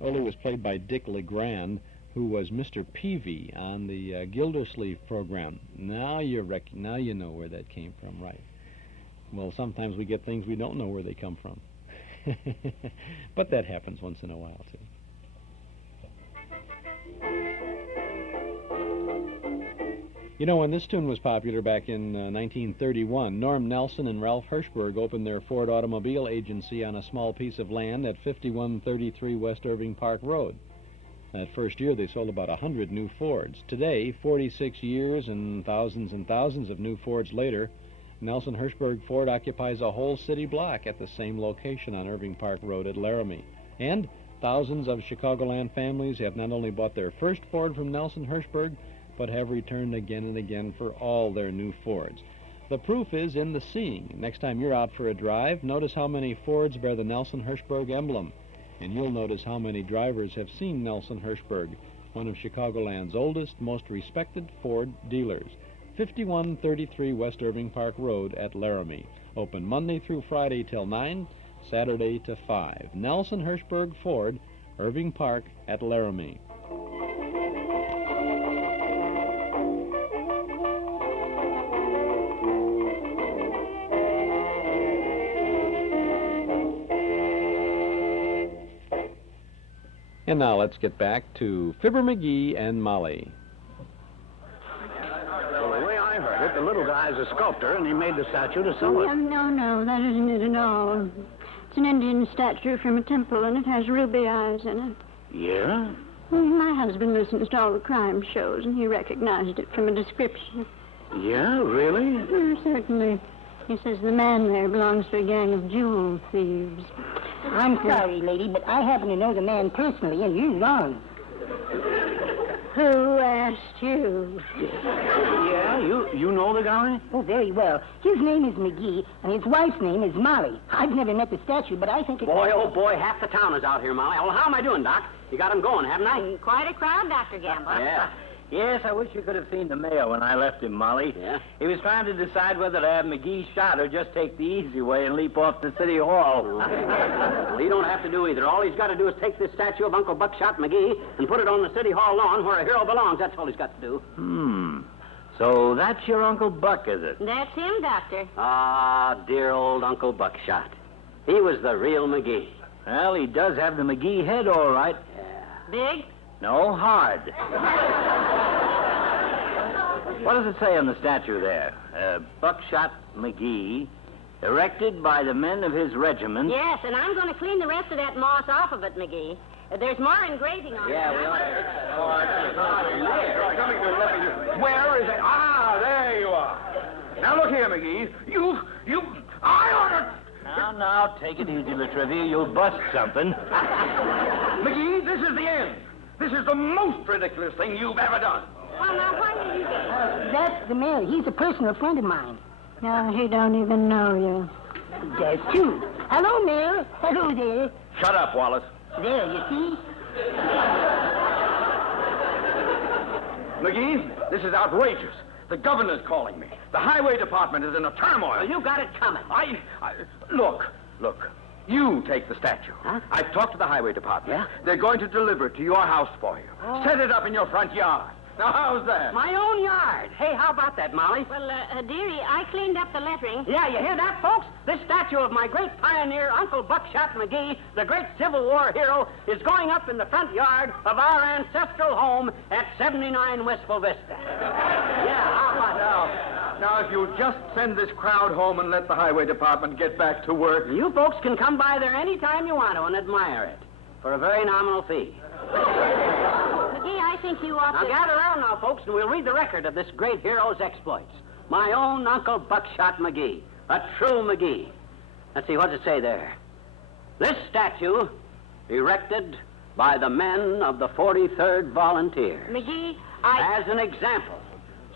Ole was played by Dick LeGrand, who was Mr. Peavy on the Gildersleeve program. Now you know where that came from, right? Well, sometimes we get things we don't know where they come from. But that happens once in a while, too. You know, when this tune was popular back in 1931, Norm Nelson and Ralph Hirschberg opened their Ford automobile agency on a small piece of land at 5133 West Irving Park Road. That first year, they sold about 100 new Fords. Today, 46 years and thousands of new Fords later, Nelson Hirschberg Ford occupies a whole city block at the same location on Irving Park Road at Laramie. And thousands of Chicagoland families have not only bought their first Ford from Nelson Hirschberg, but have returned again and again for all their new Fords. The proof is in the seeing. Next time you're out for a drive, notice how many Fords bear the Nelson Hirschberg emblem. And you'll notice how many drivers have seen Nelson Hirschberg, one of Chicagoland's oldest, most respected Ford dealers. 5133 West Irving Park Road at Laramie. Open Monday through Friday till 9, Saturday to 5. Nelson Hirschberg Ford, Irving Park at Laramie. And now let's get back to Fibber McGee and Molly. Well, the way I heard it, the little guy's a sculptor, and he made the statue to sell it. No, that isn't it at all. It's an Indian statue from a temple, and it has ruby eyes in it. Yeah? Well, my husband listens to all the crime shows, and he recognized it from a description. Yeah, really? Certainly. He says the man there belongs to a gang of jewel thieves. I'm sorry, lady, but I happen to know the man personally, and you're wrong. Who asked you? Yeah, you know the guy? Oh, very well. His name is McGee, and his wife's name is Molly. I've never met the statue, but I think it... Boy, oh boy, half the town is out here, Molly. Well, how am I doing, Doc? You got him going, haven't I? Quite a crowd, Dr. Gamble. Yeah. Yes, I wish you could have seen the mayor when I left him, Molly. Yeah? He was trying to decide whether to have McGee shot or just take the easy way and leap off the city hall. Well, he don't have to do either. All he's got to do is take this statue of Uncle Buckshot McGee and put it on the city hall lawn where a hero belongs. That's all he's got to do. So that's your Uncle Buck, is it? That's him, Doctor. Ah, dear old Uncle Buckshot. He was the real McGee. Well, he does have the McGee head, all right. Big? No, hard. What does it say on the statue there? Buckshot McGee, erected by the men of his regiment. Yes, and I'm going to clean the rest of that moss off of it, McGee. There's more engraving on it. Yeah, we ought to. Where is it? Ah, there you are. Now, look here, McGee. I ordered... Now, take it easy, Latrivia. You'll bust something. McGee, this is the end. This is the most ridiculous thing you've ever done. Well, now, why did you do that? That's the mayor. He's a personal friend of mine. No, he don't even know you. That's true. Hello, Mayor. Hello there. Shut up, Wallace. There, you see? McGee, this is outrageous. The governor's calling me. The highway department is in a turmoil. Well, you got it coming. Look. You take the statue. Huh? I've talked to the highway department. Yeah? They're going to deliver it to your house for you. Oh. Set it up in your front yard. Now, how's that? My own yard. Hey, how about that, Molly? Well, dearie, I cleaned up the lettering. Yeah, you hear that, folks? This statue of my great pioneer, Uncle Buckshot McGee, the great Civil War hero, is going up in the front yard of our ancestral home at 79 Wistful Vista. Yeah, how about that? Now, if you'll just send this crowd home and let the highway department get back to work. You folks can come by there any time you want to and admire it for a very nominal fee. McGee, I think you ought Now, to... gather around now, folks, and we'll read the record of this great hero's exploits. My own Uncle Buckshot McGee, a true McGee. Let's see, what does it say there? This statue, erected by the men of the 43rd Volunteers. McGee, As an example,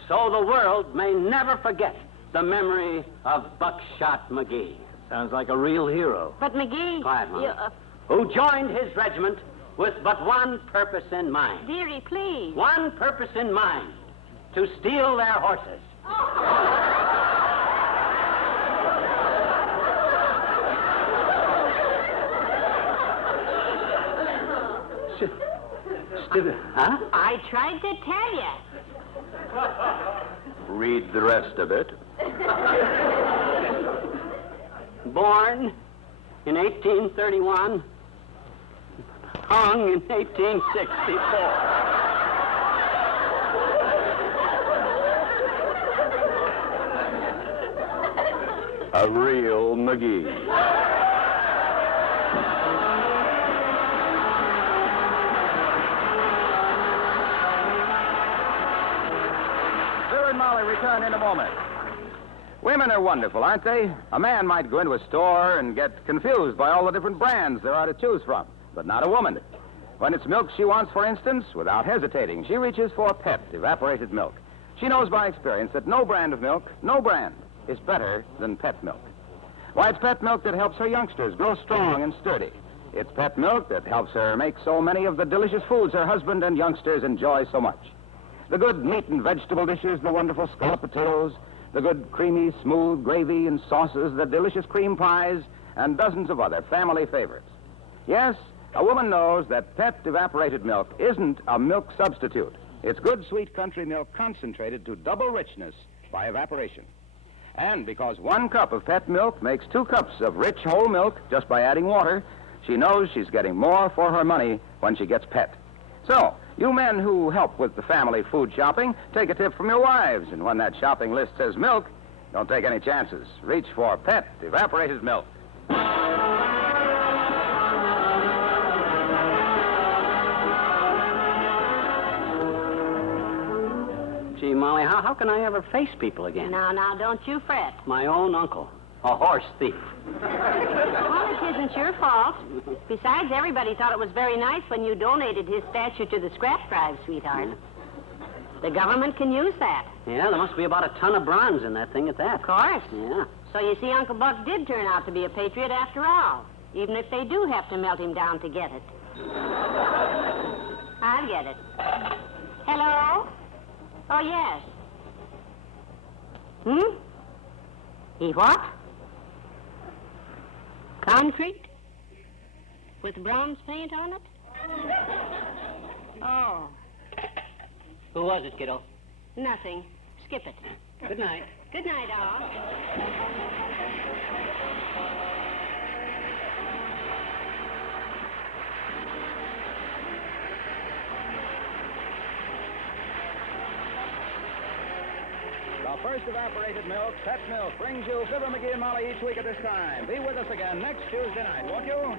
so the world may never forget the memory of Buckshot McGee. Sounds like a real hero. But, McGee... Quiet, Mom. who joined his regiment with but one purpose in mind. Dearie, please. One purpose in mind, to steal their horses. Huh? I tried to tell you. Read the rest of it. Born in 1831, hung in 1864. A real McGee. Bill and Molly return in a moment. Women are wonderful, aren't they? A man might go into a store and get confused by all the different brands there are to choose from, but not a woman. When it's milk she wants, for instance, without hesitating, she reaches for Pet evaporated milk. She knows by experience that no brand of milk, no brand, is better than Pet milk. Why, it's Pet milk that helps her youngsters grow strong and sturdy. It's Pet milk that helps her make so many of the delicious foods her husband and youngsters enjoy so much. The good meat and vegetable dishes, the wonderful scalloped potatoes, the good creamy, smooth gravy and sauces, the delicious cream pies, and dozens of other family favorites. Yes, a woman knows that Pet evaporated milk isn't a milk substitute. It's good, sweet country milk concentrated to double richness by evaporation. And because 1 cup of Pet milk makes 2 cups of rich whole milk just by adding water, she knows she's getting more for her money when she gets Pet. So, you men who help with the family food shopping, take a tip from your wives. And when that shopping list says milk, don't take any chances. Reach for Pet evaporated milk. Gee, Molly, how can I ever face people again? Now, don't you fret. My own uncle, a horse thief. Well, it isn't your fault. Besides, everybody thought it was very nice when you donated his statue to the scrap drive, sweetheart. The government can use that. Yeah, there must be about a ton of bronze in that thing at that. Of course. Yeah. So you see, Uncle Buck did turn out to be a patriot after all, even if they do have to melt him down to get it. I'll get it. Hello? Oh, yes. He what? Concrete? With bronze paint on it? Oh. Who was it, kiddo? Nothing. Skip it. Good night. Good night, all. The first evaporated milk, Pet milk, brings you Fibber, McGee, and Molly each week at this time. Be with us again next Tuesday night, won't you?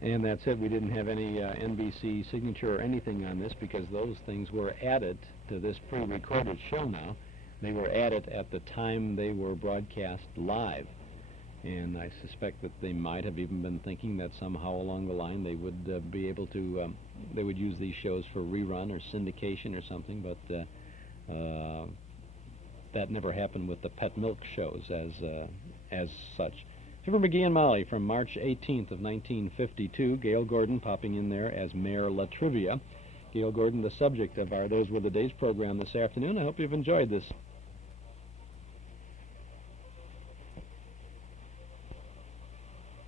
And that said, we didn't have any NBC signature or anything on this because those things were added to this pre-recorded show now. They were added at the time they were broadcast live. And I suspect that they might have even been thinking that somehow along the line they would be able to, they would use these shows for rerun or syndication or something, but that never happened with the Pet Milk shows as such. Fibber, McGee, and Molly from March 18th of 1952. Gale Gordon popping in there as Mayor Latrivia. Gale Gordon, the subject of our Those Were the Days program this afternoon. I hope you've enjoyed this.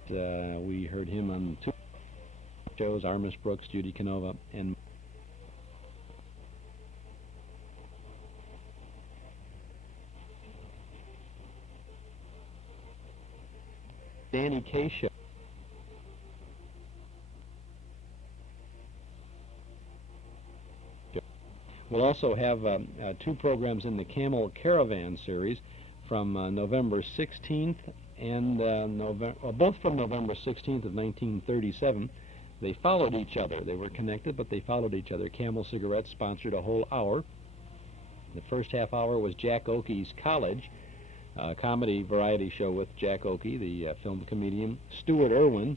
We heard him on 2 shows, Armis Brooks, Judy Canova, and Danny Kaye show. We'll also have 2 programs in the Camel Caravan series from November 16th and both from November 16th of 1937. They followed each other. They were connected, but they followed each other. Camel Cigarettes sponsored a whole hour. The first half hour was Jack Oakey's College, a comedy variety show with Jack Oakey, the film comedian, Stuart Irwin,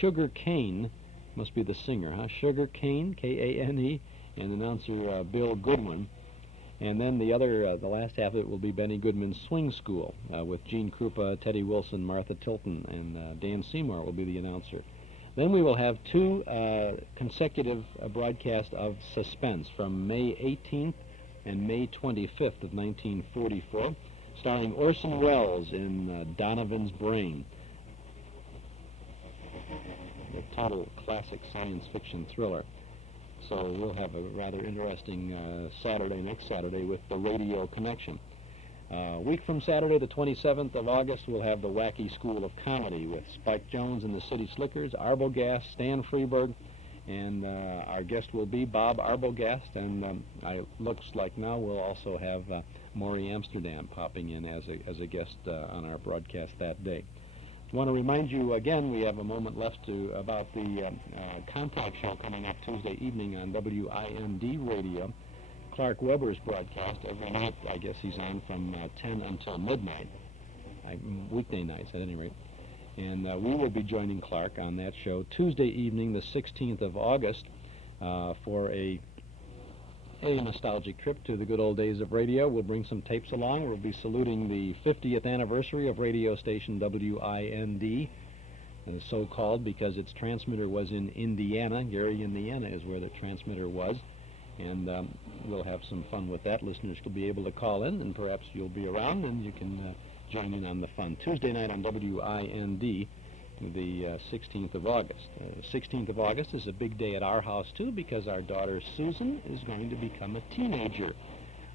Sugar Cane, must be the singer, huh? Sugar Cane, K-A-N-E, and announcer Bill Goodwin. And then the last half of it will be Benny Goodman's Swing School with Gene Krupa, Teddy Wilson, Martha Tilton, and Dan Seymour will be the announcer. Then we will have two consecutive broadcasts of Suspense from May 18th and May 25th of 1944, starring Orson Welles in Donovan's Brain, the total classic science fiction thriller. So we'll have a rather interesting next Saturday with the Radio Connection. A week from Saturday, the 27th of August, we'll have the Wacky School of Comedy with Spike Jones and the City Slickers, Arbogast, Stan Freeberg, and our guest will be Bob Arbogast, and it looks like now we'll also have Maury Amsterdam popping in as a guest on our broadcast that day. I want to remind you again, we have a moment left about the Contact Show coming up Tuesday evening on WIND Radio. Clark Weber's broadcast every night. I guess he's on from 10 until midnight, weekday nights at any rate. And we will be joining Clark on that show Tuesday evening, the 16th of August, for a nostalgic trip to the good old days of radio. We'll bring some tapes along. We'll be saluting the 50th anniversary of radio station WIND, so-called because its transmitter was in Indiana. Gary, Indiana is where the transmitter was. And we'll have some fun with that. Listeners will be able to call in, and perhaps you'll be around, and you can join in on the fun. Tuesday night on WIND, the 16th of August. 16th of August is a big day at our house, too, because our daughter Susan is going to become a teenager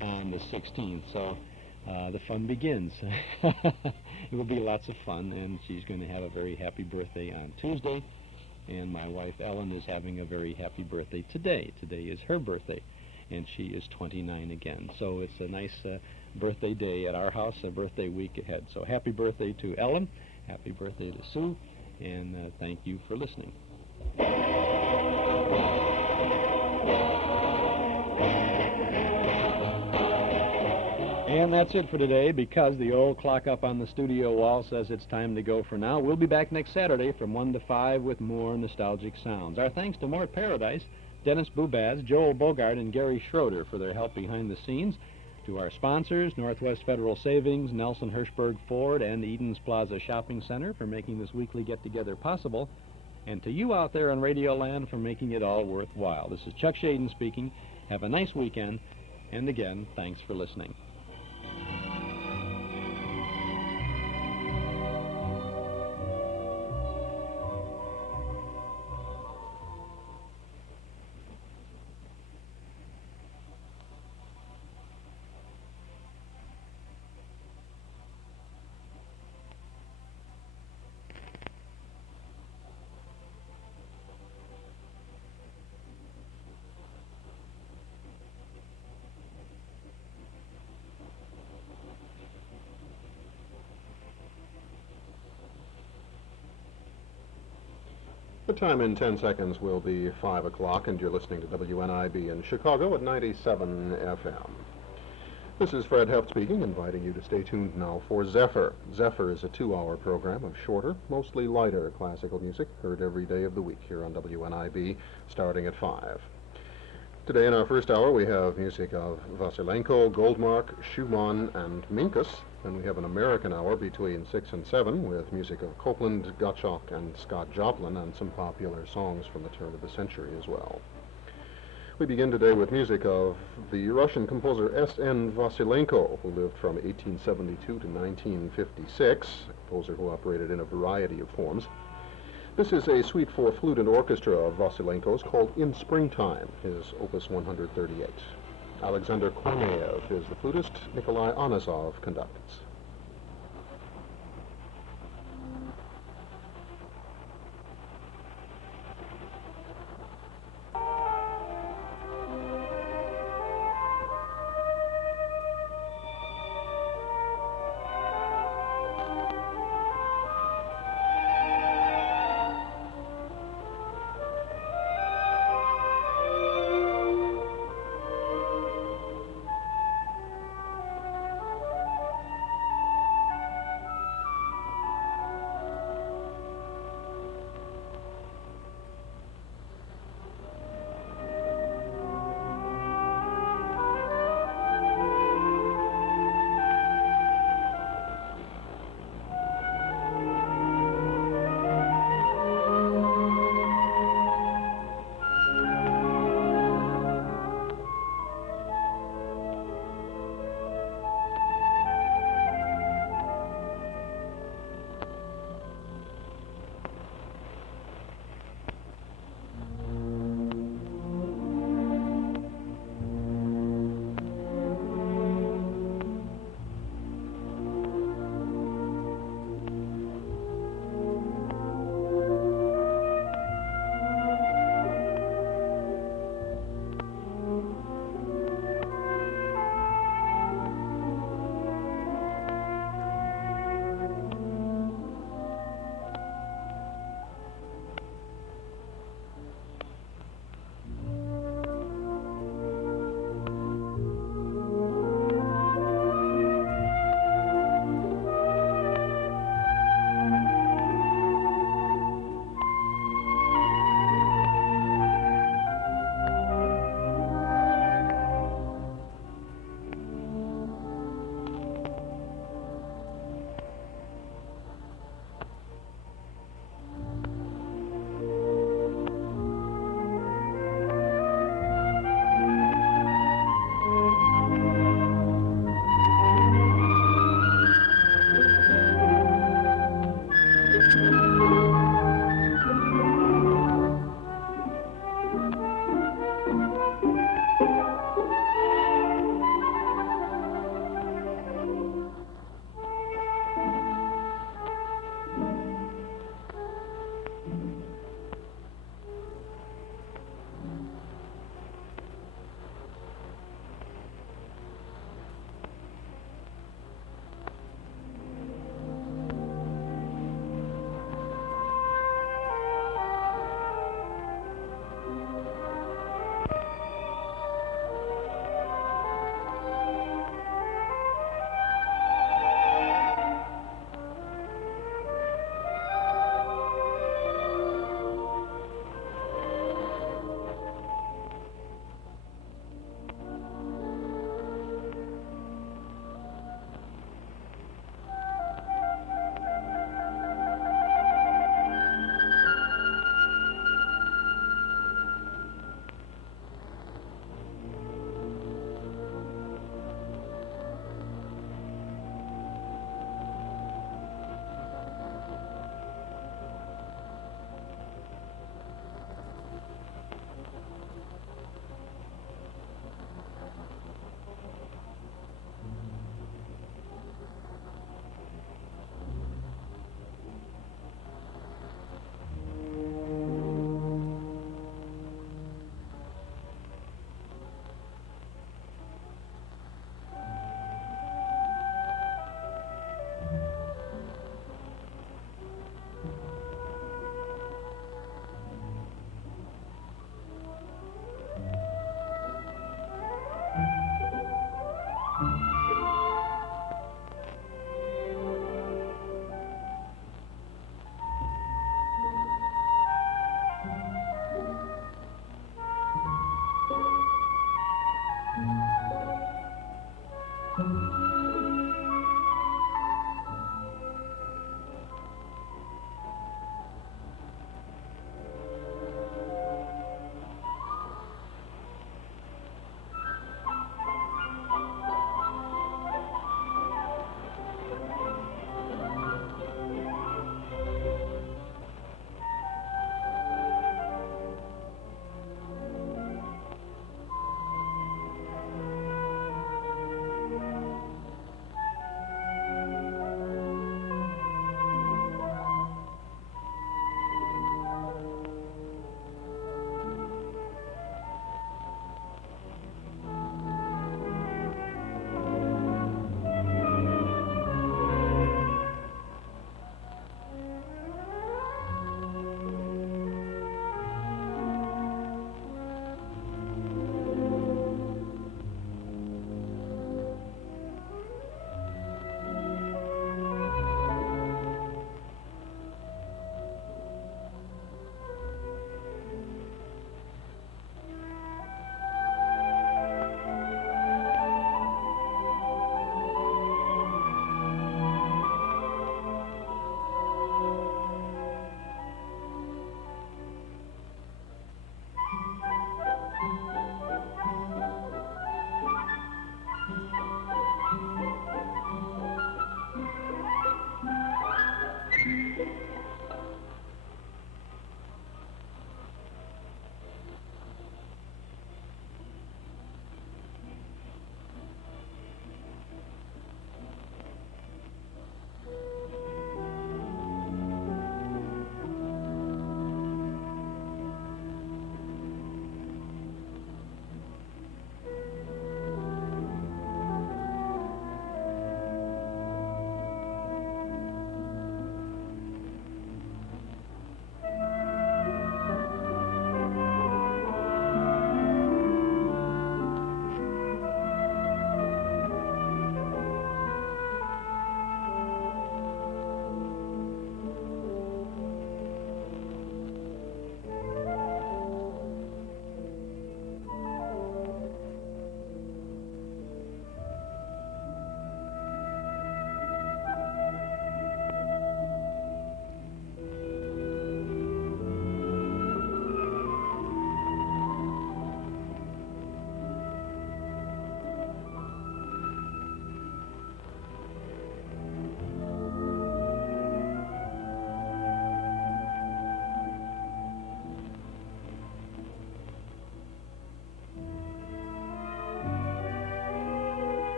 on the 16th. So the fun begins. It will be lots of fun, and she's going to have a very happy birthday on Tuesday. And my wife Ellen is having a very happy birthday today. Today is her birthday, and she is 29 again. So it's a nice birthday day at our house, a birthday week ahead. So happy birthday to Ellen, happy birthday to Sue, and thank you for listening. And that's it for today, because the old clock up on the studio wall says it's time to go for now. We'll be back next Saturday from 1 to 5 with more nostalgic sounds. Our thanks to Mort Paradise, Dennis Bubaz, Joel Bogart, and Gary Schroeder for their help behind the scenes. To our sponsors, Northwest Federal Savings, Nelson Hirschberg Ford, and Eden's Plaza Shopping Center for making this weekly get-together possible. And to you out there on Radio Land for making it all worthwhile. This is Chuck Shaden speaking. Have a nice weekend. And again, thanks for listening. The time in 10 seconds will be 5 o'clock, and you're listening to WNIB in Chicago at 97 FM. This is Fred Heft speaking, inviting you to stay tuned now for Zephyr. Zephyr is a 2-hour program of shorter, mostly lighter classical music, heard every day of the week here on WNIB, starting at 5. Today in our first hour we have music of Vasilenko, Goldmark, Schumann, and Minkus. Then we have an American hour between 6 and 7 with music of Copeland, Gottschalk, and Scott Joplin, and some popular songs from the turn of the century as well. We begin today with music of the Russian composer S.N. Vasilenko, who lived from 1872 to 1956, a composer who operated in a variety of forms. This is a suite for flute and orchestra of Vasilenko's called In Springtime, his opus 138. Alexander Korneyev is the flutist, Nikolai Anazov conducts.